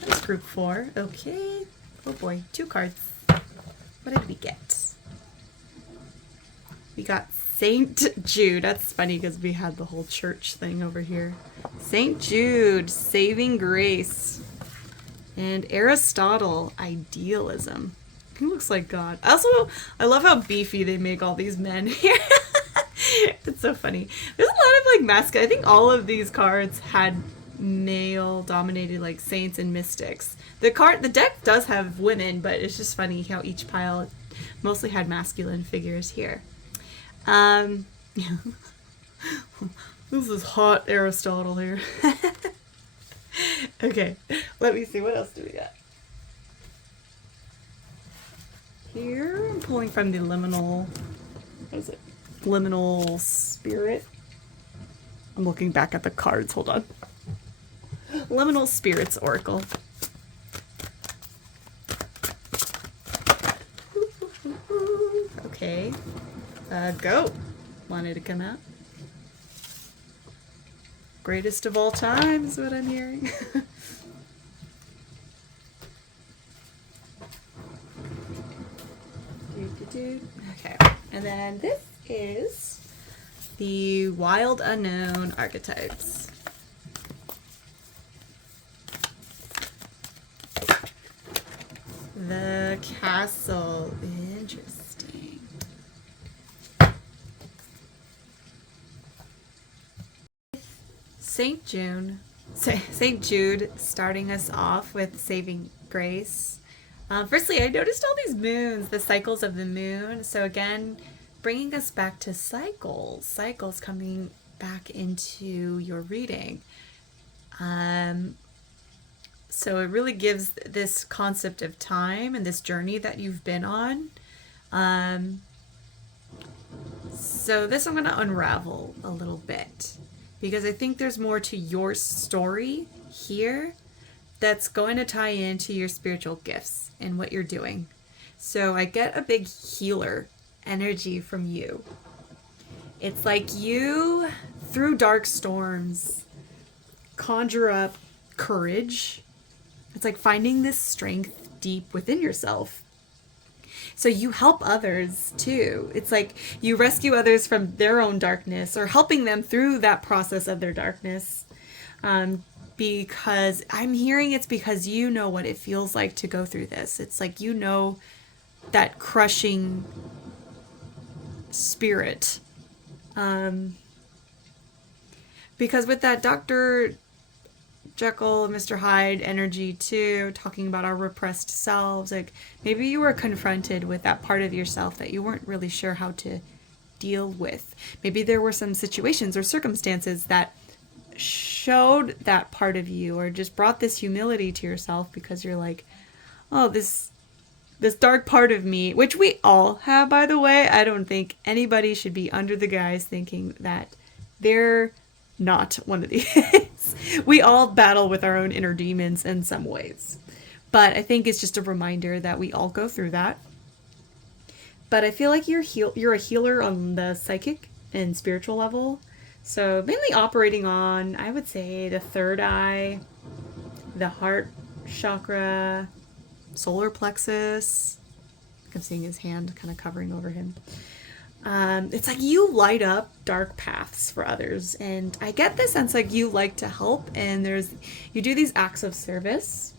That's group 4. Okay. Oh boy, 2 cards. What did we get? We got Saint Jude. That's funny because we had the whole church thing over here. Saint Jude, saving grace. And Aristotle, idealism. He looks like God. Also, I love how beefy they make all these men here. It's so funny. There's a lot of like masculine. I think all of these cards had male dominated like saints and mystics. The deck does have women, but it's just funny how each pile mostly had masculine figures here. This is hot Aristotle here. Okay, let me see. What else do we got? Here, I'm pulling from the Liminal. What is it? Liminal Spirit. I'm looking back at the cards. Hold on. Liminal Spirits Oracle. Okay. Goat wanted to come out. Greatest of all time is what I'm hearing. Okay. And then this is the Wild Unknown Archetypes. The Castle. Interesting. St. Jude starting us off with Saving Grace. Firstly, I noticed all these moons, the cycles of the moon. So again, bringing us back to cycles coming back into your reading. So it really gives this concept of time and this journey that you've been on. So this I'm going to unravel a little bit because I think there's more to your story here that's going to tie into your spiritual gifts and what you're doing. So I get a big healer energy from you. It's like you, through dark storms, conjure up courage. It's like finding this strength deep within yourself. So you help others too. It's like you rescue others from their own darkness or helping them through that process of their darkness. Because I'm hearing it's because you know what it feels like to go through this. It's like you know that crushing spirit. Because with that Dr. Jekyll, Mr. Hyde energy too, talking about our repressed selves, like maybe you were confronted with that part of yourself that you weren't really sure how to deal with. Maybe there were some situations or circumstances that showed that part of you or just brought this humility to yourself because you're like, oh, this dark part of me, which we all have, by the way. I don't think anybody should be under the guise thinking that they're not one of these. We all battle with our own inner demons in some ways. But I think it's just a reminder that we all go through that. But I feel like you're a healer on the psychic and spiritual level. So mainly operating on, I would say, the third eye, the heart chakra, solar plexus. I'm seeing his hand kind of covering over him. It's like you light up dark paths for others, and I get the sense like you like to help, and you do these acts of service.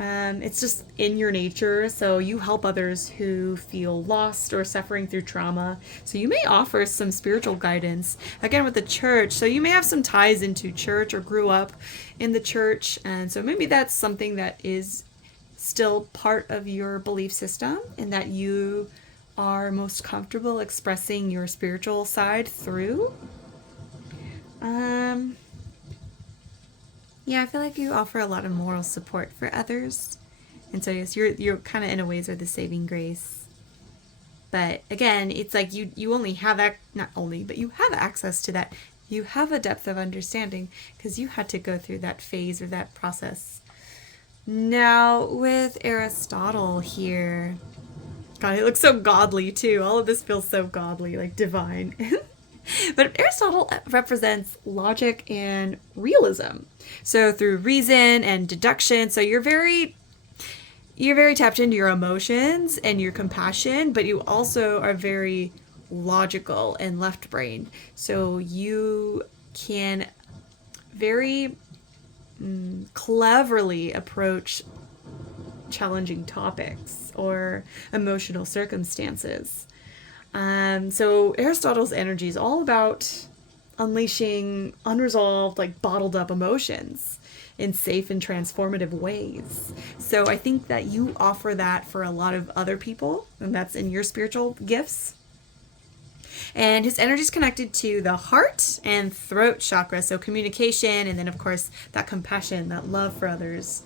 It's just in your nature, so you help others who feel lost or suffering through trauma. So you may offer some spiritual guidance, again with the church. So you may have some ties into church or grew up in the church, and so maybe that's something that is still part of your belief system, and that you are most comfortable expressing your spiritual side through. Yeah, I feel like you offer a lot of moral support for others, and so yes, you're kind of in a ways are the saving grace. But again, it's like you only have not only, but you have access to that. You have a depth of understanding because you had to go through that phase or that process. Now with Aristotle here. God, he looks so godly too. All of this feels so godly, like divine. But Aristotle represents logic and realism. So through reason and deduction, so you're very tapped into your emotions and your compassion, but you also are very logical and left-brained. So you can very cleverly approach challenging topics or emotional circumstances. So Aristotle's energy is all about unleashing unresolved, like bottled up emotions in safe and transformative ways. So I think that you offer that for a lot of other people, and that's in your spiritual gifts. And his energy is connected to the heart and throat chakra, so communication, and then of course that compassion, that love for others.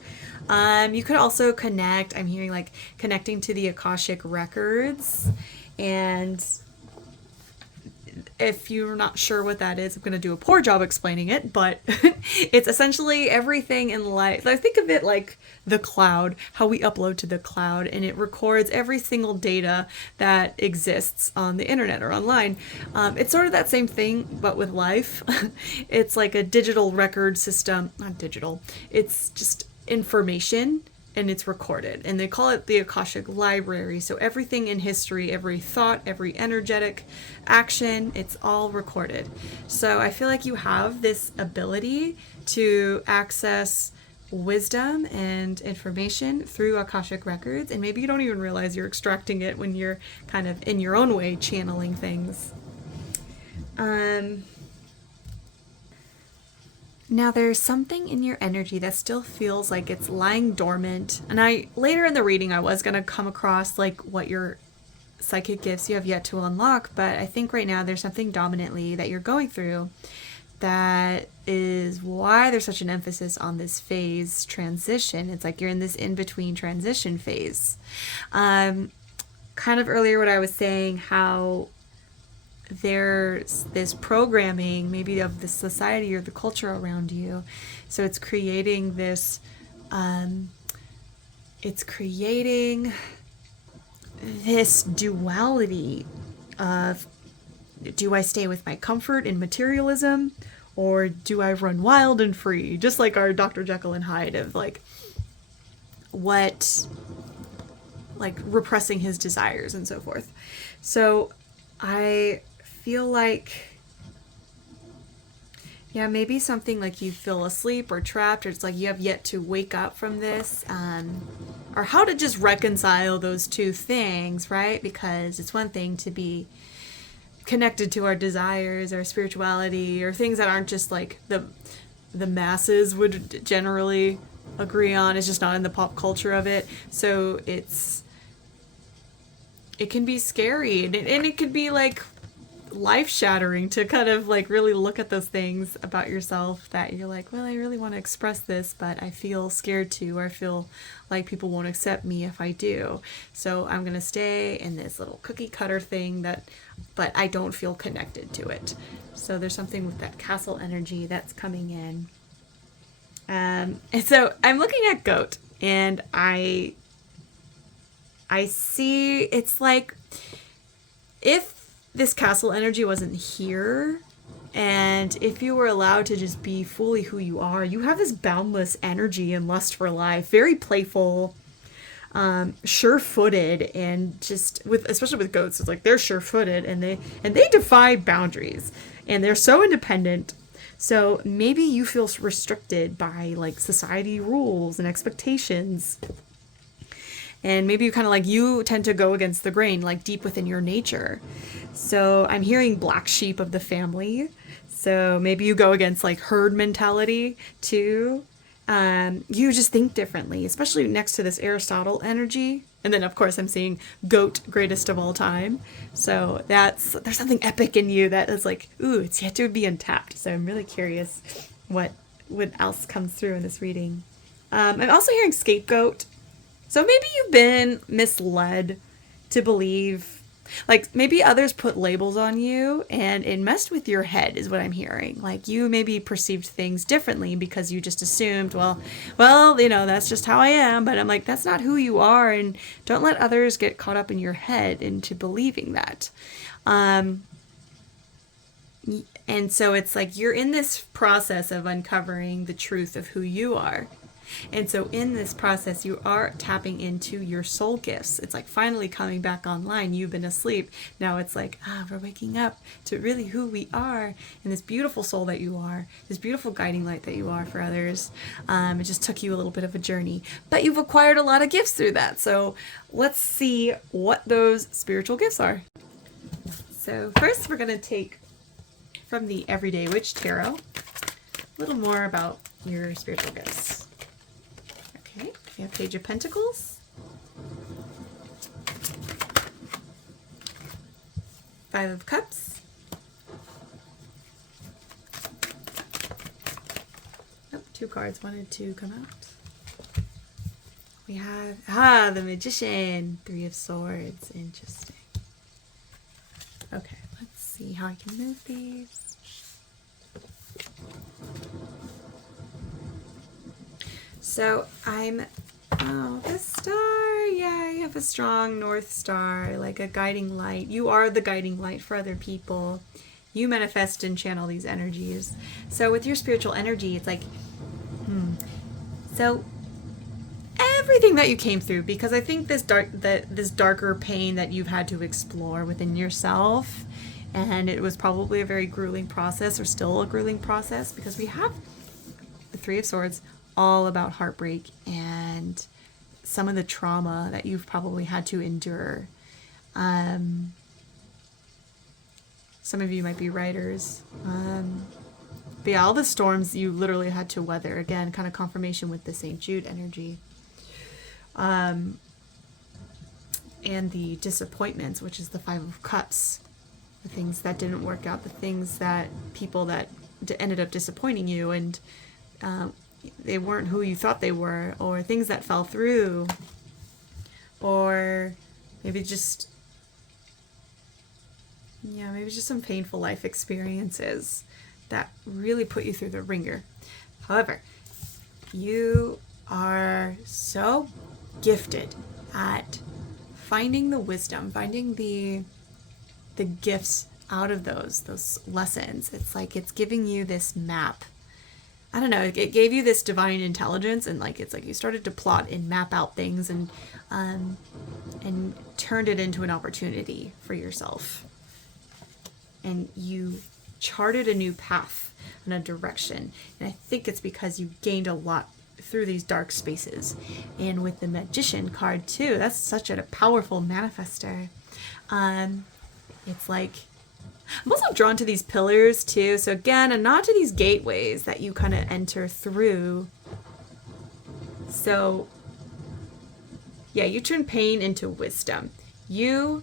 You could also connect, I'm hearing like connecting to the Akashic records, and if you're not sure what that is, I'm going to do a poor job explaining it, but it's essentially everything in life. I think of it like the cloud, how we upload to the cloud, and it records every single data that exists on the internet or online. It's sort of that same thing, but with life. It's like a digital record system, not digital, it's just information, and it's recorded, and they call it the Akashic Library. So everything in history, every thought, every energetic action, it's all recorded. So I feel like you have this ability to access wisdom and information through Akashic records, and maybe you don't even realize you're extracting it when you're kind of in your own way channeling things. Now there's something in your energy that still feels like it's lying dormant. And later in the reading I was going to come across like what your psychic gifts you have yet to unlock, but I think right now there's something dominantly that you're going through that is why there's such an emphasis on this phase transition. It's like you're in this in-between transition phase. Kind of earlier what I was saying, how there's this programming maybe of the society or the culture around you, so it's creating this duality of, do I stay with my comfort and materialism, or do I run wild and free, just like our Dr. Jekyll and Hyde of like what, like repressing his desires and so forth. So I feel like, yeah, maybe something like you feel asleep or trapped, or it's like you have yet to wake up from this, or how to just reconcile those two things, right? Because it's one thing to be connected to our desires, our spirituality, or things that aren't just like the masses would generally agree on. It's just not in the pop culture of it. So it can be scary, and it could be like life-shattering to kind of like really look at those things about yourself that you're like, well, I really want to express this, but I feel scared to, or I feel like people won't accept me if I do. So I'm going to stay in this little cookie cutter thing but I don't feel connected to it. So there's something with that castle energy that's coming in. And so I'm looking at goat, and I see it's like if this castle energy wasn't here, and if you were allowed to just be fully who you are, you have this boundless energy and lust for life, very playful, sure-footed, and just especially with goats, it's like they're sure-footed, and they defy boundaries, and they're so independent. So maybe you feel restricted by like society rules and expectations. And maybe you tend to go against the grain, like deep within your nature. So I'm hearing black sheep of the family. So maybe you go against like herd mentality too. You just think differently, especially next to this Aristotle energy. And then of course I'm seeing goat, greatest of all time. So there's something epic in you that is like, ooh, it's yet to be untapped. So I'm really curious what else comes through in this reading. I'm also hearing scapegoat. So maybe you've been misled to believe, like maybe others put labels on you and it messed with your head is what I'm hearing. Like you maybe perceived things differently because you just assumed, well, that's just how I am. But I'm like, that's not who you are. And don't let others get caught up in your head into believing that. And so it's like you're in this process of uncovering the truth of who you are. And so in this process, you are tapping into your soul gifts. It's like finally coming back online. You've been asleep. Now it's like, we're waking up to really who we are and this beautiful soul that you are, this beautiful guiding light that you are for others. It just took you a little bit of a journey, but you've acquired a lot of gifts through that. So let's see what those spiritual gifts are. So first we're going to take from the Everyday Witch Tarot a little more about your spiritual gifts. Okay, we have Page of Pentacles, Five of Cups, two cards wanted to come out. We have, the Magician, Three of Swords, interesting. Okay, let's see how I can move these. So oh, the star. Yeah, you have a strong North Star, like a guiding light. You are the guiding light for other people. You manifest and channel these energies. So with your spiritual energy, it's like, so everything that you came through, because I think this darker pain that you've had to explore within yourself, and it was probably a very grueling process, or still a grueling process, because we have the Three of Swords all about heartbreak and some of the trauma that you've probably had to endure. Some of you might be writers. But yeah, all the storms you literally had to weather. Again, kind of confirmation with the St. Jude energy. And the disappointments, which is the Five of Cups. The things that didn't work out, the things that people that ended up disappointing you, and they weren't who you thought they were, or things that fell through, or maybe just some painful life experiences that really put you through the ringer. However, you are so gifted at finding the wisdom, finding the gifts out of those lessons. It's like it's giving you this map. I don't know, it gave you this divine intelligence, and like it's like you started to plot and map out things, and turned it into an opportunity for yourself. And you charted a new path and a direction. And I think it's because you gained a lot through these dark spaces. And with the Magician card too, that's such a powerful manifester. It's like, I'm also drawn to these pillars too. So again, a nod to these gateways that you kind of enter through. So yeah, you turn pain into wisdom. You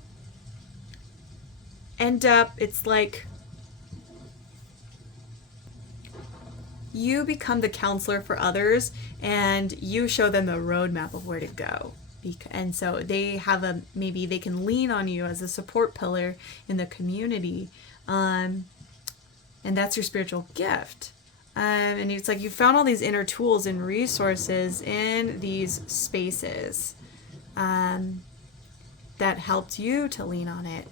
end up, it's like you become the counselor for others, and you show them the roadmap of where to go. And so they have maybe they can lean on you as a support pillar in the community. And that's your spiritual gift. And it's like you found all these inner tools and resources in these spaces that helped you to lean on it.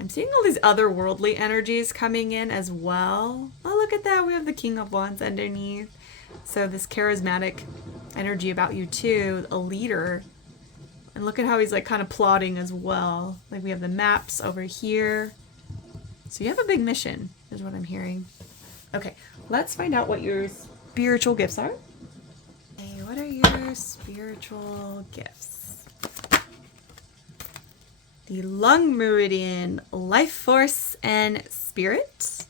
I'm seeing all these otherworldly energies coming in as well. Oh, look at that. We have the King of Wands underneath. So this charismatic energy about you too, a leader. And look at how he's like kind of plotting as well. Like we have the maps over here. So you have a big mission, is what I'm hearing. Okay, let's find out what your spiritual gifts are. Hey, what are your spiritual gifts? The Lung Meridian, Life Force and Spirit.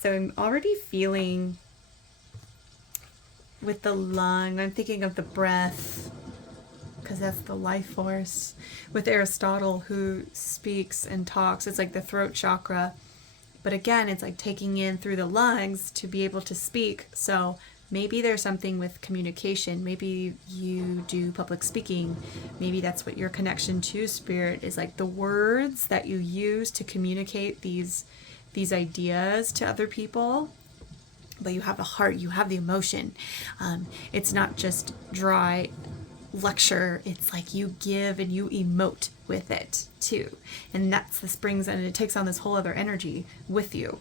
So I'm already feeling with the lung, I'm thinking of the breath, because that's the life force. With Aristotle, who speaks and talks, it's like the throat chakra. But again, it's like taking in through the lungs to be able to speak. So maybe there's something with communication. Maybe you do public speaking. Maybe that's what your connection to spirit is, like the words that you use to communicate these ideas to other people. But you have the heart, you have the emotion. It's not just dry lecture. It's like you give and you emote with it too. And that's this brings, and it takes on this whole other energy with you.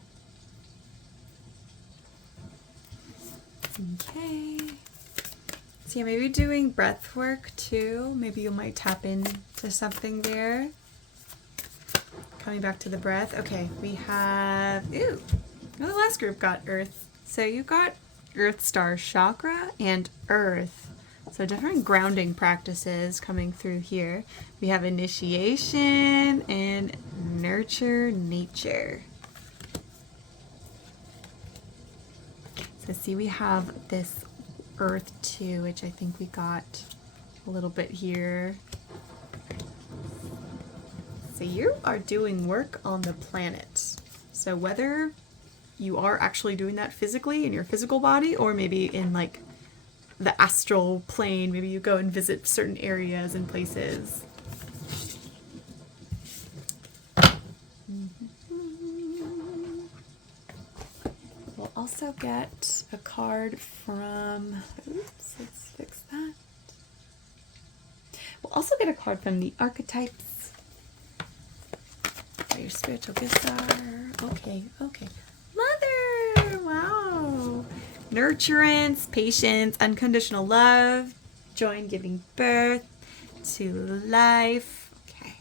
Okay. So yeah, maybe doing breath work too. Maybe you might tap into something there. Coming back to the breath. Okay, we have, the last group got Earth. So you got Earth Star Chakra and Earth. So different grounding practices coming through here. We have Initiation and Nurture Nature. So see, we have this Earth too, which I think we got a little bit here. So you are doing work on the planet. So whether you are actually doing that physically in your physical body, or maybe in like the astral plane. Maybe you go and visit certain areas and places. We'll also get a card from, oops, let's fix that. We'll also get a card from the Archetypes. What your spiritual gifts are. Okay. Mother! Wow. Nurturance, patience, unconditional love, joy in giving birth to life. Okay.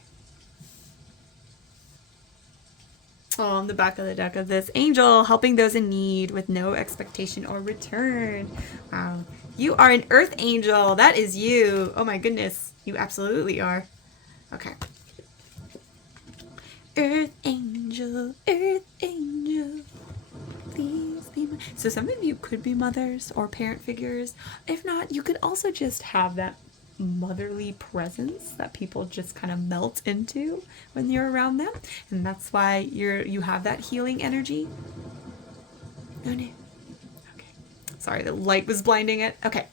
Oh, on the back of the deck of this, angel, helping those in need with no expectation or return. Wow. You are an earth angel. That is you. Oh my goodness. You absolutely are. Okay. Earth angel, please be my... So some of you could be mothers or parent figures. If not, you could also just have that motherly presence that people just kind of melt into when you're around them. And that's why you have that healing energy. Oh no. Okay. Sorry, the light was blinding it. Okay.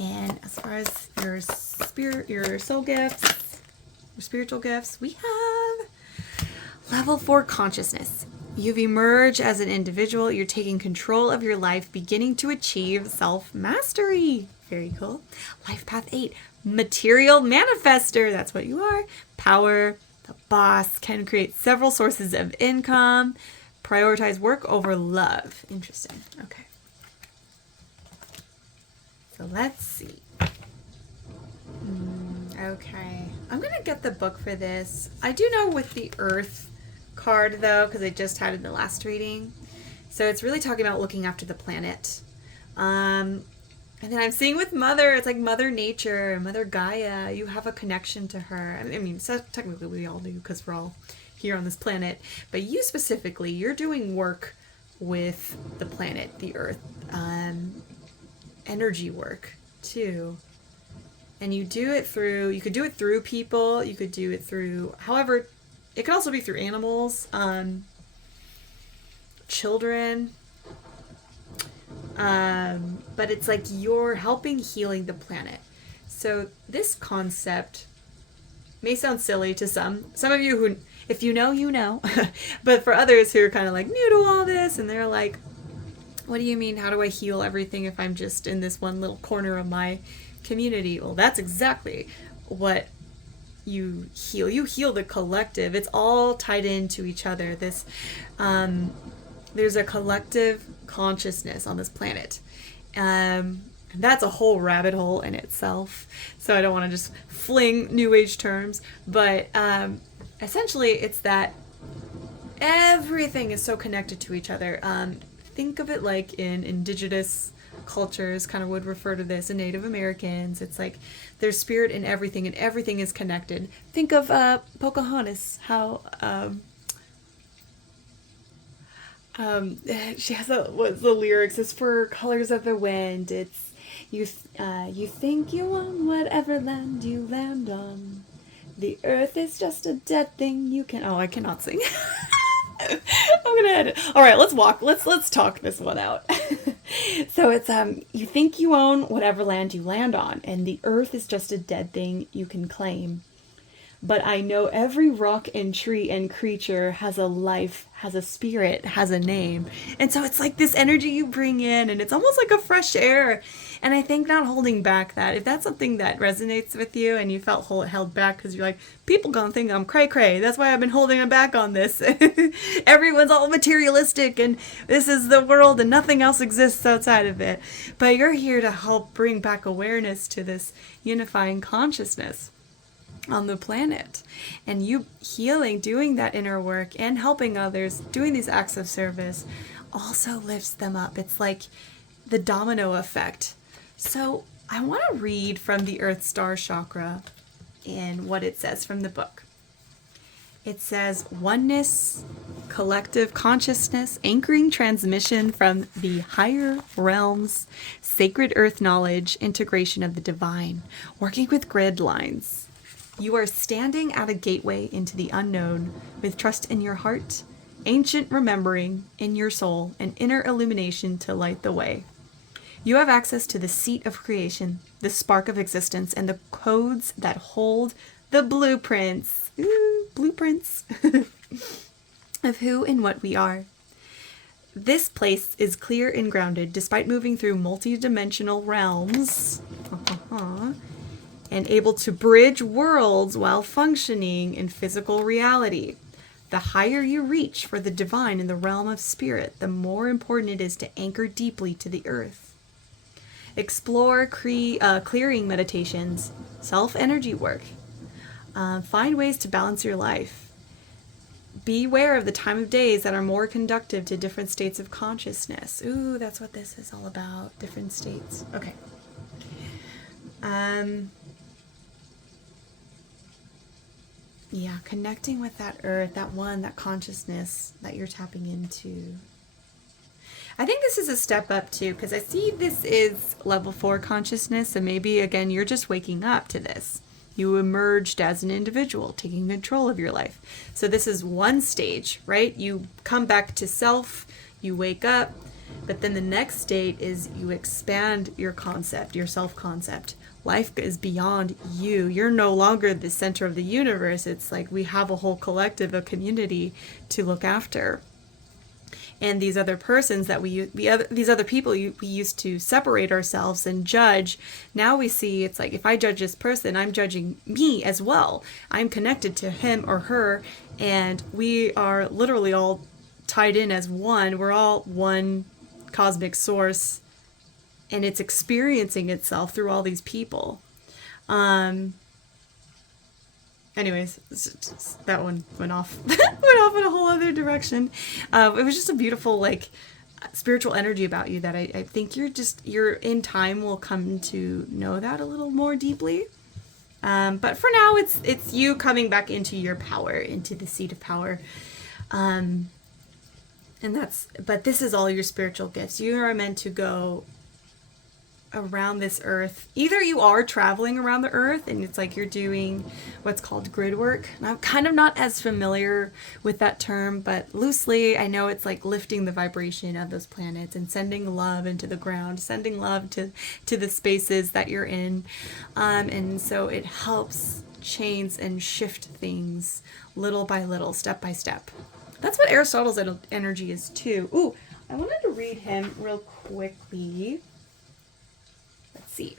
And as far as your spirit, your soul gifts, your spiritual gifts, we have level 4 consciousness. You've emerged as an individual. You're taking control of your life, beginning to achieve self-mastery. Very cool. Life path 8, material manifester. That's what you are. Power, the boss, can create several sources of income. Prioritize work over love. Interesting. Okay. So let's see. Okay. I'm going to get the book for this. I do know with the Earth card, though, because I just had it in the last reading. So it's really talking about looking after the planet. And then I'm seeing with Mother, it's like Mother Nature, Mother Gaia. You have a connection to her. I mean, so technically we all do because we're all here on this planet. But you specifically, you're doing work with the planet, the Earth. Energy work too, and you do it through, you could do it through people, you could do it through, however, it could also be through animals, children, but it's like you're helping healing the planet. So this concept may sound silly to some of you who, if you know, you know, but for others who are kind of like new to all this and they're like, what do you mean? How do I heal everything if I'm just in this one little corner of my community? Well, that's exactly what you heal. You heal the collective. It's all tied into each other. This, there's a collective consciousness on this planet. That's a whole rabbit hole in itself. So I don't want to just fling New Age terms, but essentially it's that everything is so connected to each other. Think of it like in indigenous cultures, kind of would refer to this, in Native Americans. It's like there's spirit in everything and everything is connected. Think of Pocahontas, how she has what's the lyrics? It's for colors of the wind. It's you think you own whatever land you land on. The earth is just a dead thing you can... Oh, I cannot sing. I'm gonna end it. All right, let's talk this one out. So it's you think you own whatever land you land on, and the earth is just a dead thing you can claim. But I know every rock and tree and creature has a life, has a spirit, has a name. And so it's like this energy you bring in, and it's almost like a fresh air. And I think not holding back that, if that's something that resonates with you and you felt held back because you're like, people gonna think I'm cray-cray. That's why I've been holding them back on this. Everyone's all materialistic and this is the world and nothing else exists outside of it. But you're here to help bring back awareness to this unifying consciousness on the planet. And you healing, doing that inner work and helping others, doing these acts of service also lifts them up. It's like the domino effect. So I want to read from the Earth Star Chakra and what it says from the book. It says, oneness, collective consciousness, anchoring transmission from the higher realms, sacred earth knowledge, integration of the divine, working with grid lines. You are standing at a gateway into the unknown with trust in your heart, ancient remembering in your soul, and inner illumination to light the way. You have access to the seat of creation, the spark of existence, and the codes that hold the blueprints. Ooh, blueprints of who and what we are. This place is clear and grounded despite moving through multi-dimensional realms and able to bridge worlds while functioning in physical reality. The higher you reach for the divine in the realm of spirit, the more important it is to anchor deeply to the earth. Explore clearing meditations, self-energy work. Find ways to balance your life. Be aware of the time of days that are more conducive to different states of consciousness. Ooh, that's what this is all about. Different states. Okay. Yeah, connecting with that earth, that consciousness that you're tapping into. I think this is a step up too, because I see this is level 4 consciousness, so maybe again you're just waking up to this. You emerged as an individual, taking control of your life. So this is one stage, right? You come back to self, you wake up, but then the next state is you expand your concept, your self-concept. Life is beyond you. You're no longer the center of the universe. It's like we have a whole collective, a community to look after. And these other persons that these other people we used to separate ourselves and judge, now we see it's like if I judge this person, I'm judging me as well. I'm connected to him or her, and we are literally all tied in as one. We're all one cosmic source, and it's experiencing itself through all these people. Anyways, that one went off in a whole other direction. It was just a beautiful, like, spiritual energy about you that I think you're in time will come to know that a little more deeply. But for now, it's you coming back into your power, into the seat of power. But this is all your spiritual gifts. You are meant to go around this earth. Either you are traveling around the earth and it's like you're doing what's called grid work. And I'm kind of not as familiar with that term, but loosely I know it's like lifting the vibration of those planets and sending love into the ground, sending love to the spaces that you're in. And so it helps change and shift things little by little, step by step. That's what Aristotle's energy is too. Ooh, I wanted to read him real quickly. Let's see.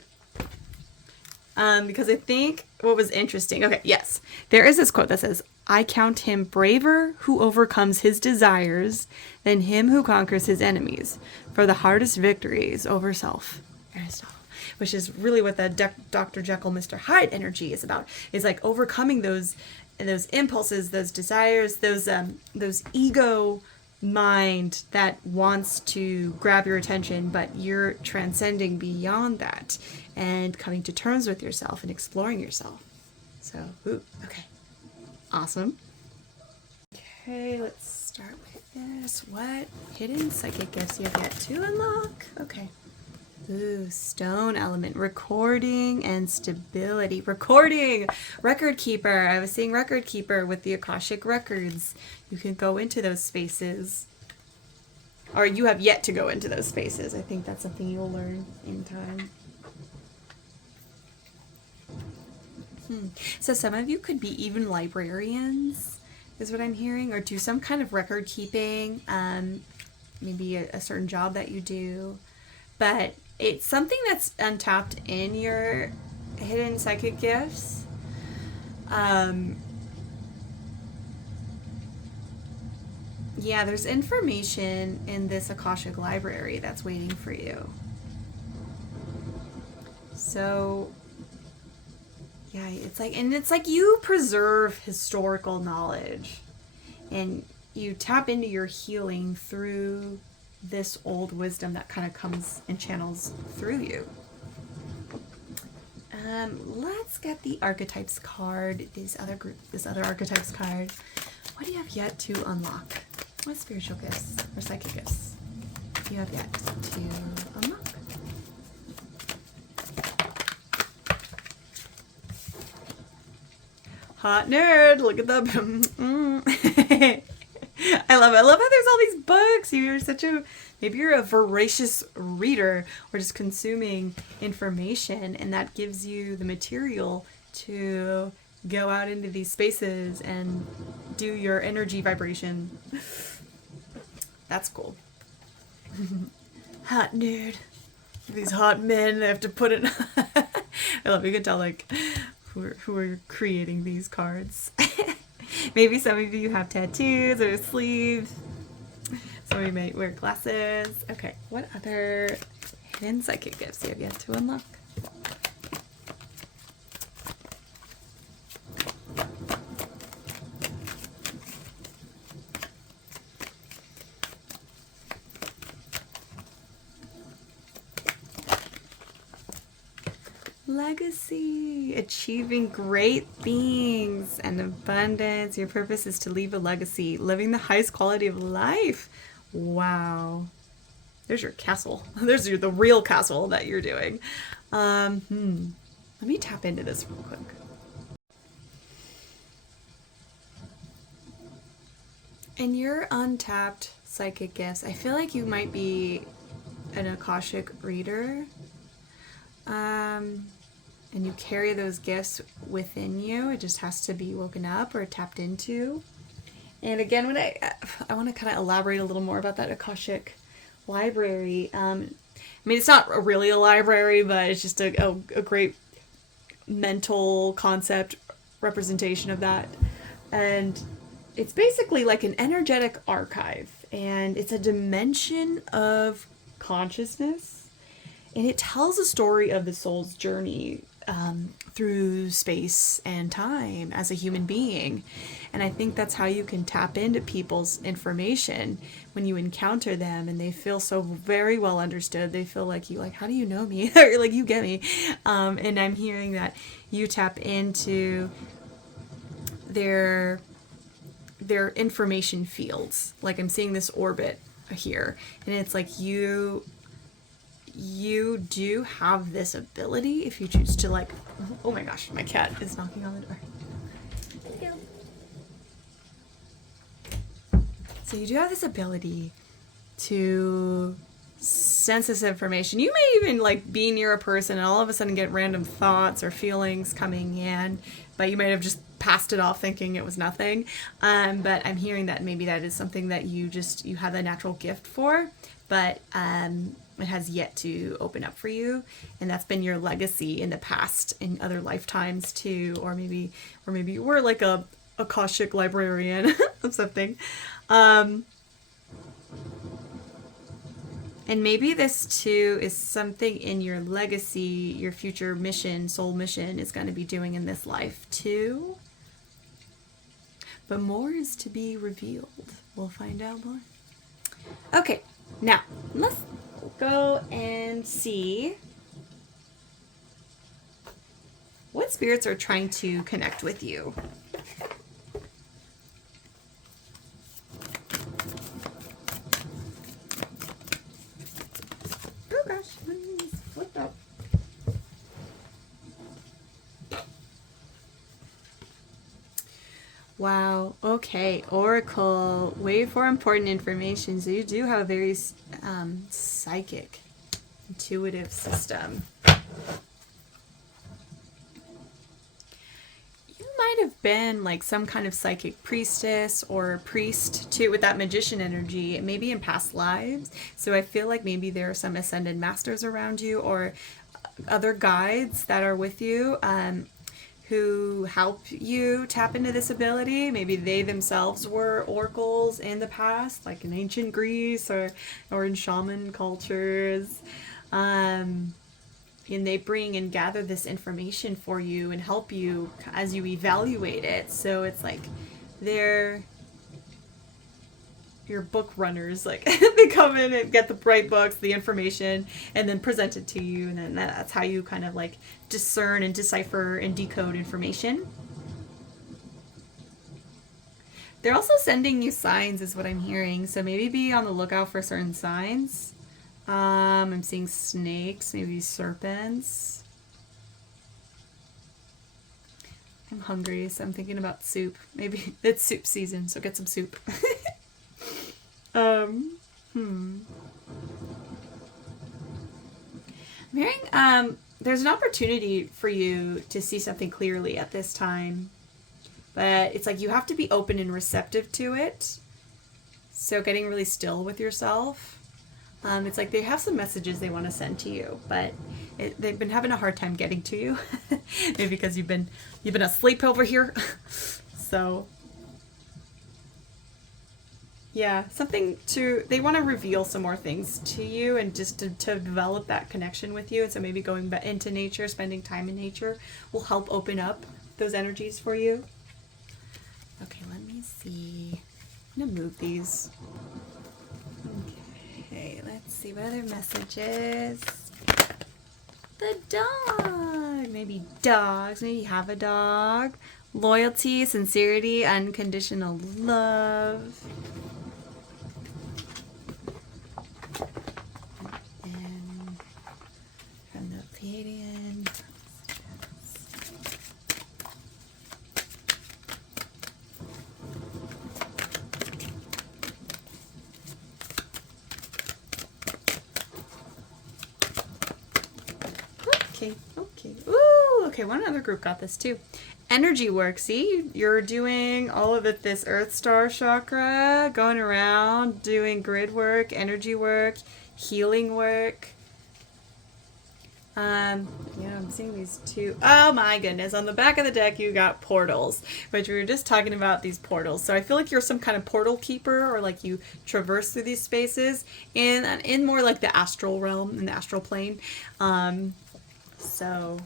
Because I think what was interesting. Okay, yes. There is this quote that says, I count him braver who overcomes his desires than him who conquers his enemies. For the hardest victory is over self. Aristotle. Which is really what that Dr. Jekyll, Mr. Hyde energy is about. Is like overcoming those impulses, those desires, those ego mind that wants to grab your attention, but you're transcending beyond that and coming to terms with yourself and exploring yourself. So, okay. Awesome. Okay, let's start with this. What hidden psychic gifts you have yet to unlock? Okay. Ooh, stone element, recording and stability. Recording, record keeper. I was seeing record keeper with the Akashic records. You can go into those spaces. Or you have yet to go into those spaces. I think that's something you'll learn in time. So some of you could be even librarians, is what I'm hearing, or do some kind of record keeping, maybe a certain job that you do. But it's something that's untapped in your hidden psychic gifts. Yeah, there's information in this Akashic library that's waiting for you. So, yeah, it's like you preserve historical knowledge and you tap into your healing through this old wisdom that kind of comes and channels through you. Let's get the Archetypes card, this other Archetypes card. What do you have yet to unlock? What spiritual gifts or psychic gifts do you have yet to unlock? Hot nerd, look at the I love how there's all these books. You're such a Maybe you're a voracious reader or just consuming information, and that gives you the material to go out into these spaces and do your energy vibration. That's cool. Hot nerd. These hot men, they have to put it. I love, you can tell like who are creating these cards. Maybe some of you have tattoos or sleeves. Some of you might wear glasses. Okay, what other hidden psychic gifts you have yet to unlock? Legacy, achieving great things and abundance. Your purpose is to leave a legacy, living the highest quality of life. Wow. There's your castle. There's the real castle that you're doing. Let me tap into this real quick. In your untapped psychic gifts, I feel like you might be an Akashic reader. And you carry those gifts within you. It just has to be woken up or tapped into. And again, when I want to kind of elaborate a little more about that Akashic library. I mean, it's not really a library, but it's just a great mental concept representation of that. And it's basically like an energetic archive, and it's a dimension of consciousness, and it tells a story of the soul's journey through space and time as a human being. And I think that's how you can tap into people's information when you encounter them and they feel so very well understood. They feel like you, like, how do you know me? Or like, you get me. And I'm hearing that you tap into their information fields. Like, I'm seeing this orbit here, and it's like you do have this ability if you choose to, like, oh my gosh, my cat is knocking on the door. So you do have this ability to sense this information. You may even like be near a person and all of a sudden get random thoughts or feelings coming in, but you might have just passed it off thinking it was nothing. But I'm hearing that maybe that is something that you have a natural gift for, but it has yet to open up for you, and that's been your legacy in the past, in other lifetimes too, or maybe you were like a Akashic librarian of something. And maybe this too is something in your legacy, your future mission, soul mission is going to be doing in this life too. But more is to be revealed. We'll find out more. Okay, now let's go and see what spirits are trying to connect with you. Oh gosh, what the? Wow, okay, Oracle, wait for important information. So you do have a very psychic, intuitive system. You might have been like some kind of psychic priestess or priest too, with that magician energy, maybe in past lives. So I feel like maybe there are some ascended masters around you or other guides that are with you, who help you tap into this ability. Maybe they themselves were oracles in the past, like in ancient Greece or in shaman cultures. And they bring and gather this information for you and help you as you evaluate it. So it's like they're your book runners. Like, they come in and get the right books, the information, and then present it to you, and then that's how you kind of like discern and decipher and decode information. They're also sending you signs is what I'm hearing, so maybe be on the lookout for certain signs. I'm seeing snakes, maybe serpents. I'm hungry, so I'm thinking about soup. Maybe it's soup season, so get some soup. there's an opportunity for you to see something clearly at this time, but it's like you have to be open and receptive to it. So getting really still with yourself. It's like they have some messages they want to send to you, but they've been having a hard time getting to you. Maybe because you've been asleep over here. So yeah, they want to reveal some more things to you and just to develop that connection with you. And so maybe going back into nature, spending time in nature will help open up those energies for you. Okay, let me see. I'm going to move these. Okay, let's see. What other messages? The dog. Maybe dogs. Maybe you have a dog. Loyalty, sincerity, unconditional love. And from the Pleiadian. Okay. Ooh, okay, one other group got this too. Energy work. See, you're doing all of it, this Earth Star chakra, going around doing grid work, energy work, healing work. Yeah, I'm seeing these two. Oh my goodness. On the back of the deck, you got portals, which we were just talking about, these portals. So I feel like you're some kind of portal keeper, or like you traverse through these spaces in more like the astral realm, in the astral plane. So,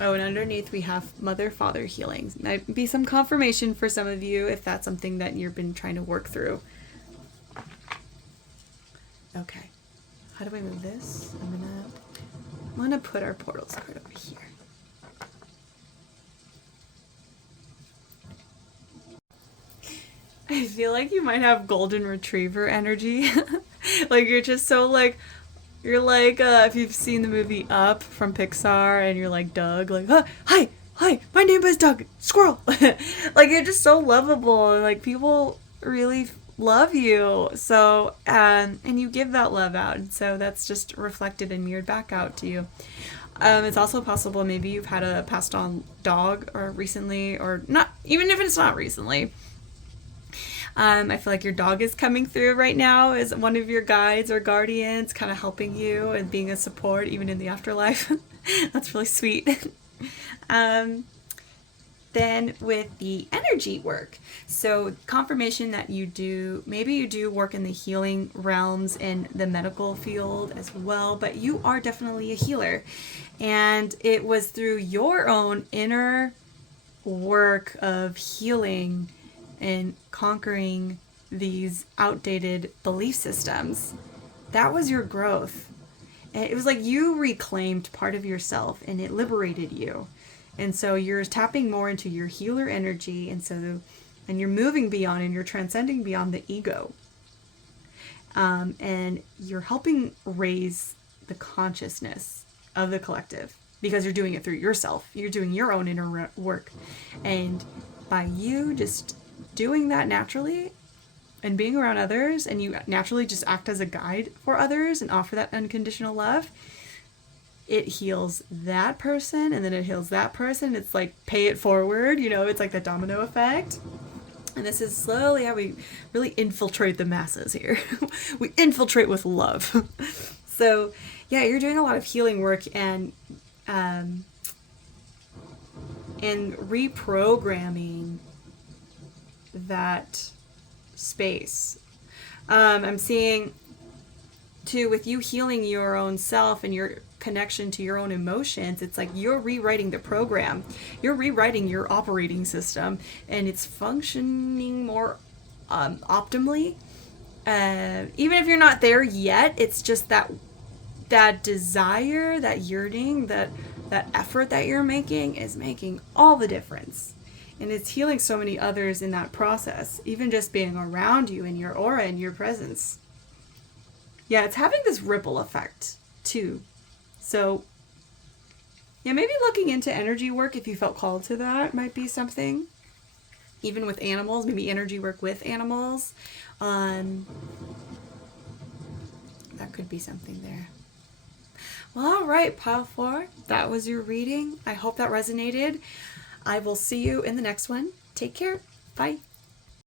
oh, and underneath we have mother-father healing. Might be some confirmation for some of you if that's something that you've been trying to work through. Okay, how do I move this? I'm gonna put our portals card over here. I feel like you might have golden retriever energy. Like you're just so like. You're like, if you've seen the movie Up from Pixar and you're like Doug, like, hi, my name is Doug, squirrel. Like, you're just so lovable. Like, people really love you. So, and you give that love out. And so that's just reflected and mirrored back out to you. It's also possible maybe you've had a passed on dog or recently, or not, even if it's not recently. I feel like your dog is coming through right now as one of your guides or guardians, kind of helping you and being a support even in the afterlife. That's really sweet. Then with the energy work, so confirmation that maybe you do work in the healing realms in the medical field as well, but you are definitely a healer. And it was through your own inner work of healing and conquering these outdated belief systems. That was your growth. And it was like you reclaimed part of yourself and it liberated you. And so you're tapping more into your healer energy, and you're moving beyond and you're transcending beyond the ego. And you're helping raise the consciousness of the collective because you're doing it through yourself. You're doing your own inner work. And by you just doing that naturally and being around others, and you naturally just act as a guide for others and offer that unconditional love, it heals that person, and then it heals that person. It's like pay it forward, it's like the domino effect. And this is slowly how we really infiltrate the masses here. We infiltrate with love. So yeah, you're doing a lot of healing work and reprogramming that space. I'm seeing too, with you healing your own self and your connection to your own emotions, it's like you're rewriting the program. You're rewriting your operating system, and it's functioning more optimally. Even if you're not there yet, it's just that desire, that yearning, that effort that you're making is making all the difference. And it's healing so many others in that process, even just being around you in your aura and your presence. Yeah, it's having this ripple effect too. So yeah, maybe looking into energy work if you felt called to that might be something. Even with animals, maybe energy work with animals. That could be something there. Well, all right, pile four. That was your reading. I hope that resonated. I will see you in the next one. Take care. Bye.